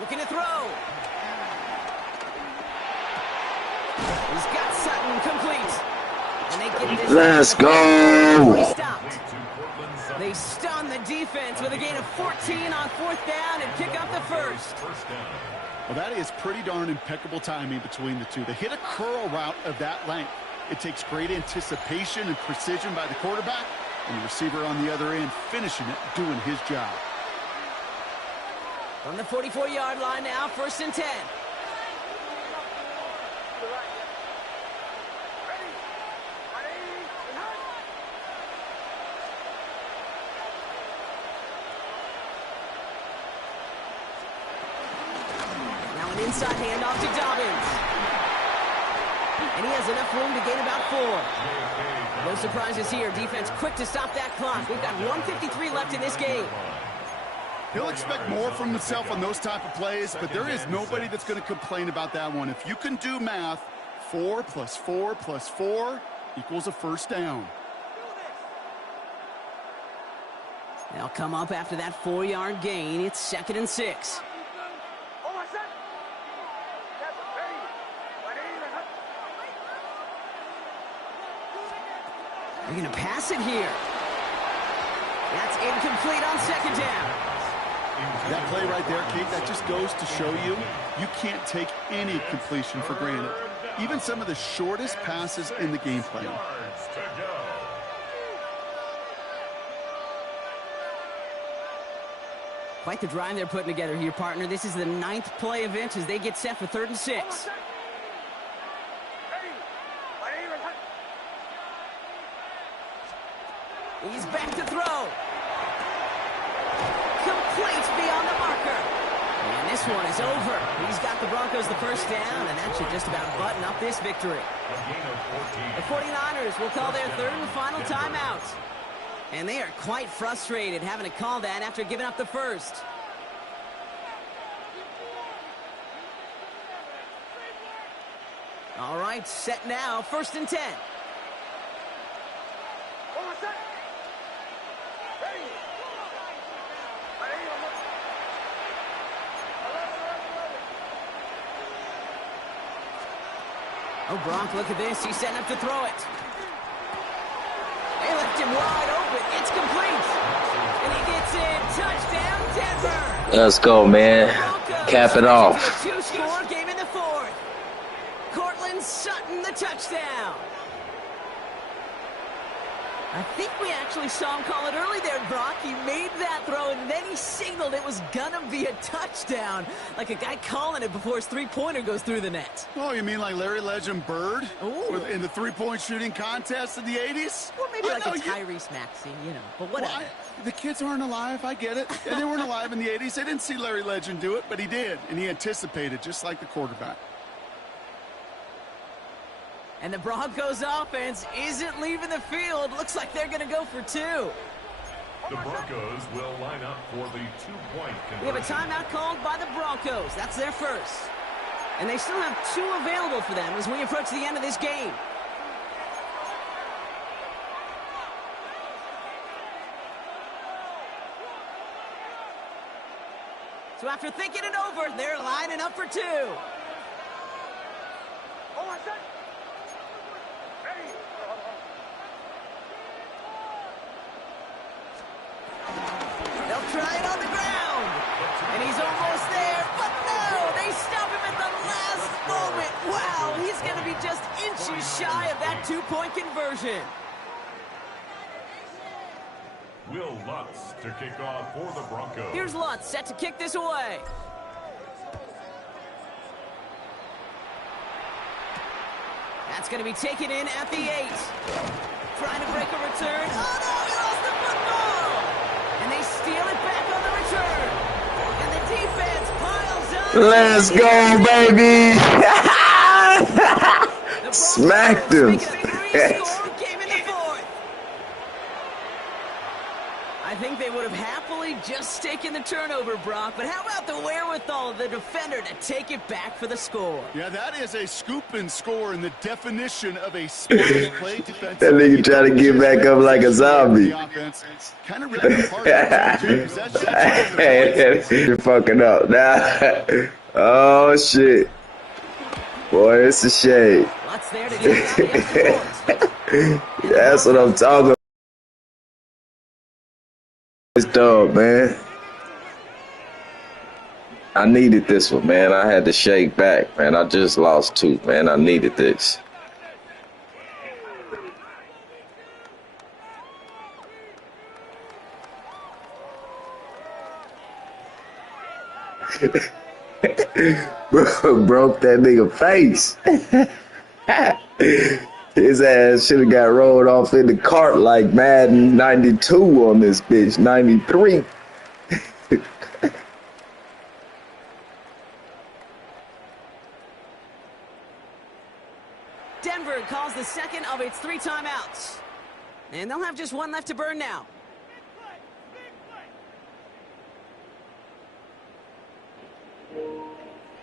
Looking to throw. He's got Sutton complete. And they get this. Let's go. They stun the defense with a gain of 14 on fourth down and pick up the first. Well, that is pretty darn impeccable timing between the two. They hit a curl route of that length. It takes great anticipation and precision by the quarterback, and the receiver on the other end finishing it, doing his job. From the 44-yard line now, 1st and 10. Now an inside handoff to Dobbins. And he has enough room to gain about 4. No surprises here. Defense quick to stop that clock. We've got 1:53 left in this game. He'll expect more from himself on those type of plays, but there is nobody that's going to complain about that one. If you can do math, 4 + 4 + 4 equals a first down. They'll come up after that 4-yard gain. It's 2nd and 6. They're going to pass it here. That's incomplete on 2nd down. That play right there, Kate, that just goes to show you, you can't take any completion for granted. Even some of the shortest passes in the game plan. Quite the drive they're putting together here, partner. This is the 9th play of inch as they get set for 3rd and 6. He's back to throw. Complete beyond the marker. And this one is over. He's got the Broncos the first down, and that should just about button up this victory. The 49ers will call their 3rd and final timeout. And they are quite frustrated having to call that after giving up the first. All right, set now, 1st and 10. Oh, Gronk, look at this. He's setting up to throw it. They left him wide open. It's complete. And he gets it. Touchdown, Denver. Let's go, man. Cap it off. 2-score game in the 4th. Cortland Sutton, the touchdown. I think we actually saw him call it early there, Brock. He made that throw, and then he signaled it was going to be a touchdown. Like a guy calling it before his three-pointer goes through the net. Oh, you mean like Larry Legend Bird in the three-point shooting contest in the 80s? Or maybe like a Tyrese Maxey, you know, but whatever. Well, the kids aren't alive, I get it. And they weren't alive in the 80s. They didn't see Larry Legend do it, but he did, and he anticipated, just like the quarterback. And the Broncos offense isn't leaving the field. Looks like they're going to go for 2. The Broncos will line up for the 2-point conversion. We have a timeout called by the Broncos. That's their first. And they still have 2 available for them as we approach the end of this game. So after thinking it over, they're lining up for 2. They'll try it on the ground. And he's almost there, but no, they stop him at the last moment. Wow, he's going to be just inches shy of that two-point conversion. Will Lutz to kick off for the Broncos. Here's Lutz set to kick this away. That's going to be taken in at the 8. Trying to break a return. Oh, no, he lost the football. And they steal it back on the return. And the defense piles up. Let's go, baby. Smacked him. I think they would have happily just taken the turnover, Brock, but how about the wherewithal of the defender to take it back for the score? Yeah, that is a scoop and score in the definition of a splash play defense. That nigga try to get back up like a zombie. Kind of ripped apart. You're fucking up. Nah. Oh, shit. Boy, it's a shame. What's there to do That's what I'm talking about. This dub, man. I needed this one, man. I had to shake back, man. I just lost 2, man. I needed this. Broke that nigga face. His ass should have got rolled off in the cart like Madden 92 on this bitch, 93. Denver calls the second of its 3 timeouts. And they'll have just 1 left to burn now.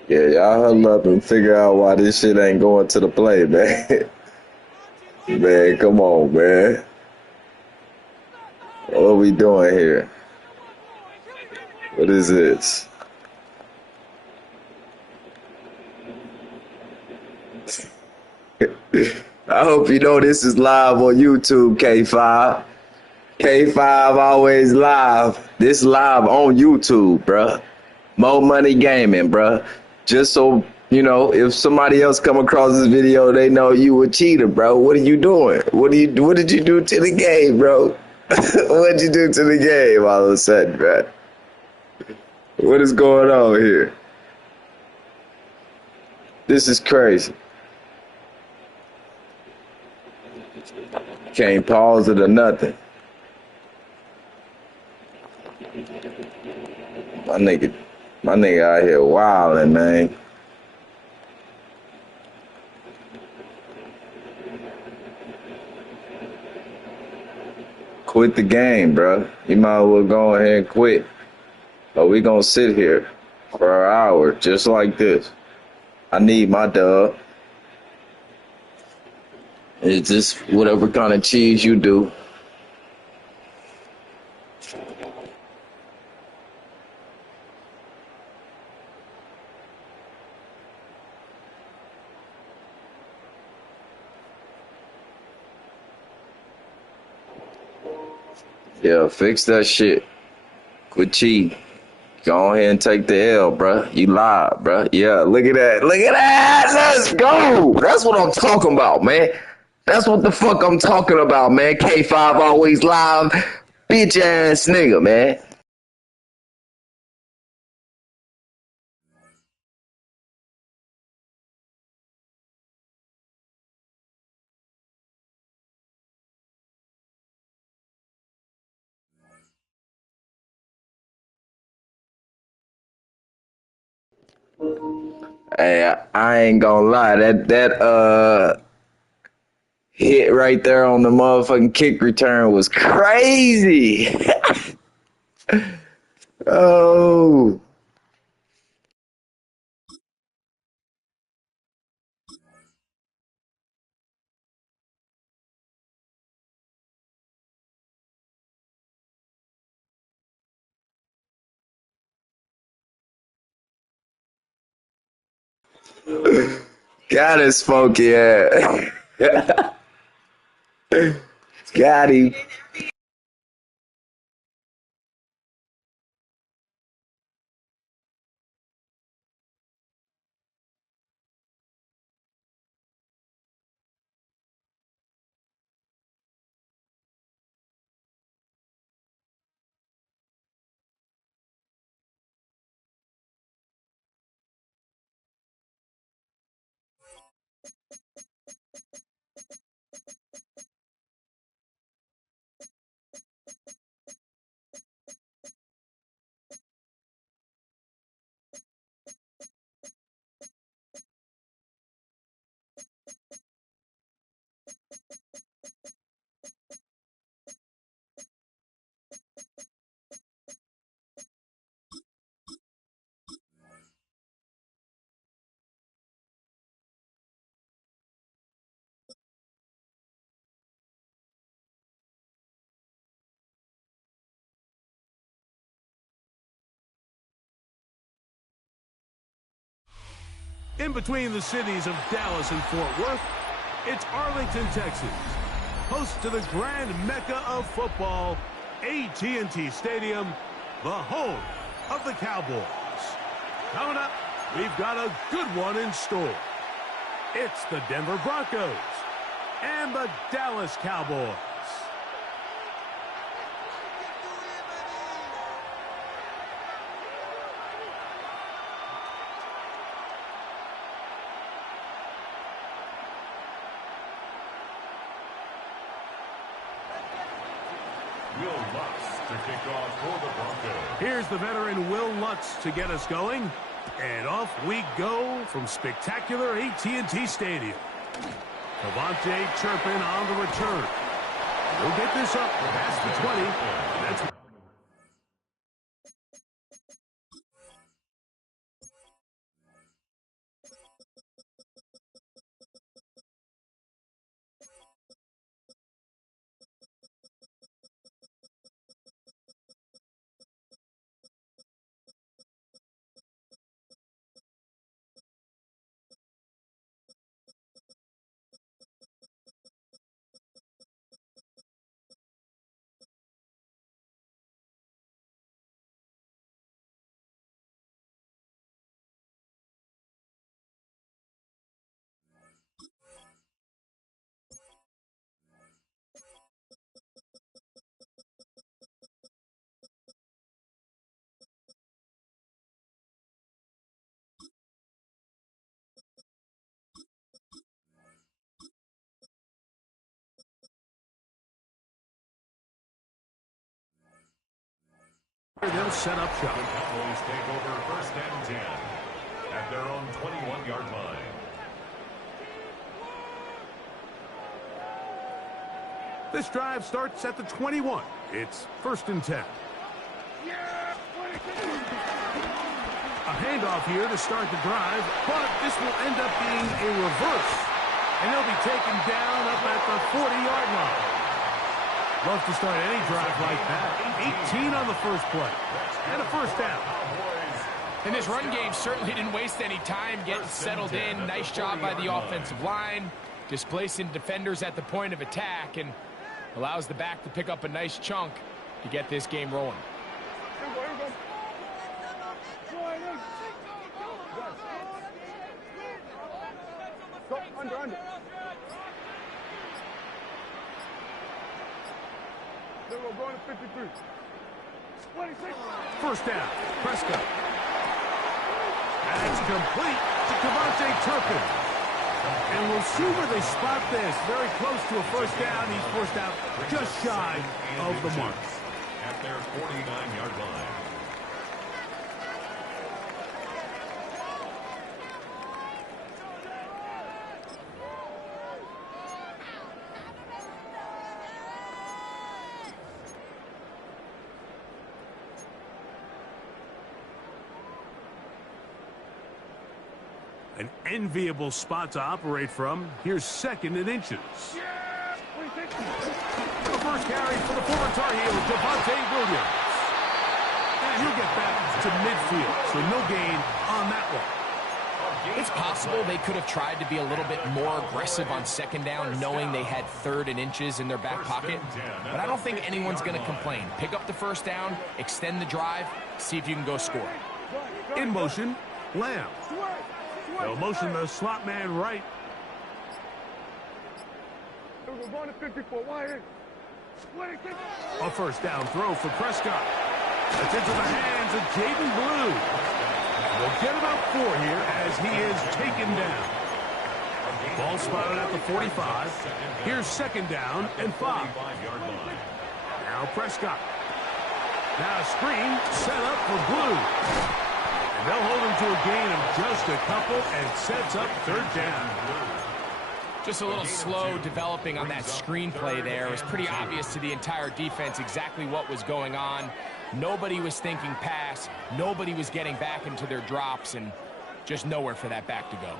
Yeah, y'all huddle up and figure out why this shit ain't going to the play, man. Man, come on, man. What are we doing here? What is this? I hope you know this is live on YouTube, K5. K5 always live. This live on YouTube, bruh. Mo Money Gaming, bruh. Just so, you know, if somebody else come across this video, they know you a cheater, bro. What are you doing? What did you do to the game, bro? What did you do to the game all of a sudden, bro? What is going on here? This is crazy. Can't pause it or nothing. My nigga out here wilding, man. Quit the game, bro. You might as well go ahead and quit. But we gonna sit here for an hour just like this. I need my dub. It's just whatever kind of cheese you do. Yeah, fix that shit. Quit cheating. Go ahead and take the L, bruh. You lied, bruh. Yeah, look at that. Look at that. Let's go. That's what I'm talking about, man. That's what the fuck I'm talking about, man. K5 always live. Bitch ass nigga, man. Hey, I ain't gonna lie. That hit right there on the motherfucking kick return was crazy. Oh. Got his funky ass. Got him. In between the cities of Dallas and Fort Worth, it's Arlington, Texas, host to the grand mecca of football, AT&T Stadium, the home of the Cowboys. Coming up, we've got a good one in store. It's the Denver Broncos and the Dallas Cowboys. Here's the veteran Will Lutz to get us going. And off we go from spectacular AT&T Stadium. Devontae Turpin on the return. We'll get this up past the 20. That's they'll set up shop. The Cowboys take over first and 10 at their own 21-yard line. This drive starts at the 21. It's first and 10. A handoff here to start the drive, but this will end up being a reverse. And they'll be taken down up at the 40-yard line. Love to start any drive like that. 18 on the first play. And a first down. And this run game certainly didn't waste any time getting settled in. Nice job by the offensive line, displacing defenders at the point of attack, and allows the back to pick up a nice chunk to get this game rolling. Under. We're going to 53. 26. First down, Prescott. That's complete to Devontae Turpin. And we'll see where they spot this. Very close to a first down. He's forced out just shy of the mark. At their 49-yard line. An enviable spot to operate from. Here's second and inches. The first carry for the former Tar Heel, Devontae Williams. And he'll get back to midfield, so no gain on that one. It's possible they could have tried to be a little bit more aggressive on second down, knowing they had third and inches in their back pocket. But I don't think anyone's going to complain. Pick up the first down, extend the drive, see if you can go score. In motion, Lamb. They'll motion the slot man right. We're going to 54. A first down throw for Prescott. That's into the hands of Jaden Blue. They'll get about 4 here as he is taken down. Ball spotted at the 45. Here's second down and 5. Now Prescott. Now a screen set up for Blue. And they'll hold him to a gain of just a couple and sets up third down. Just a little slow developing on that screenplay there. It was pretty obvious to the entire defense exactly what was going on. Nobody was thinking pass. Nobody was getting back into their drops, and just nowhere for that back to go.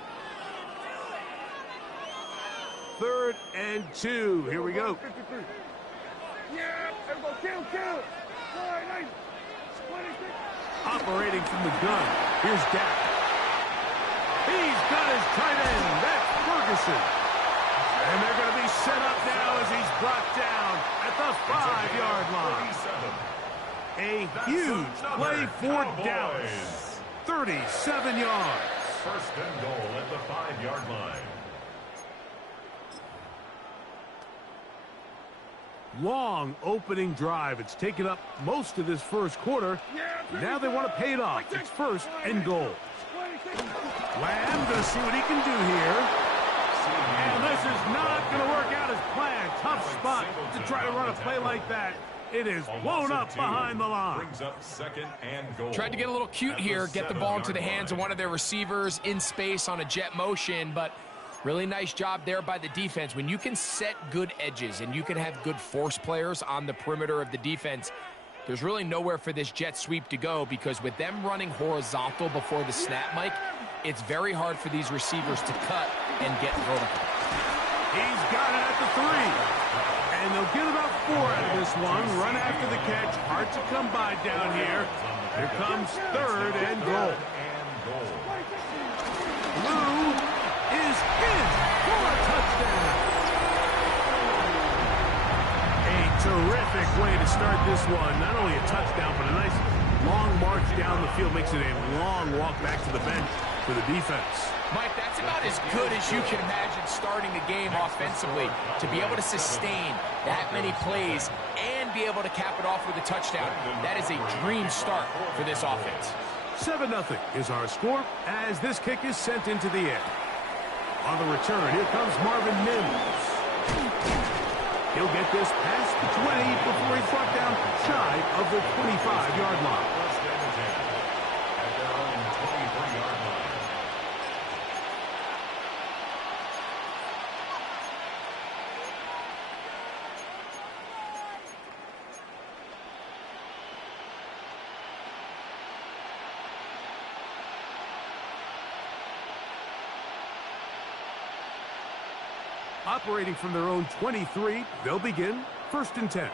3rd and 2. Here we go. Kill. Operating from the gun. Here's Dak. He's got tight end. That's Ferguson. And they're going to be set up now as he's brought down at the 5-yard line. A huge play for Dallas. 37 yards. First and goal at the 5-yard line. Long opening drive. It's taken up most of this first quarter. Now they want to pay it off. It's first and goal. Lamb going to see what he can do here. And this is not going to work out as planned. Tough spot to try to run a play like that. It is blown up behind the line. Brings up second and goal. Tried to get a little cute here, get the ball into the hands of one of their receivers in space on a jet motion, but really nice job there by the defense. When you can set good edges and you can have good force players on the perimeter of the defense, there's really nowhere for this jet sweep to go, because with them running horizontal before the snap, Mike, it's very hard for these receivers to cut and get vertical. He's got it at the 3. And they'll get about 4 out of this one. Run after the catch. Hard to come by down here. Here comes third and goal. Blue is in for a touchdown. A terrific way to start this one. Not only a touchdown, but a nice long march down the field. Makes it a long walk back to the bench for the defense. Mike, that's about as good as you can imagine starting a game offensively. To be able to sustain that many plays and be able to cap it off with a touchdown, that is a dream start for this offense. 7-0 is our score as this kick is sent into the air. On the return, here comes Marvin Mims. He'll get this past the 20 before he's brought down shy of the 25-yard line. Operating from their own 23, they'll begin first and 10.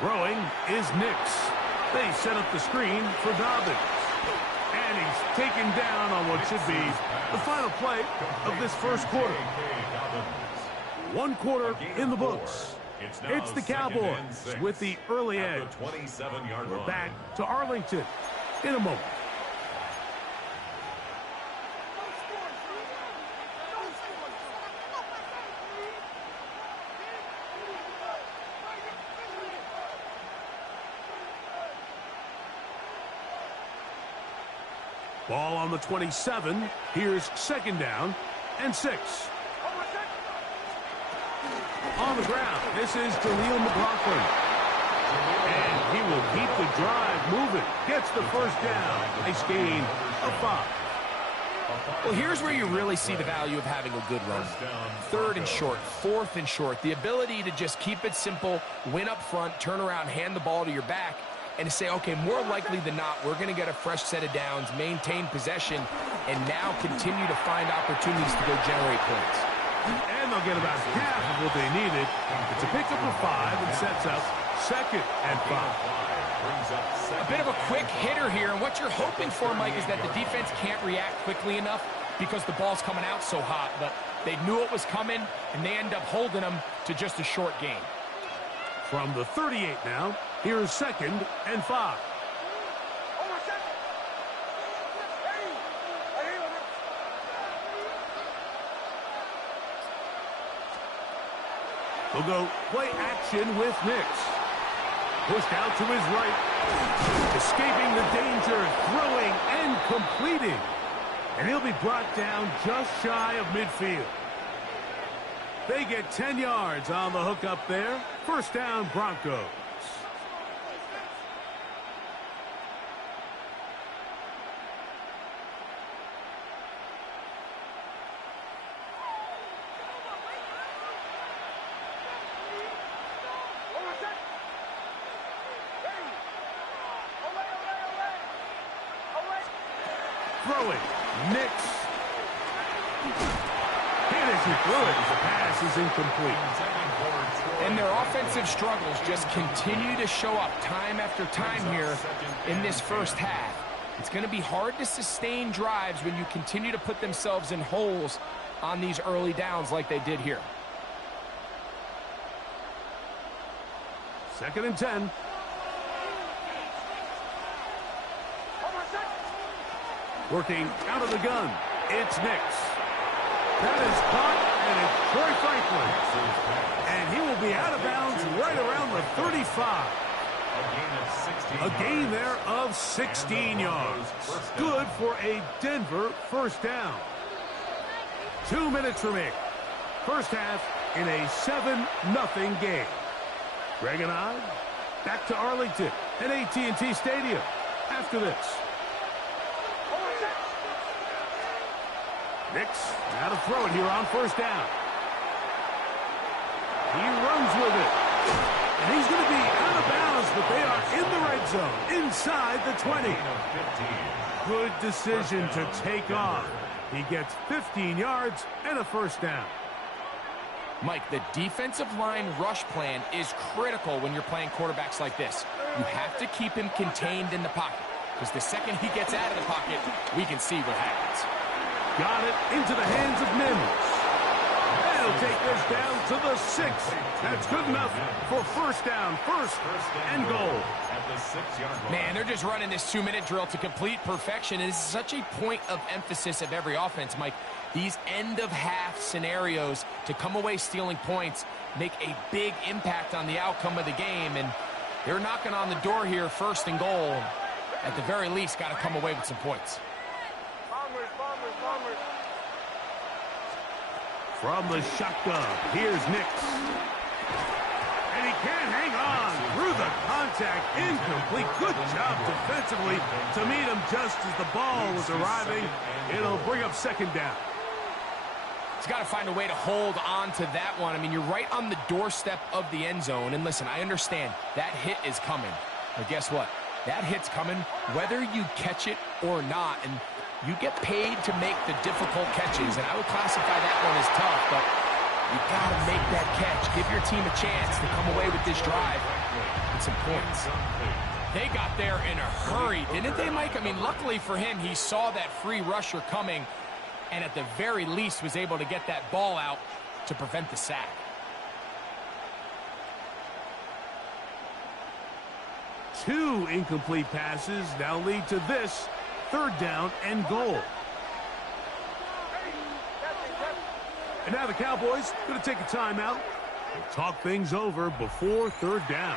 Throwing is Nix. They set up the screen for Dobbins. And he's taken down on what should be the final play of this first quarter. 1 quarter in the books. It's the Cowboys with the early edge. We're back to Arlington in a moment. Ball on the 27. Here's second down and 6. On the ground, this is Jaleel McLaughlin. And he will keep the drive moving. Gets the first down. Nice gain of 5. Well, here's where you really see the value of having a good run. 3rd and short, 4th and short. The ability to just keep it simple, win up front, turn around, hand the ball to your back, and say, okay, more likely than not, we're going to get a fresh set of downs, maintain possession, and now continue to find opportunities to go generate points. And they'll get about half of what they needed. It's a pickup of 5 and sets up second and 5. A bit of a quick hitter here, and what you're hoping for, Mike, is that the defense can't react quickly enough because the ball's coming out so hot. But they knew it was coming, and they end up holding them to just a short gain. From the 38 now, here's second and 5. They'll go play action with Nix. Pushed out to his right. Escaping the danger, throwing and completing. And he'll be brought down just shy of midfield. They get 10 yards on the hook up there. First down, Broncos. Throwing, Nix. It is he threw it. The pass is incomplete. And their offensive struggles just continue to show up time after time here in this first half. It's going to be hard to sustain drives when you continue to put themselves in holes on these early downs like they did here. 2nd and 10. Working out of the gun. It's Nix. That is caught, and it's Troy Franklin. And he will be out of bounds right around the 35. A gain there of 16 yards. Good for a Denver first down. 2 minutes remaining. First half in a 7-0 game. Greg and I back to Arlington at AT&T Stadium after this. Nix now to throw it here on first down. He runs with it. And he's going to be out of bounds, but they are in the red zone, inside the 20. Good decision to take off. He gets 15 yards and a first down. Mike, the defensive line rush plan is critical when you're playing quarterbacks like this. You have to keep him contained in the pocket, because the second he gets out of the pocket, we can see what happens. Got it into the hands of Mims. They'll take this down to the 6. That's good enough for first down, first and goal. Man, they're just running this 2-minute drill to complete perfection. And it's such a point of emphasis of every offense, Mike. These end-of-half scenarios to come away stealing points make a big impact on the outcome of the game. And they're knocking on the door here, first and goal. At the very least, got to come away with some points. From the shotgun, here's Nix. And he can't hang on through the contact. Incomplete. Good job defensively to meet him just as the ball was arriving. It'll bring up second down. He's got to find a way to hold on to that one. I mean, you're right on the doorstep of the end zone. And listen, I understand that hit is coming. But guess what? That hit's coming whether you catch it or not. And you get paid to make the difficult catches, and I would classify that one as tough, but you got to make that catch. Give your team a chance to come away with this drive with some points. They got there in a hurry, didn't they, Mike? I mean, luckily for him, he saw that free rusher coming, and at the very least was able to get that ball out to prevent the sack. Two incomplete passes now lead to this. Third down and goal. And now the Cowboys going to take a timeout and talk things over before third down.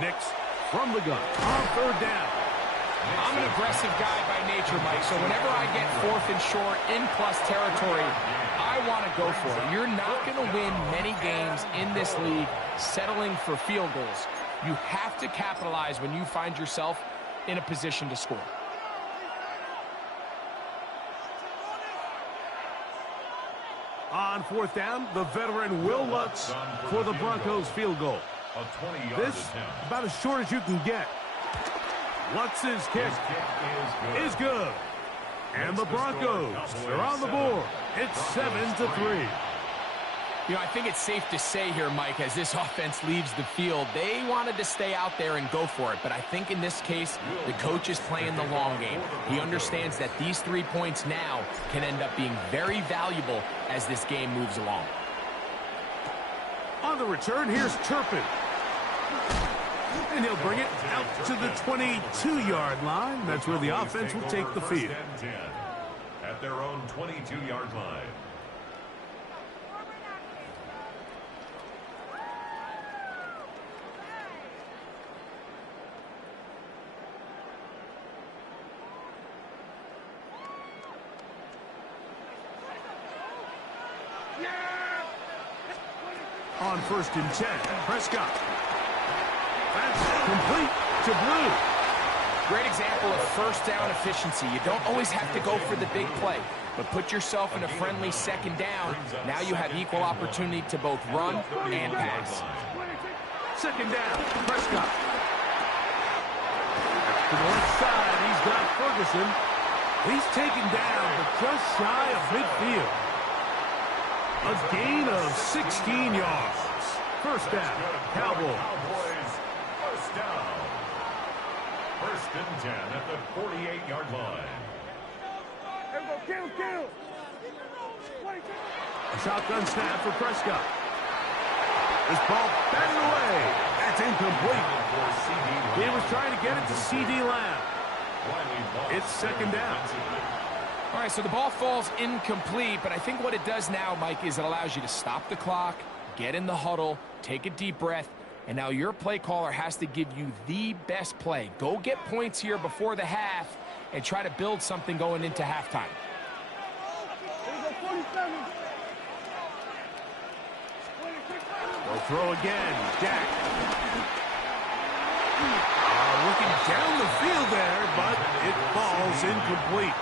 Nix from the gun on third down. I'm an aggressive guy by nature, Mike, so whenever I get 4th and short in plus territory, I want to go for it. You're not going to win many games in this league settling for field goals. You have to capitalize when you find yourself in a position to score. On fourth down, the veteran Will Lutz for the Broncos field goal. This about as short as you can get. Lutz's kick is good. And the Broncos are on the board. It's 7-3. You know, I think it's safe to say here, Mike, as this offense leaves the field, they wanted to stay out there and go for it. But I think in this case, the coach is playing the long game. He understands that these 3 points now can end up being very valuable as this game moves along. On the return, here's Turpin. And he'll bring it out to the 22-yard line. That's where the offense will take the field. At their own 22-yard line. first and 10. Prescott. That's complete to Blue. Great example of first down efficiency. You don't always have to go for the big play, but put yourself in a friendly second down. Now you have equal opportunity to both run and pass. Second down, Prescott. To the left side, he's got Ferguson. He's taken down, but just shy of midfield. A gain of 16 yards. First down, Cowboys. First down. First and 10 at the 48-yard line. Kill. A shotgun snap for Prescott. This ball batted away. That's incomplete. He was trying to get it to C.D. Lamb. It's second down. All right, so the ball falls incomplete, but I think what it does now, Mike, is it allows you to stop the clock, get in the huddle, take a deep breath, and now your play caller has to give you the best play. Go get points here before the half and try to build something going into halftime. They'll throw again. Jack. Looking down the field there, but it falls incomplete.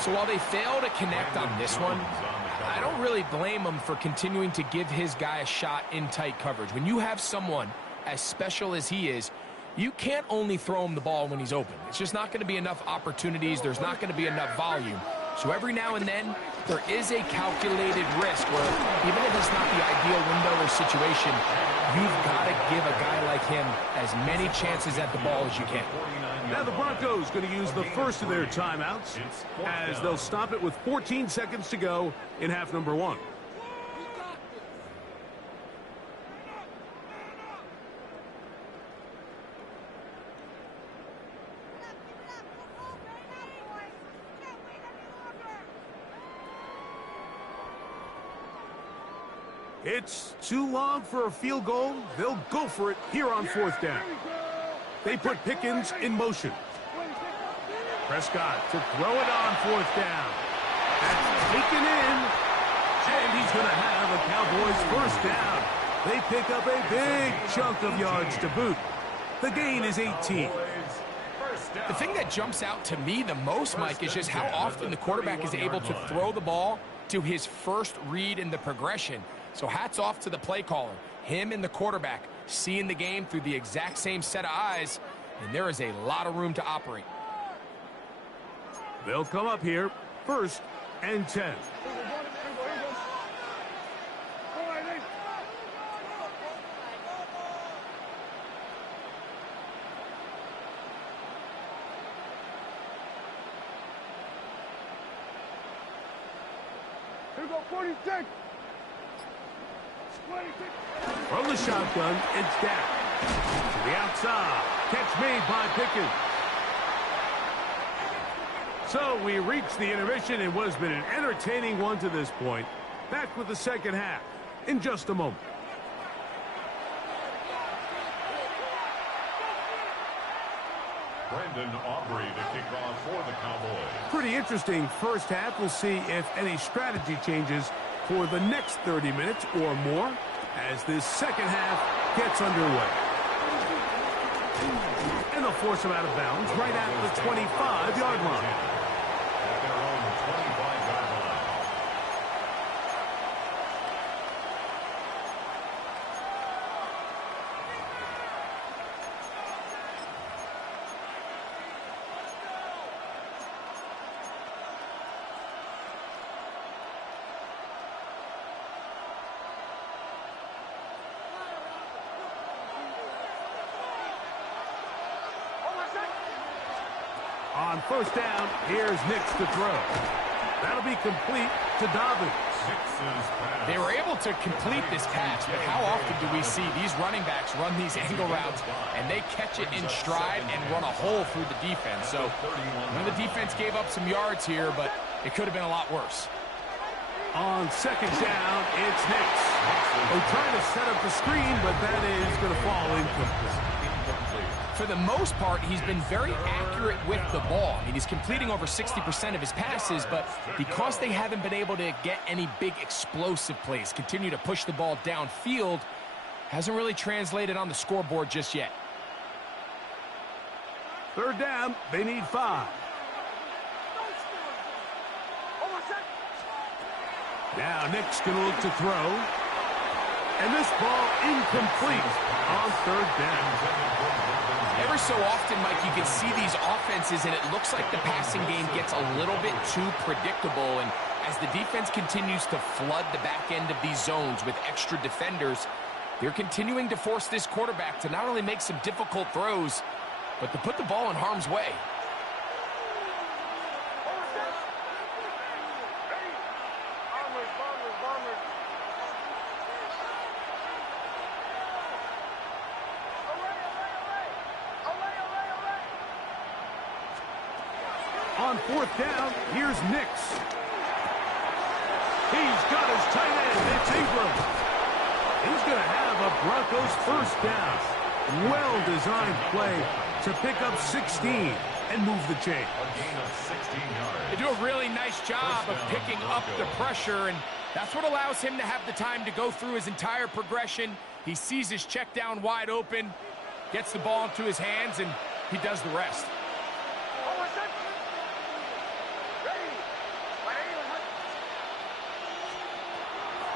So while they fail to connect on this one, I don't really blame him for continuing to give his guy a shot in tight coverage. When you have someone as special as he is, you can't only throw him the ball when he's open. It's just not going to be enough opportunities. There's not going to be enough volume. So every now and then, there is a calculated risk where even if it's not the ideal window or situation, you've got to give a guy like him as many chances at the ball as you can. Now the Broncos going to use the first of their timeouts as they'll stop it with 14 seconds to go in half number 1. It's too long for a field goal. They'll go for it here on fourth down. They put Pickens in motion. Prescott to throw it on fourth down. That's taken in. And he's going to have a Cowboys first down. They pick up a big chunk of yards to boot. The gain is 18. The thing that jumps out to me the most, Mike, is just how often the quarterback is able to throw the ball to his first read in the progression. So hats off to the play caller. Him and the quarterback seeing the game through the exact same set of eyes, and there is a lot of room to operate. They'll come up here, first and 10. Here go 46. From the shotgun, it's Dak. To the outside. Catch made by Pickens. So we reached the intermission in what has been an entertaining one to this point. Back with the second half in just a moment. Brandon Aubrey to kick off for the Cowboys. Pretty interesting first half. We'll see if any strategy changes for the next 30 minutes or more as this second half gets underway. And they'll force him out of bounds right at the 25-yard line. At their own 25-yard line. On first down, here's Nix to throw. That'll be complete to Dobbins. They were able to complete this pass, but how often do we see these running backs run these angle routes and they catch it in stride and run a hole through the defense? So the defense gave up some yards here, but it could have been a lot worse. On second down, it's Nix. They're trying to set up the screen, but that is going to fall incomplete. For the most part, he's been very accurate with the ball. I mean, he's completing over 60% of his passes, but because they haven't been able to get any big explosive plays, continue to push the ball downfield, hasn't really translated on the scoreboard just yet. Third down, they need 5. Now Nick's going to look to throw. And this ball incomplete on third down. Every so often, Mike, you can see these offenses, and it looks like the passing game gets a little bit too predictable. And as the defense continues to flood the back end of these zones with extra defenders, they're continuing to force this quarterback to not only make some difficult throws, but to put the ball in harm's way. On fourth down, here's Nix. He's got his tight end. It's Ingram. He's going to have a Broncos first down. Well-designed play to pick up 16 and move the chain. They do a really nice job of picking up the pressure, and that's what allows him to have the time to go through his entire progression. He sees his check down wide open, gets the ball into his hands, and he does the rest.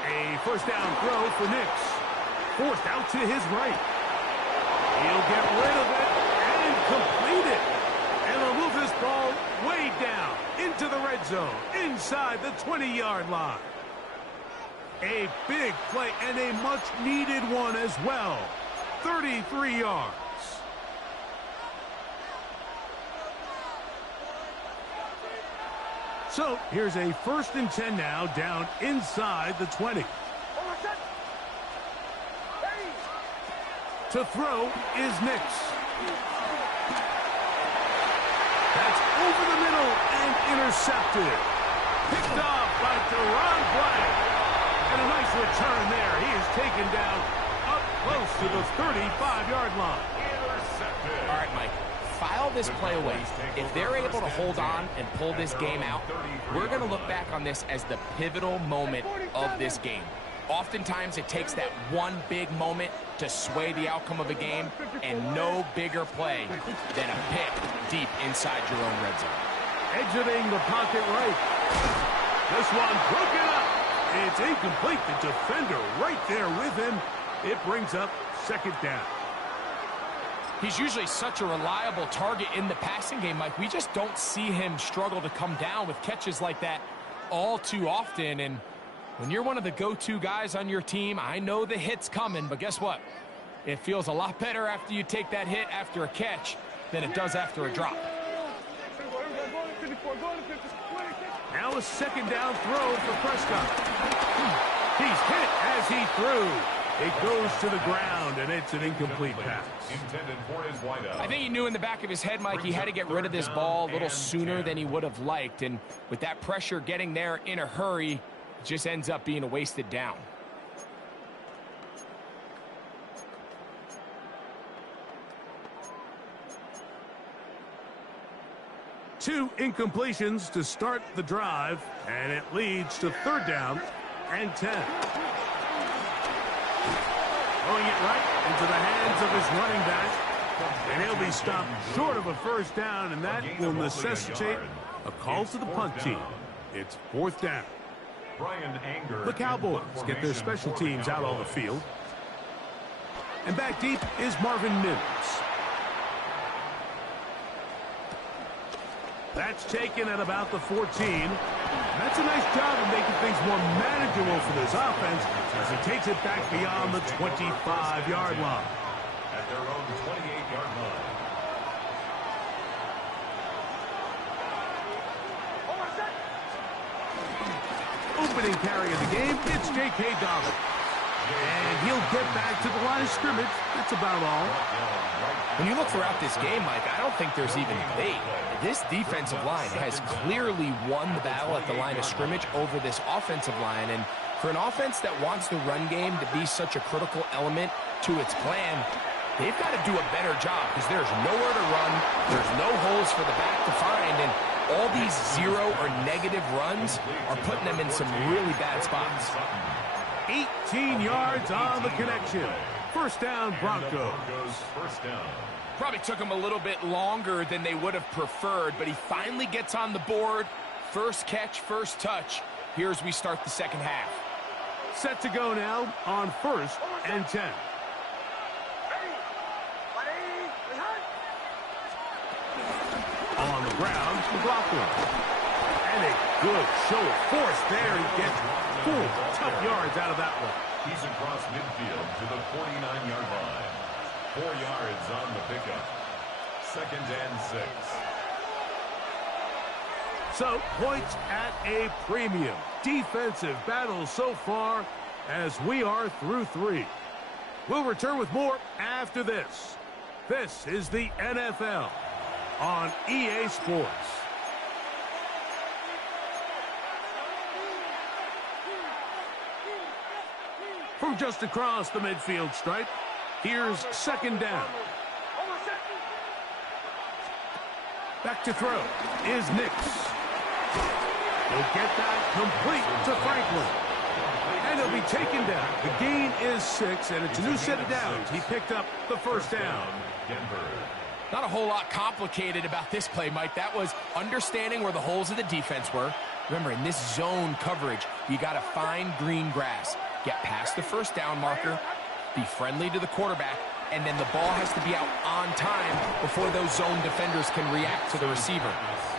A first down throw for Nix. Forced out to his right. He'll get rid of it and complete it. And he'll move this ball way down into the red zone, inside the 20-yard line. A big play and a much-needed one as well. 33 yards. So here's a 1st and 10 now, down inside the 20. To throw is Nix. That's over the middle and intercepted. Picked off by Deron Bryant. And a nice return there. He is taken down up close to the 35-yard line. Intercepted. All right, Mike. File this play away. If they're able to hold on and pull this game out, we're going to look back on this as the pivotal moment of this game. Oftentimes, it takes that one big moment to sway the outcome of a game, and no bigger play than a pick deep inside your own red zone. Exiting the pocket right. This one broken up. It's incomplete. The defender right there with him. It brings up 2nd down. He's usually such a reliable target in the passing game, Mike. We just don't see him struggle to come down with catches like that all too often. And when you're one of the go-to guys on your team, I know the hit's coming, but guess what? It feels a lot better after you take that hit after a catch than it does after a drop. Now a 2nd down throw for Prescott. He's hit as he threw. It goes to the ground, and it's an incomplete pass. I think he knew in the back of his head, Mike, he had to get rid of this ball a little sooner than he would have liked. And with that pressure getting there in a hurry, it just ends up being a wasted down. Two incompletions to start the drive, and it leads to 3rd down and 10. Throwing it right into the hands of his running back. And he'll be stopped short of a first down, and that will necessitate a call to the punt team. It's 4th down. The Cowboys get their special teams out on the field. And back deep is Marvin Mims. That's taken at about the 14. That's a nice job of making things more manageable for this offense as he takes it back beyond the 25-yard line. At their own 28-yard line. Opening carry of the game, it's J.K. Dobbins. And he'll get back to the line of scrimmage. That's about all. When you look throughout this game, Mike, I don't think there's even debate. This defensive line has clearly won the battle at the line of scrimmage over this offensive line. And for an offense that wants the run game to be such a critical element to its plan, they've got to do a better job because there's nowhere to run, there's no holes for the back to find, and all these 0 or negative runs are putting them in some really bad spots. 18 yards on the connection. First down, Broncos. First down. Probably took him a little bit longer than they would have preferred, but he finally gets on the board. First catch, first touch. Here as we start the second half. Set to go now on 1st and 10. On the ground, McLaughlin. And a good show of force there. He gets 4 tough yards out of that one. He's across midfield to the 49-yard line. 4 yards on the pickup. 2nd and 6. So, points at a premium. Defensive battle so far as we are through 3. We'll return with more after this. This is the NFL on EA Sports. From just across the midfield stripe, here's 2nd down. Back to throw is Nix. He'll get that complete to Franklin. And he'll be taken down. The gain is 6, and it's a new set of downs. He picked up the first down. Not a whole lot complicated about this play, Mike. That was understanding where the holes of the defense were. Remember, in this zone coverage, you got to find green grass. Get past the first down marker, be friendly to the quarterback, and then the ball has to be out on time before those zone defenders can react to the receiver.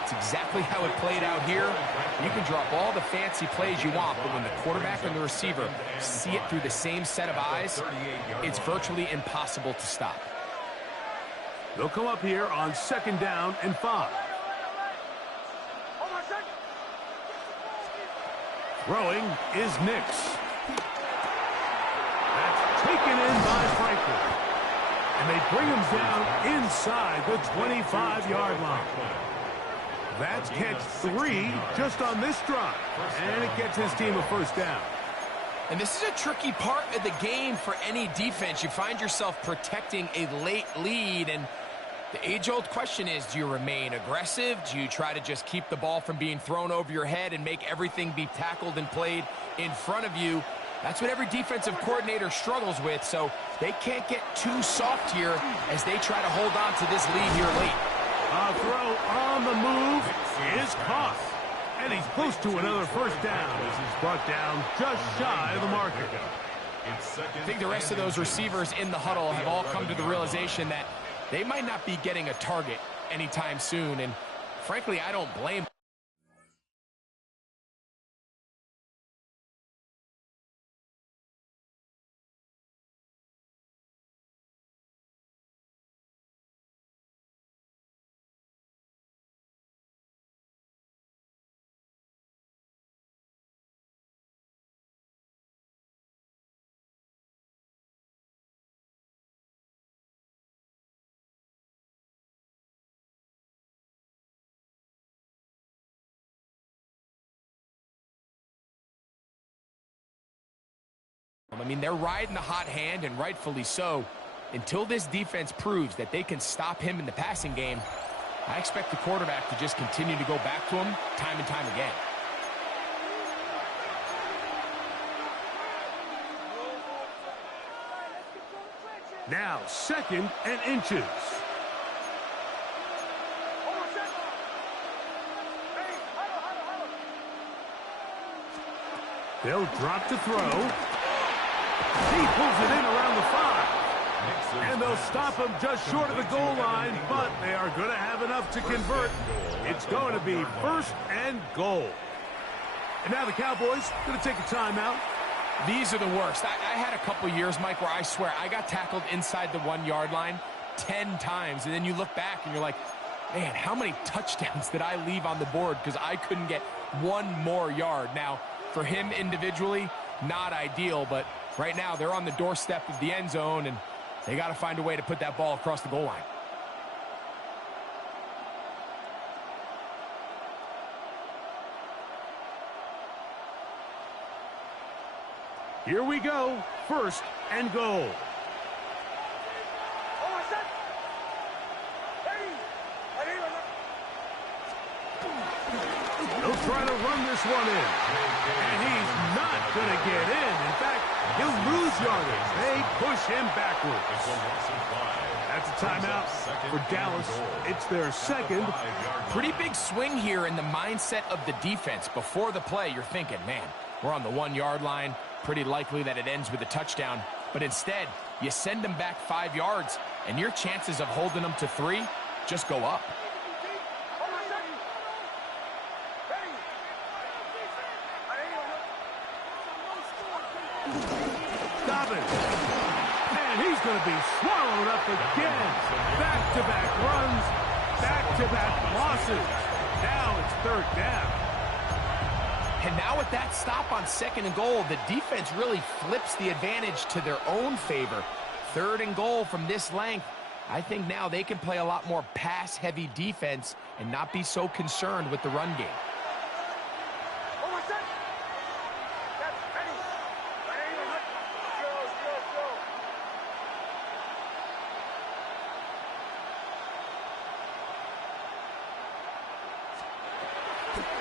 It's exactly how it played out here. You can drop all the fancy plays you want, but when the quarterback and the receiver see it through the same set of eyes, it's virtually impossible to stop. They'll come up here on 2nd down and 5. Throwing is Nix. That's taken in by Franklin. And they bring him down inside the 25-yard line. That's catch 3 just on this drive. And it gets his team a first down. And this is a tricky part of the game for any defense. You find yourself protecting a late lead, and the age-old question is, do you remain aggressive? Do you try to just keep the ball from being thrown over your head and make everything be tackled and played in front of you? That's what every defensive coordinator struggles with, so they can't get too soft here as they try to hold on to this lead here late. A throw on the move is caught. And he's close to another first down as he's brought down just shy of the marker. I think the rest of those receivers in the huddle have all come to the realization that they might not be getting a target anytime soon, and frankly, I don't blame them. I mean, they're riding the hot hand, and rightfully so. Until this defense proves that they can stop him in the passing game, I expect the quarterback to just continue to go back to him time and time again. Now 2nd and inches. They'll drop to throw. He pulls it in around the 5. And they'll stop him just short of the goal line, but they are going to have enough to convert. It's going to be 1st and goal. And now the Cowboys going to take a timeout. These are the worst. I had a couple years, Mike, where I swear I got tackled inside the 1-yard line 10 times. And then you look back and you're like, man, how many touchdowns did I leave on the board because I couldn't get one more yard? Now, for him individually, not ideal, but right now they're on the doorstep of the end zone, and they got to find a way to put that ball across the goal line. Here we go. 1st and goal. He'll try to run this one in. And he's not going to get in. In fact, he'll lose yardage. They push him backwards. That's a timeout for Dallas. It's their second. Pretty big swing here in the mindset of the defense. Before the play, you're thinking, man, we're on the 1-yard line. Pretty likely that it ends with a touchdown. But instead, you send them back 5 yards, and your chances of holding them to 3 just go up. He's going to be swallowed up again. Back-to-back runs, back-to-back losses. Now it's 3rd down. And now with that stop on 2nd and goal, the defense really flips the advantage to their own favor. 3rd and goal from this length. I think now they can play a lot more pass-heavy defense and not be so concerned with the run game.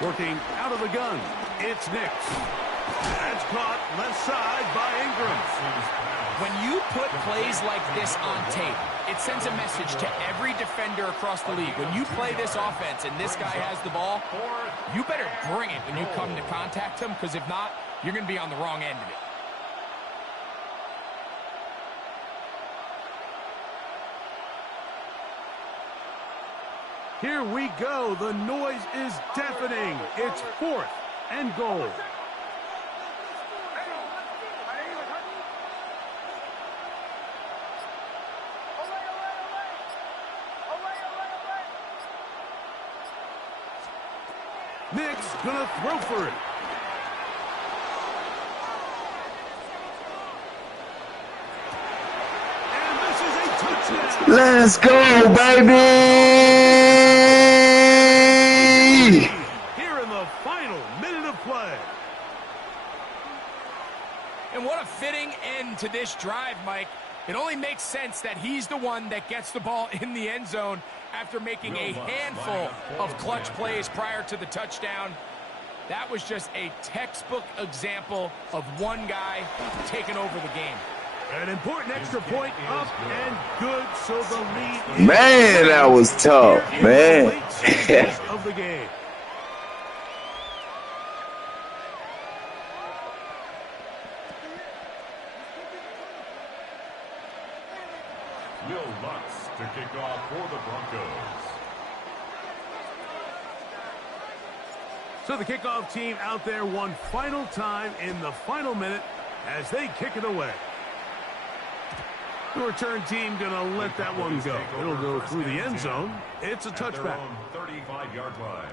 Working out of the gun, it's Nix. That's caught left side by Ingram. When you put plays like this on tape, it sends a message to every defender across the league. When you play this offense and this guy has the ball, you better bring it when you come to contact him, because if not, you're going to be on the wrong end of it. Here we go. The noise is deafening. It's 4th and goal. Nick's gonna throw for it. And this is a touchdown. Let's go, baby! Here in the final minute of play. And what a fitting end to this drive, Mike. It only makes sense that he's the one that gets the ball in the end zone after making a handful of clutch plays prior to the touchdown. That was just a textbook example of one guy taking over the game. An important extra point up and good, so the lead is... Man, that was tough, man. of the game. Will Lutz to kick off for the Broncos. So the kickoff team out there one final time in the final minute as they kick it away. The return team going to let that one go. It'll go through the end zone. It's a touchback. 35-yard line.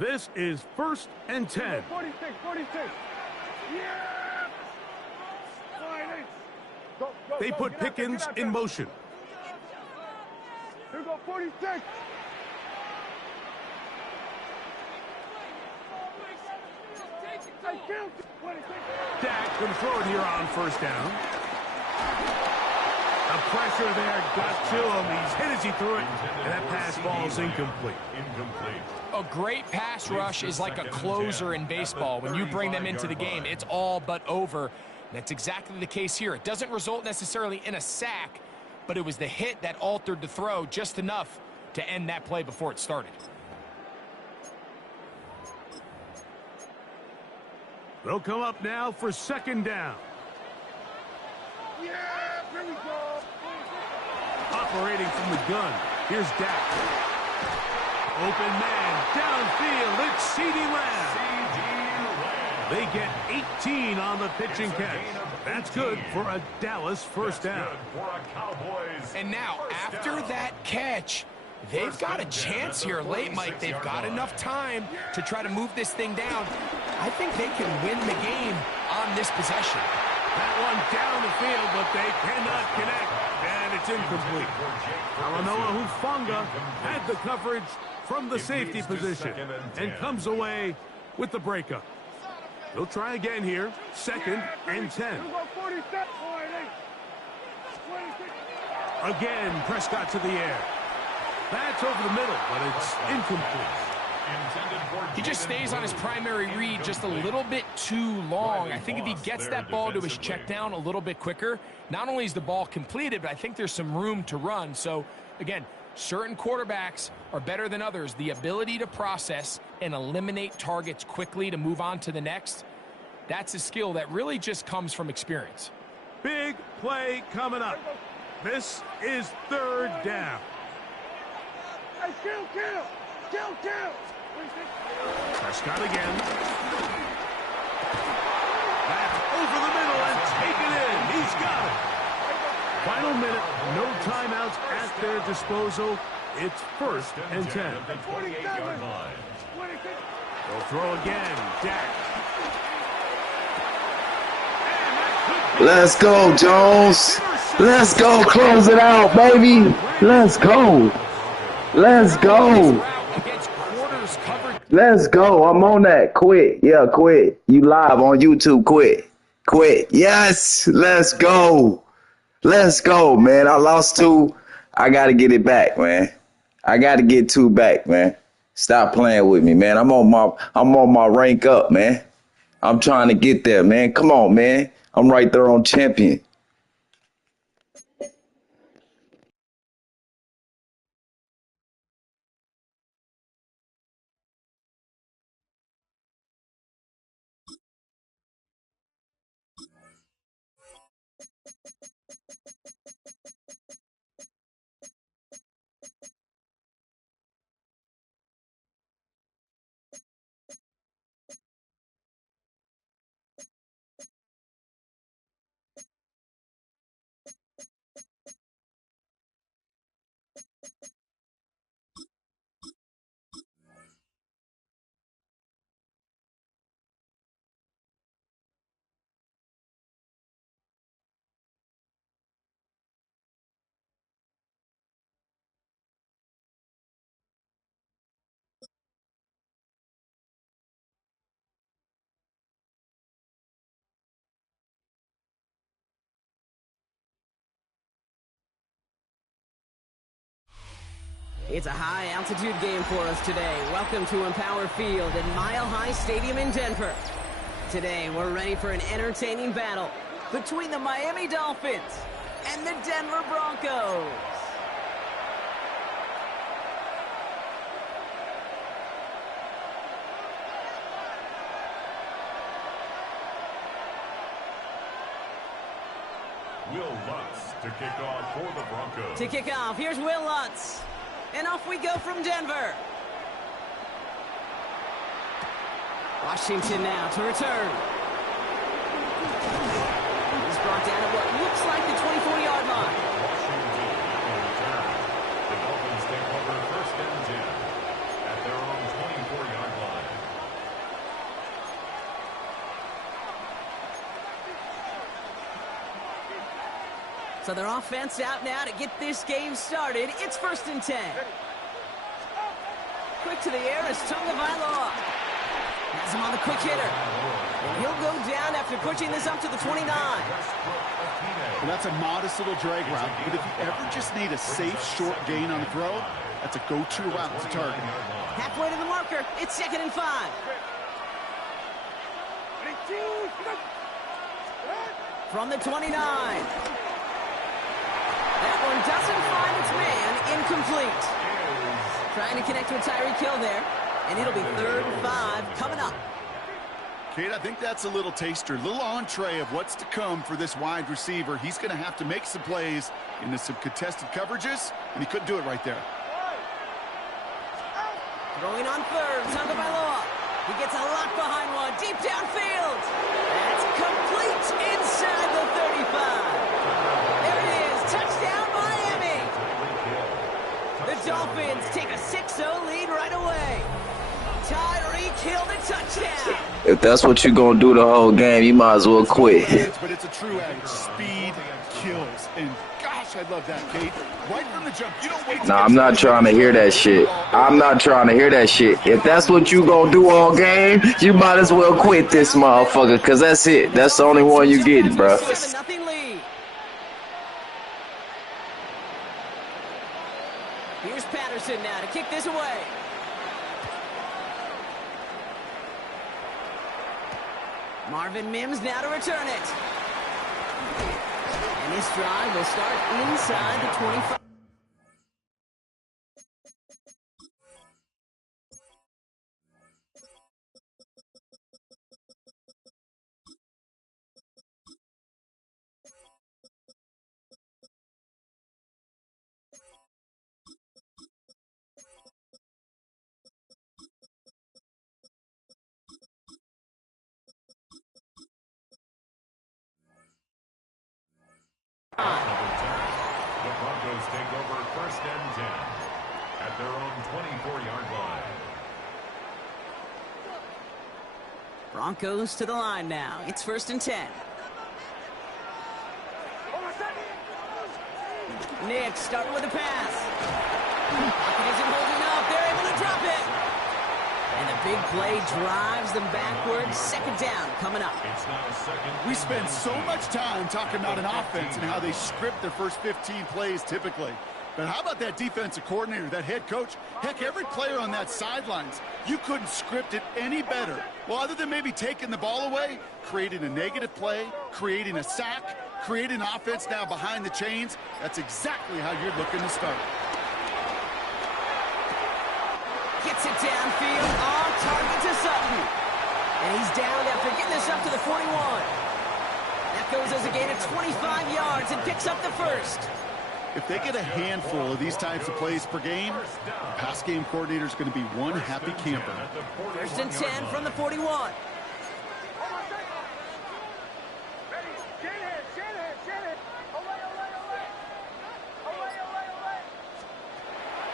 This is 1st and 10. 46, 46. Yeah! Go, They put Pickens in motion. Here we go, 46. Dak going to throw it here on 1st down. The pressure there got to him. He's hit as he threw it, and that pass falls incomplete. A great pass rush is like a closer in baseball. When you bring them into the game, it's all but over. That's exactly the case here. It doesn't result necessarily in a sack, but it was the hit that altered the throw just enough to end that play before it started. They'll come up now for 2nd down. Yeah, here we go. Operating from the gun. Here's Dak. Open man, downfield, it's CeeDee Lamb. They get 18 on the pitch and catch. That's good for a Dallas 1st down. And now, after that catch, they've got a chance here late, Mike. They've got enough time to try to move this thing down. I think they can win the game on this possession. That one down the field, but they cannot connect. And And it's incomplete. Alanoa Hufanga had the coverage from the safety position and comes away with the breakup. He'll try again here. 2nd and 10. Again, Prescott to the air. That's over the middle, but it's incomplete. He just stays on his primary read just a little bit too long. I think if he gets that ball to his check down a little bit quicker, not only is the ball completed, but I think there's some room to run. So, again, certain quarterbacks are better than others. The ability to process and eliminate targets quickly to move on to the next, that's a skill that really just comes from experience. Big play coming up. This is 3rd down. Hey, kill. Prescott again. That's over the middle and taken in. He's got it. Final minute, no timeouts at their disposal. It's 1st and 10. They'll throw again. Dak. Let's go, Jones. Let's go. Close it out, baby. Let's go. Let's go. Let's go. I'm on that. Quit. Yeah, quit. You live on YouTube. Quit. Yes. Let's go. Let's go, man. I lost 2. I got to get it back, man. I got to get 2 back, man. Stop playing with me, man. I'm on my rank up, man. I'm trying to get there, man. Come on, man. I'm right there on champion. It's a high-altitude game for us today. Welcome to Empower Field at Mile High Stadium in Denver. Today, we're ready for an entertaining battle between the Miami Dolphins and the Denver Broncos. Will Lutz to kick off for the Broncos. To kick off, here's Will Lutz. And off we go from Denver. Washington now to return. He's brought down at what looks like the 24-yard line. Washington will return. The Dolphins take over 1st and 10 at their own 24-yard line. So their offense out now to get this game started. It's 1st and 10. Quick to the air is Tagovailoa. Has him on the quick hitter. And he'll go down after pushing this up to the 29. Well, that's a modest little drag route, but if you ever just need a safe, short gain on the throw, that's a go-to route to target. Halfway to the marker. It's 2nd and 5. From the 29. That one doesn't find its man. Incomplete. Trying to connect with Tyreek Hill there. And it'll be 3rd and 5 coming up. Kate, I think that's a little taster, a little entree of what's to come for this wide receiver. He's going to have to make some plays into some contested coverages, and he couldn't do it right there. Throwing on 3rd. Tagovailoa. He gets a lot behind one. Deep downfield. That's complete inside the 35. Touchdown, Miami! The Dolphins take a 6-0 lead right away. Tyreek Hill the touchdown. If that's what you're going to do the whole game, you might as well quit. But it's a true edge. Speed kills. And gosh, gosh, I love that, Kate. Right from the jump. You don't wait. Nah, I'm not trying to hear that shit. I'm not trying to hear that shit. If that's what you gonna do all game, you might as well quit this motherfucker, because that's it. That's the only one you getting, bro. 7-0 lead. Here's Patterson now to kick this away. Marvin Mims now to return it. And this drive will start inside the 25. The Broncos take over 1st and 10 at their own 24-yard line. Broncos to the line now. It's 1st and 10. Nick starting with a pass. Pocket isn't holding up. They're able to drop it. And the big play drives them backwards. 2nd down coming up. We spend so much time talking about an offense and how they script their first 15 plays typically. But how about that defensive coordinator, that head coach? Heck, every player on that sidelines, you couldn't script it any better. Well, other than maybe taking the ball away, creating a negative play, creating a sack, creating offense now behind the chains. That's exactly how you're looking to start. Gets it downfield, on target to Sutton. And he's down after getting this up to the 41. That goes as a gain of 25 yards and picks up the first. If they get a handful of these types of plays per game, the pass game coordinator is going to be one happy camper. 1st and 10 from the 41.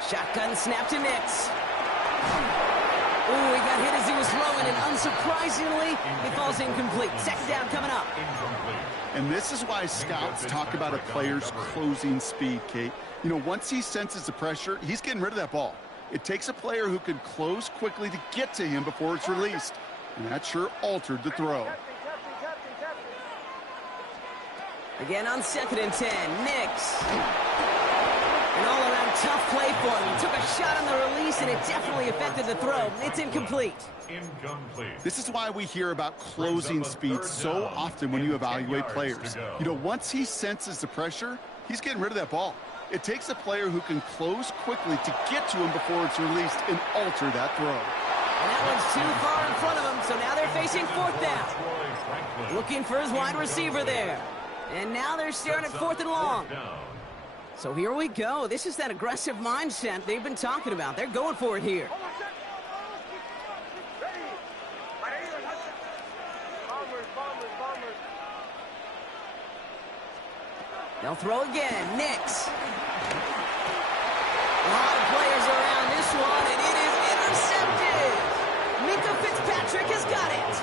Shotgun snap to Nix. Ooh, he got hit as he was throwing, and unsurprisingly, he falls incomplete. 2nd down coming up. And this is why scouts talk about a player's closing speed, Kate. You know, once he senses the pressure, he's getting rid of that ball. It takes a player who can close quickly to get to him before it's released. And that sure altered the throw. Again on 2nd and 10, Nix. An all-around tough play for him. He took a shot on the release, and it definitely affected the throw. It's incomplete. This is why we hear about closing speed so often when you evaluate players. You know, once he senses the pressure, he's getting rid of that ball. It takes a player who can close quickly to get to him before it's released and alter that throw. And that one's too far in front of him, so now they're facing 4th down. Looking for his wide receiver there. And now they're staring at 4th and long. So here we go. This is that aggressive mindset they've been talking about. They're going for it here. They'll throw again. Nix. A lot of players around this one, and it is intercepted. Minka Fitzpatrick has got it.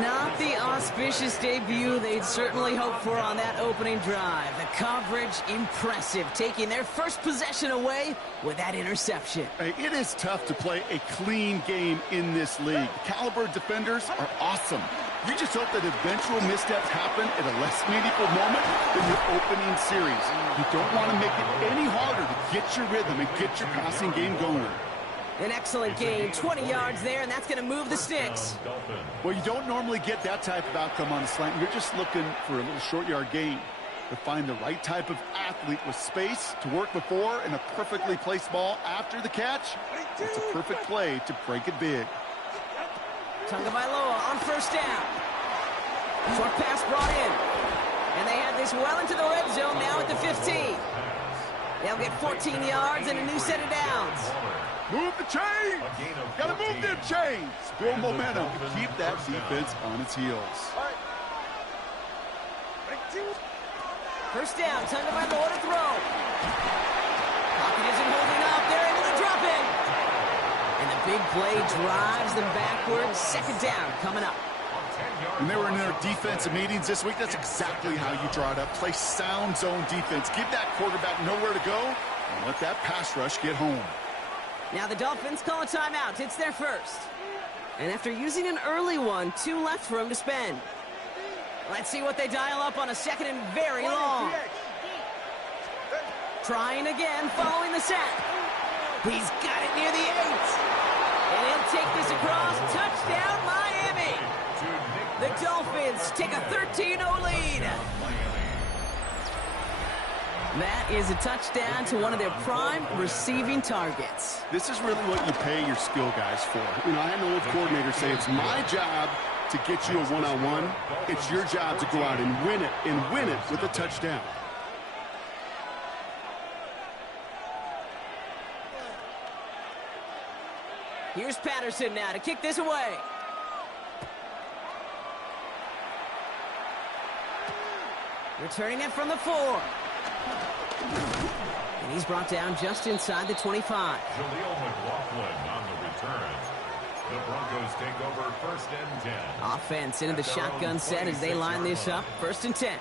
Not the auspicious debut they'd certainly hoped for on that opening drive. The coverage, impressive, taking their first possession away with that interception. Hey, it is tough to play a clean game in this league. Caliber defenders are awesome. You just hope that eventual missteps happen at a less meaningful moment than your opening series. You don't want to make it any harder to get your rhythm and get your passing game going. An excellent gain, 20 yards there, and that's going to move the sticks. Well, you don't normally get that type of outcome on a slant. You're just looking for a little short yard gain. To find the right type of athlete with space to work before and a perfectly placed ball after the catch, it's a perfect play to break it big. Tagovailoa on 1st down. Short pass brought in. And they have this well into the red zone now at the 15. They'll get 14 yards and a new set of downs. Move the chains! Gotta move them chains! Build momentum to keep that defense on its heels. 1st down, Tagovailoa to throw. Pocket isn't holding up. They're able to drop it. And the big play drives them backwards. 2nd down coming up. When they were in their defensive meetings this week, that's exactly how you draw it up. Play sound zone defense. Give that quarterback nowhere to go and let that pass rush get home. Now the Dolphins call a timeout. It's their first. And after using an early one, 2 left for him to spend. Let's see what they dial up on a second and very long. Trying again, following the sack. He's got it near the 8. And he'll take this across. Touchdown, Miami. The Dolphins take a 13-0 lead. That is a touchdown to one of their prime receiving targets. This is really what you pay your skill guys for. You know, I had an old coordinator say it's my job to get you a one-on-one. It's your job to go out and win it with a touchdown. Here's Patterson now to kick this away. Returning it from the 4. And he's brought down just inside the 25. Jaleel McLaughlin on the return. The Broncos take over 1st and 10. Offense into the shotgun set as they line this up. 1st and 10.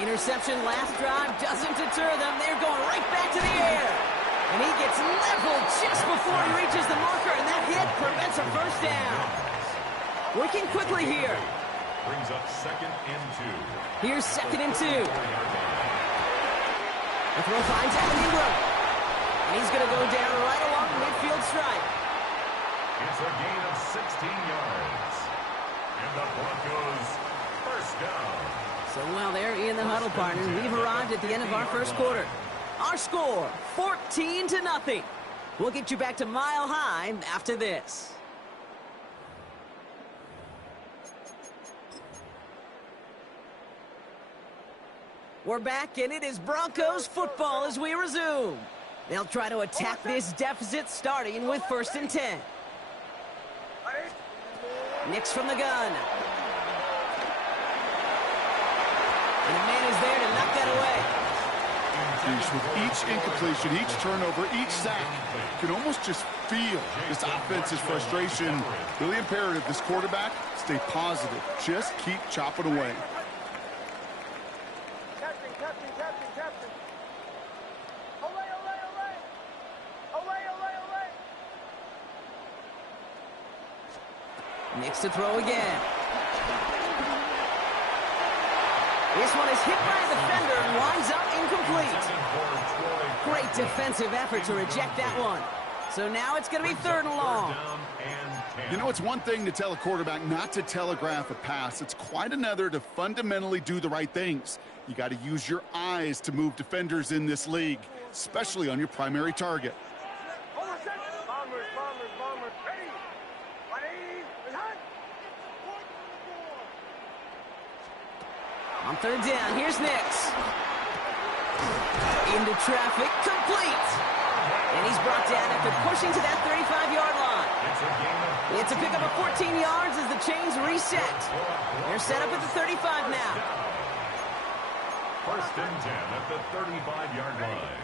Interception last drive doesn't deter them. They're going right back to the air. And he gets leveled just before he reaches the marker, and that hit prevents a first down. Working quickly here. Brings up 2nd and 2. Here's 2nd and 2. The throw finds Evan Ingram. And he's going to go down right along the midfield stripe. It's a gain of 16 yards. And the Broncos first down. So while they're in the huddle, partner, we've arrived at the end of our first quarter. Our score, 14-0. We'll get you back to Mile High after this. We're back, and it is Broncos football as we resume. They'll try to attack this deficit starting with 1st and 10. Nix from the gun. And the man is there to knock that away. With each incompletion, each turnover, each sack, you can almost just feel this offense's frustration. Really imperative, this quarterback, stay positive. Just keep chopping away. Captain. Olay. Nix to throw again. This one is hit by a defender and winds up incomplete. Great defensive effort to reject that one. So now it's going to be 3rd and long. You know, it's one thing to tell a quarterback not to telegraph a pass. It's quite another to fundamentally do the right things. You got to use your eyes to move defenders in this league, especially on your primary target. On 3rd down, here's Nix. Into traffic, complete. And he's brought down after pushing to that 35-yard line. It's a pickup of 14 yards as the chains reset. They're set up at the 35 now. 1st and 10 at the 35-yard line.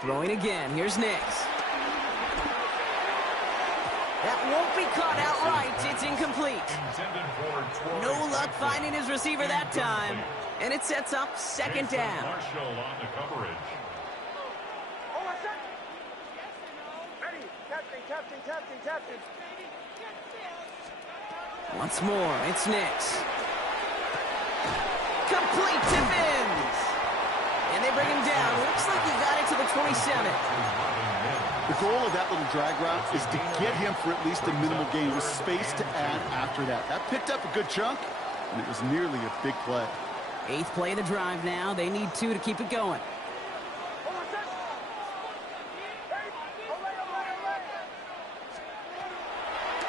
Throwing again. Here's Nix. That won't be caught outright. It's incomplete. No luck finding his receiver that time. And it sets up 2nd down. Marshall on the coverage. Captain. Once more, it's Nix. Complete to Mims. And they bring him down. Looks like he got it to the 27. The goal of that little drag route is to get him for at least a minimal gain with space to add after that. That picked up a good chunk, and it was nearly a big play. 8th play of the drive now. They need 2 to keep it going.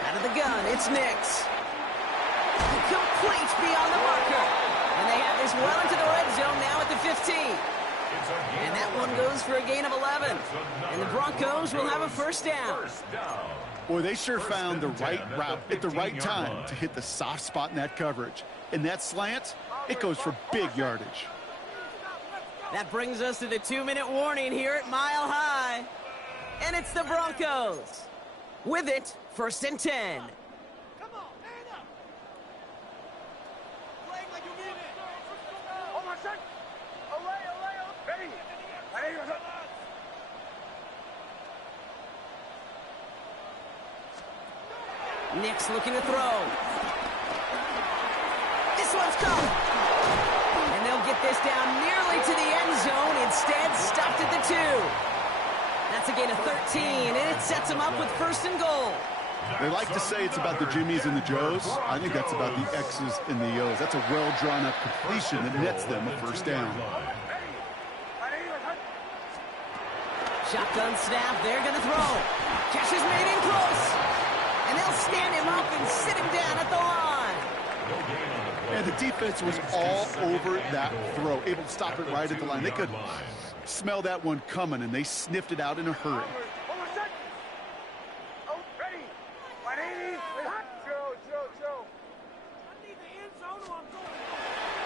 Out of the gun, it's Nix. Complete beyond the marker. And they have this well into the red zone now at the 15. And that one goes for a gain of 11. And the Broncos will have a 1st down. Boy, they sure found the right route at the right time to hit the soft spot in that coverage. And that slant, it goes for big yardage. That brings us to the 2-minute warning here at Mile High. And it's the Broncos. With it, 1st and 10. Come on, man up. Playing like you mean it. Oh, my son. Away. Ready. Nick's looking to throw. This one's coming. And they'll get this down nearly to the end zone. Instead, stopped at the 2. That's a gain of 13, and it sets them up with 1st and goal. They like to say it's about the Jimmies and the Joes. I think that's about the X's and the O's. That's a well-drawn-up completion that nets them a 1st down. Shotgun snap, they're going to throw. Catch is made in close. And they'll stand him up and sit him down at the line. And the defense was all over that throw, able to stop it right at the line. They could smell that one coming, and they sniffed it out in a hurry.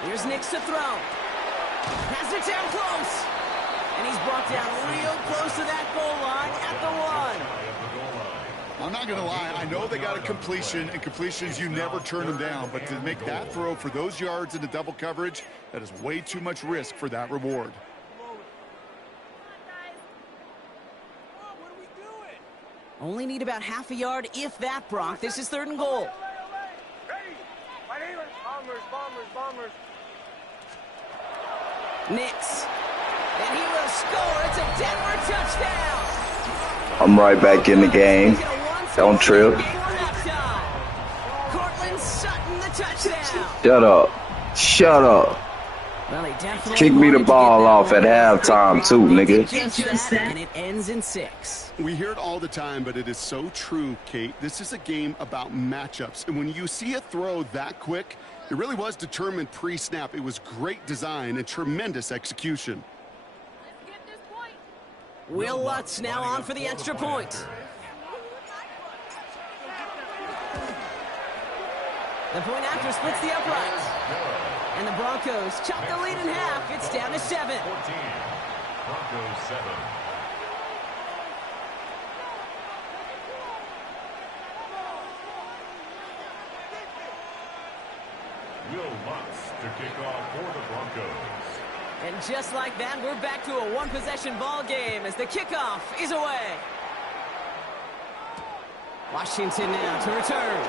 Here's Nix to throw. Pass it down close. And he's brought down real close to that goal line at the 1. I'm not going to lie. I know they got a completion, and completions, you never turn them down. But to make that throw for those yards into double coverage, that is way too much risk for that reward. Only need about half a yard, if that, Brock. This is 3rd and goal. Bombers. Nix. And he will score. It's a Denver touchdown. I'm right back in the game. Don't trip. Cortland Sutton, the touchdown. Shut up. Well, he definitely Kick me the ball off at halftime, too, nigga. And it ends in 6. We hear it all the time, but it is so true, Kate. This is a game about matchups. And when you see a throw that quick, it really was determined pre-snap. It was great design and tremendous execution. Will Lutz now on for the extra point. The point after splits the uprights. And the Broncos chop the lead in half. It's down to 7. 14. Broncos 7. Will Lutz to kick off for the Broncos. And just like that, we're back to a one-possession ball game as the kickoff is away. Washington now to return.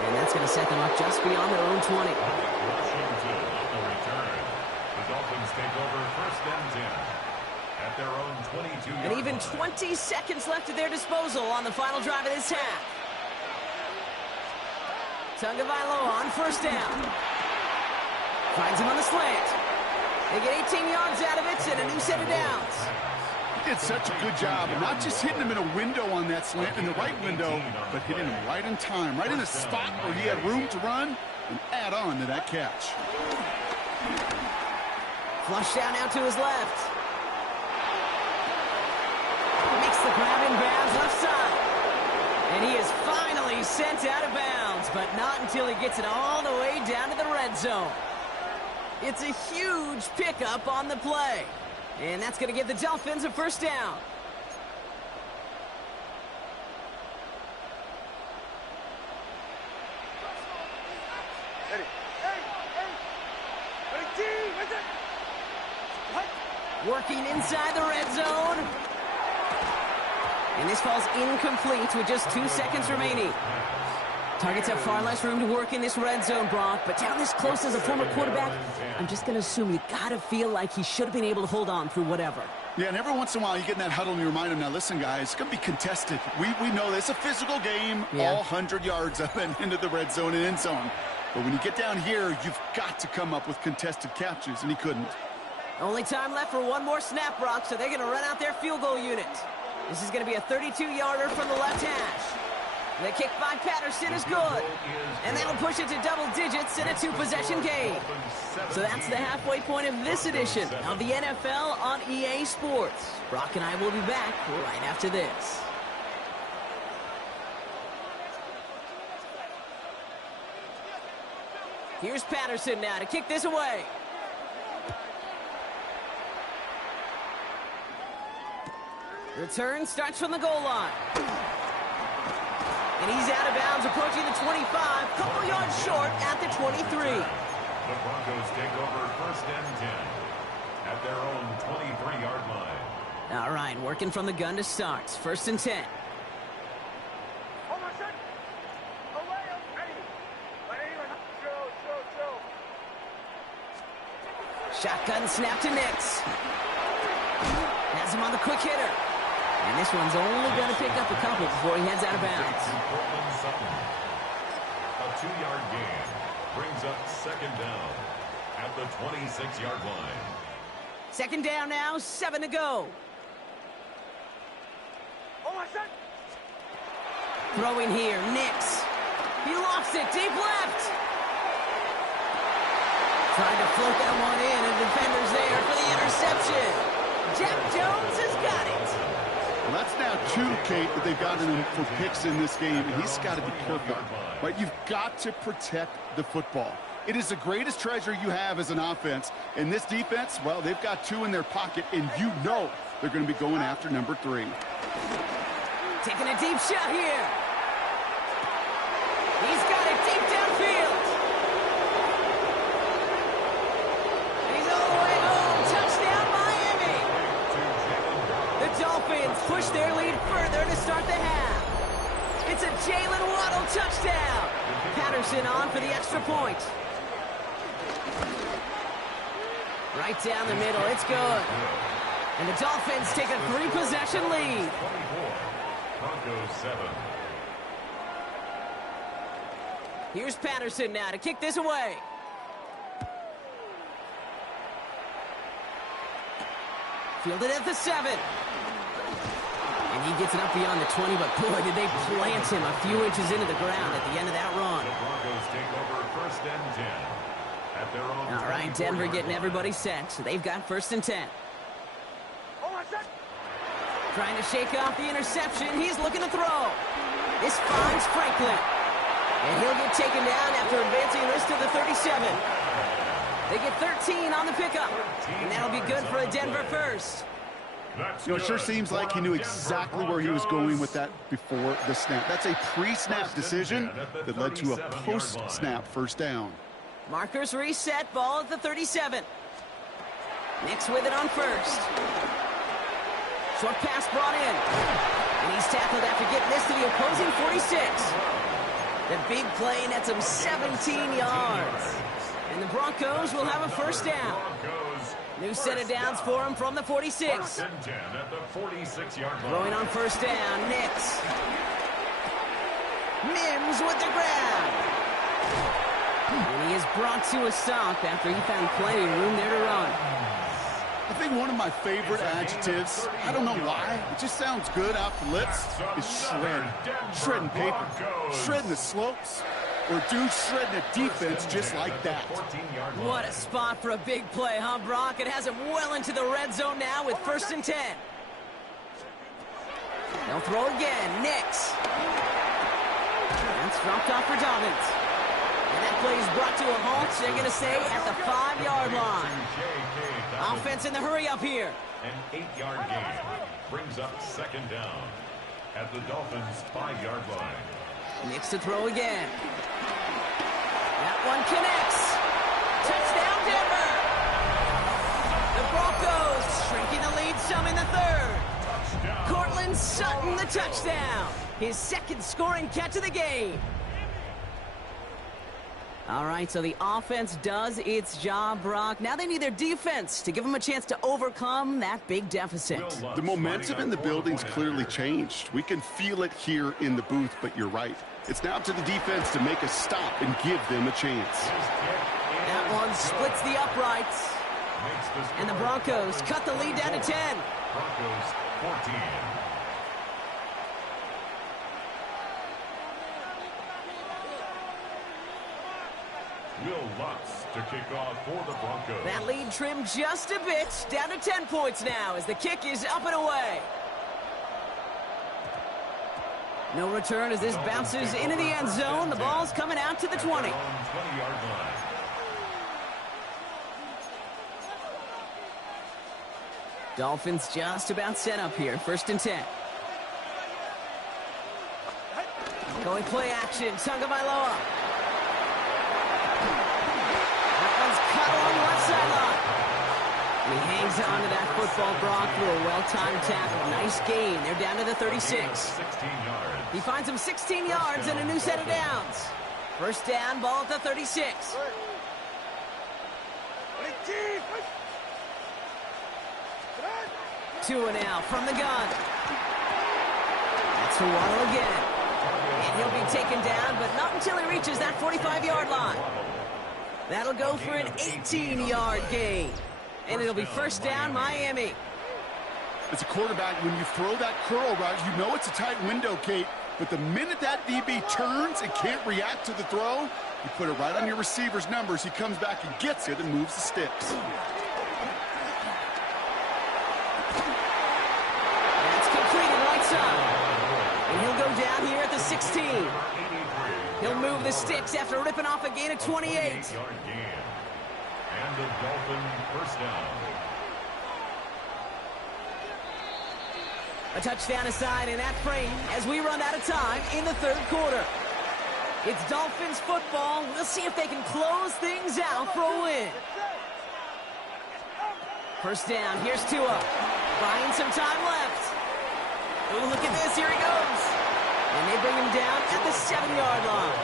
And that's going to set them up just beyond their own 20. Washington on the return. The Dolphins take over 1st and 10 at their own 22-yard And even line. 20 seconds left at their disposal on the final drive of this half. Tagovailoa on 1st down. Finds him on the slant. They get 18 yards out of it and a new set of downs. Did such a good job of not just hitting him in a window on that slant, in the right window, but hitting him right in time, right in a spot where he had room to run and add on to that catch. Flush down now to his left. Makes the grab in bounds left side. And he is finally sent out of bounds, but not until he gets it all the way down to the red zone. It's a huge pickup on the play. And that's going to give the Dolphins a 1st down. Working inside the red zone. And this falls incomplete with just 2 seconds remaining. Targets have far less room to work in this red zone, Brock, but down this close as a former quarterback, I'm just going to assume you got to feel like he should have been able to hold on through whatever. Yeah, and every once in a while you get in that huddle and you remind him, now listen, guys, it's going to be contested. We know this. It's a physical game, all 100 yards up and into the red zone and end zone. But when you get down here, you've got to come up with contested catches, and he couldn't. Only time left for one more snap, Brock, so they're going to run out their field goal unit. This is going to be a 32-yarder from the left hash. The kick by Patterson is good. And that'll push it to double digits in a 2-possession game. So that's the halfway point of this edition of the NFL on EA Sports. Brock and I will be back right after this. Here's Patterson now to kick this away. Return starts from the goal line. And he's out of bounds, approaching the 25, couple yards short at the 23. The Broncos take over 1st and 10 at their own 23-yard line. All right, working from the gun to start. 1st and 10. Shotgun snap to Nix. Has him on the quick hitter. And this one's only going to pick up a couple before he heads out of bounds. A 2-yard gain brings up 2nd down at the 26-yard line. 2nd down now, 7 to go. Throwing here, Nix. He lofts it deep left. Trying to float that one in, and defender's there for the interception. Jack Jones has got it. Well, that's now 2, Kate, that they've gotten him for picks in this game, and he's got to be careful. Right? You've got to protect the football. It is the greatest treasure you have as an offense. And this defense, well, they've got 2 in their pocket, and you know they're going to be going after number 3. Taking a deep shot here. He's got it deep downfield. He's all the way home. Touchdown, Miami. The Dolphins push their lead further to start the half. It's a Jalen Waddle touchdown. Patterson on for the extra point. Right down the middle. It's good. And the Dolphins take a 3-possession lead. 24, Broncos 7. Here's Patterson now to kick this away. Fielded at the 7. And he gets it up beyond the 20, but boy, did they plant him a few inches into the ground at the end of that run. The Broncos take over 1st and 10 at their own. All right, Denver getting everybody set, so they've got 1st and 10. Trying to shake off the interception. He's looking to throw. This finds Franklin. And he'll get taken down after advancing this to the 37. They get 13 on the pickup. And that'll be good for a Denver first. You know, it sure seems like he knew exactly where he was going with that before the snap. That's a pre-snap decision that led to a post-snap 1st down. Markers reset, ball at the 37. Nix with it on 1st. Short pass brought in. And he's tackled after getting this to the opposing 46. The big play nets him 17 yards. And the Broncos will have a 1st down. New set of downs for him from the 46. 1st and 10 at the 46-yard line. Throwing on 1st down, Nix. Mims with the grab. And he is brought to a stop after he found plenty of room there to run. I think one of my favorite adjectives, I don't know why, it just sounds good off the lips, is shred. Shredding paper, shredding the slopes, or do shredding a defense just like that. What a spot for a big play, huh, Brock? It has him well into the red zone now with 1st and 10. They'll throw again, Nix. That's dropped off for Dobbins. And that play is brought to a halt. They're going to stay at the 5-yard line. Offense in the hurry up here. An 8-yard gain brings up 2nd down at the Dolphins' 5-yard line. Nix to throw again. That one connects. Touchdown, Denver. The Broncos shrinking the lead some in the 3rd. Cortland Sutton the touchdown. His 2nd scoring catch of the game. All right, so the offense does its job, Brock. Now they need their defense to give them a chance to overcome that big deficit. The momentum in the building's clearly changed. We can feel it here in the booth, but you're right. It's now to the defense to make a stop and give them a chance. That one splits the uprights. And the Broncos cut the lead down to 10. Broncos 14. Will Lutz to kick off for the Broncos. That lead trimmed just a bit, down to 10 points now as the kick is up and away. No return as this bounces into the end zone. The ball's coming out to the 20. 20-yard line. Dolphins just about set up here. 1st and 10. Going play action. Tagovailoa. That one's cut along the left sideline. And he hangs on to that football, Brock, through a well-timed tackle. Nice gain. They're down to the 36. He finds him 16 yards and a new set of downs. 1st down, ball at the 36. Two and out from the gun. That's to Waddle again. And he'll be taken down, but not until he reaches that 45-yard line. That'll go for an 18-yard gain. And it'll be 1st down, Miami. As a quarterback, when you throw that curl route, you know it's a tight window, Kate. But the minute that DB turns and can't react to the throw, you put it right on your receiver's numbers. He comes back and gets it and moves the sticks. That's completed right side. And he'll go down here at the 16. He'll move the sticks after ripping off a gain of 28. And the Dolphin 1st down. A touchdown aside in that frame as we run out of time in the 3rd quarter. It's Dolphins football. We'll see if they can close things out for a win. 1st down. Here's Tua. Buying some time left. Ooh, look at this. Here he goes. And they bring him down at the 7-yard line.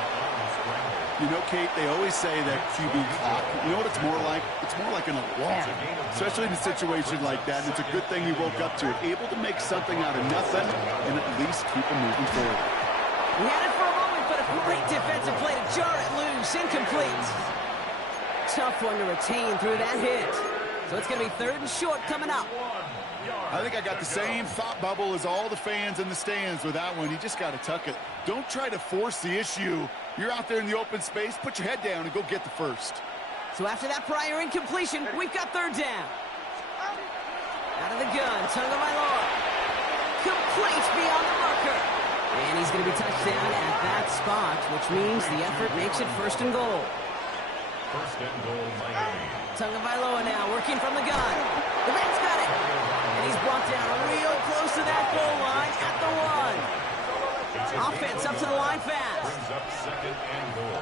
You know, Kate, they always say that QB clock, you know what it's more like? It's more like an alarm, especially in a situation like that. It's a good thing he woke up to it, able to make something out of nothing and at least keep him moving forward. He had it for a moment, but a great defensive play to jar it loose. Incomplete. Tough one to retain through that hit. So it's going to be 3rd and short coming up. I think I got the same thought bubble as all the fans in the stands with that one. You just got to tuck it. Don't try to force the issue. You're out there in the open space. Put your head down and go get the first. So after that prior incompletion, we've got 3rd down. Out of the gun, Tagovailoa. Complete beyond the marker. And he's going to be touched down at that spot, which means the effort makes it 1st and goal. 1st and goal, Miami. Tagovailoa now working from the gun. The Reds got it. And he's brought down real close to that goal line at the 1. Offense up to the line fast. Brings up 2nd and goal.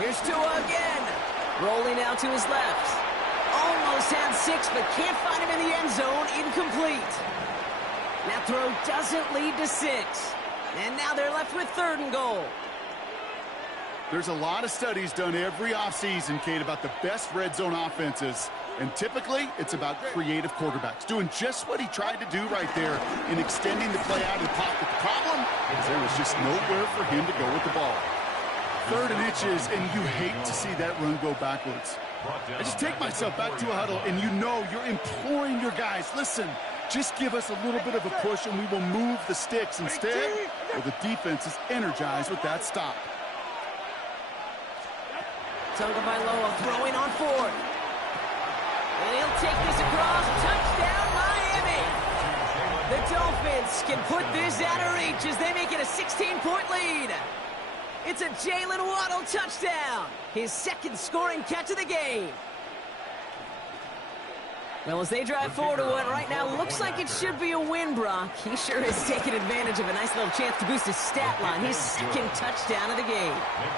Here's Tua again. Rolling out to his left. Almost had 6, but can't find him in the end zone. Incomplete. That throw doesn't lead to 6. And now they're left with 3rd and goal. There's a lot of studies done every offseason, Kate, about the best red zone offenses. And typically, it's about creative quarterbacks, doing just what he tried to do right there in extending the play out in pocket. The problem is there was just nowhere for him to go with the ball. 3rd and inches, and you hate to see that run go backwards. I just take myself back to a huddle, and you know you're imploring your guys, listen, just give us a little bit of a push, and we will move the sticks. Instead, well, the defense is energized with that stop. Tagovailoa throwing on 4th. And he'll take this across. Touchdown, Miami. The Dolphins can put this out of reach as they make it a 16-point lead. It's a Jalen Waddle touchdown. His 2nd scoring catch of the game. Well, as they drive forward to what right now looks like it should be a win, Brock, he sure has taken advantage of a nice little chance to boost his stat line. His 2nd touchdown of the game.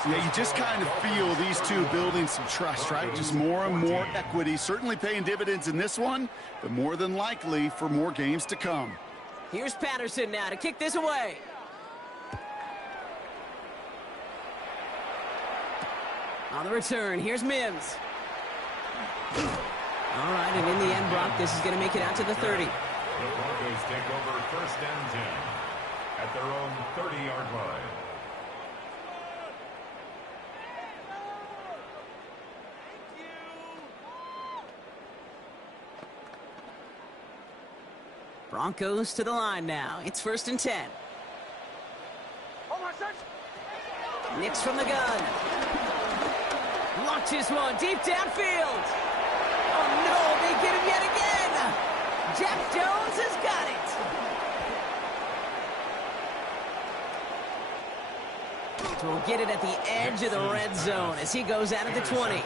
Yeah, you just kind of feel these two building some trust, right? Just more and more equity. Certainly paying dividends in this one, but more than likely for more games to come. Here's Patterson now to kick this away. On the return, here's Mims. All right, and in the end, Brock, this is going to make it out to the 30. The Broncos take over 1st and 10 at their own 30-yard line. Broncos to the line now. It's 1st and 10. Nix from the gun. Launches one deep downfield. Oh, no, they get him yet again. Jack Jones has got it. So we'll get it at the edge of the red zone as he goes out of the 20.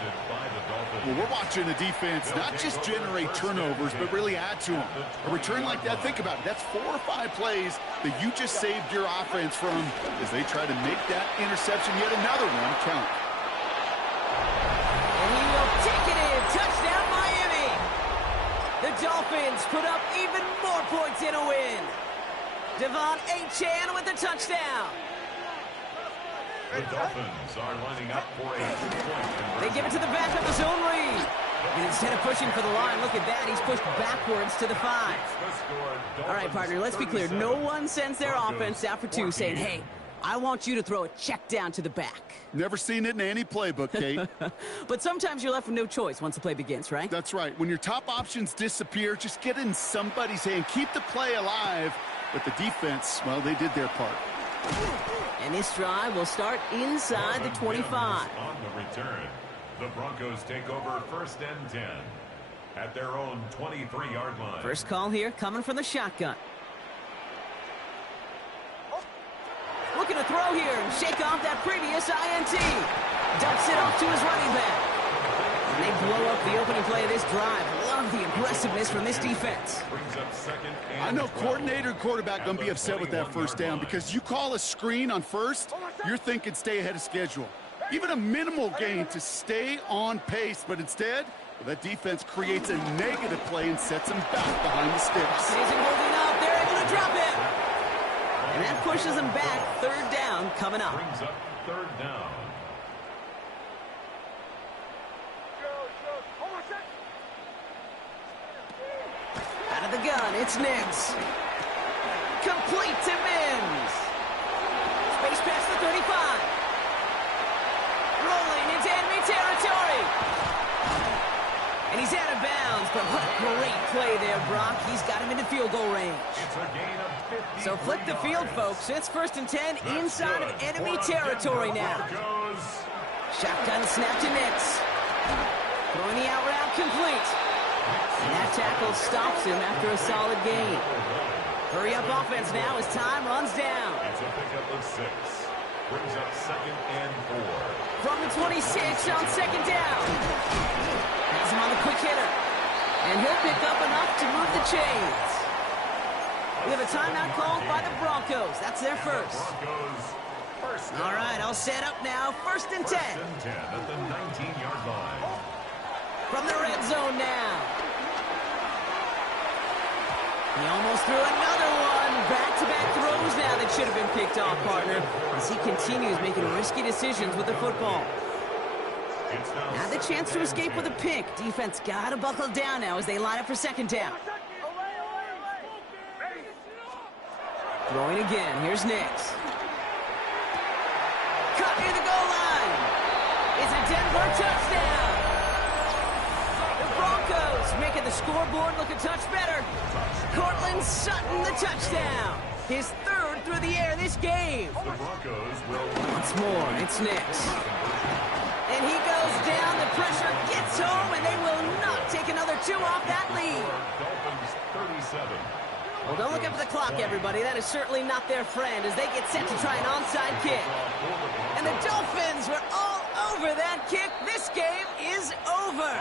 Well, we're watching a defense not just generate turnovers, but really add to them. A return like that, think about it. That's 4 or 5 plays that you just saved your offense from as they try to make that interception, yet another one, count. And he will take it in. Touchdown, Miami. The Dolphins put up even more points in a win. Devon Achane with the touchdown. The Dolphins are lining up for a 2-point. They give it to the back of the zone read. And instead of pushing for the line, look at that. He's pushed backwards to the 5. All right, partner, let's be clear. No one sends their offense out for 2 saying, hey, I want you to throw a check down to the back. Never seen it in any playbook, Kate. But sometimes you're left with no choice once the play begins, right? That's right. When your top options disappear, just get in somebody's hand. Keep the play alive. But the defense, well, they did their part. And this drive will start inside the 25. On the return, the Broncos take over 1st and 10 at their own 23-yard line. First call here coming from the shotgun. Looking to throw here and shake off that previous INT. Dumps it off to his running back. And they blow up the opening play of this drive. Love the aggressiveness from this defense. I know coordinator and quarterback going to be upset with that first down because you call a screen on first, you're thinking stay ahead of schedule. Even a minimal gain to stay on pace, but instead, well, that defense creates a negative play and sets them back behind the sticks. Isn't holding up. They're able to drop him. And that pushes them back. 3rd down coming up. Brings up 3rd down. Out of the gun, it's Nix. Complete to Mims. Space past the 35. Rolling into enemy territory. And he's out of bounds, but what a great play there, Brock. He's got him into field goal range. It's a gain of 50. So flip the field, folks. It's 1st and 10 inside of enemy territory now. Shotgun snap to Nix. Throwing the out route complete. And that tackle stops him after a solid gain. Hurry up offense now as time runs down. It's a pickup of 6. Brings up 2nd and 4. From the 26 on 2nd down. Has him on the quick hitter. And he'll pick up enough to move the chains. We have a timeout called by the Broncos. That's their first. All right, I'll set up now. 1st and 10. 1st and 10 at the 19-yard line. From the red zone now. He almost threw another one. Back-to-back throws now that should have been picked off, partner, as he continues making risky decisions with the football. Had the chance to escape with a pick. Defense got to buckle down now as they line up for 2nd down. Throwing again. Here's Nix. Cut near the goal line. It's a Denver touchdown. The Broncos making the scoreboard look a touch better. Cortland Sutton, the touchdown. His 3rd through the air this game. The Broncos will... Once more, it's Nix. And he goes down. The pressure gets home, and they will not take another 2 off that lead. Dolphins 37. Well, don't look up at the clock, everybody. That is certainly not their friend as they get set to try an onside kick. And the Dolphins were all over that kick. This game is over.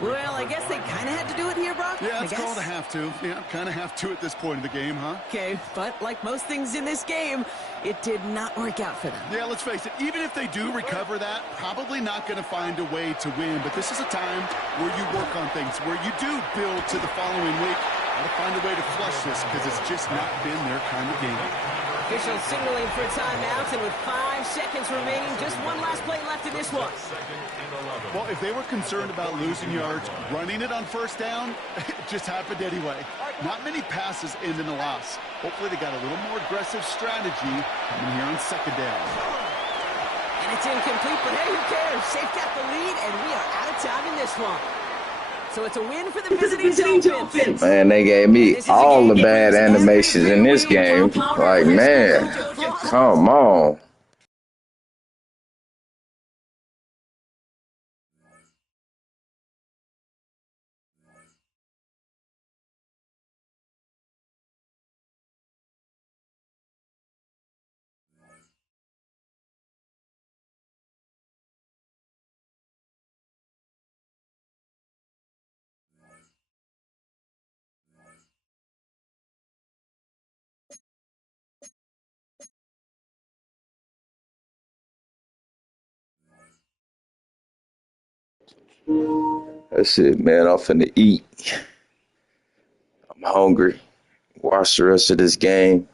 Well, I guess they kind of had to do it here, Brock. Yeah, it's called a have to. Yeah, kind of have to at this point in the game, huh? Okay, but like most things in this game, it did not work out for them. Yeah, let's face it. Even if they do recover that, probably not going to find a way to win. But this is a time where you work on things, where you do build to the following week. Got to find a way to flush this because it's just not been their kind of game. Officials signaling for a timeout, and with 5 seconds remaining, just one last play left in this one. Well, if they were concerned about losing yards, running it on 1st down, it just happened anyway. Not many passes end in a loss. Hopefully they got a little more aggressive strategy coming here on 2nd down. And it's incomplete, but hey, who cares? They've got the lead, and we are out of time in this one. So it's a win for the visiting Dolphins. Man, they gave me all the bad animations in this game. Like, man, come on. That's it, man. I'm finna eat. I'm hungry. Watch the rest of this game.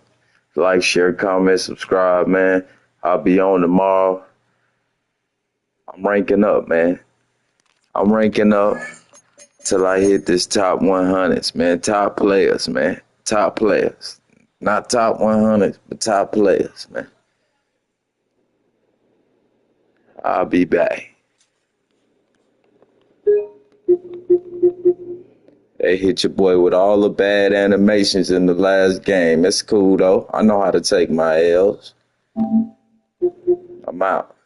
Like, share, comment, subscribe, man. I'll be on tomorrow. I'm ranking up, man. I'm ranking up till I hit this top 100s, man. Top players, man. Top players. Not top 100s, but top players, man. I'll be back. They hit your boy with all the bad animations in the last game. It's cool, though. I know how to take my L's. I'm out.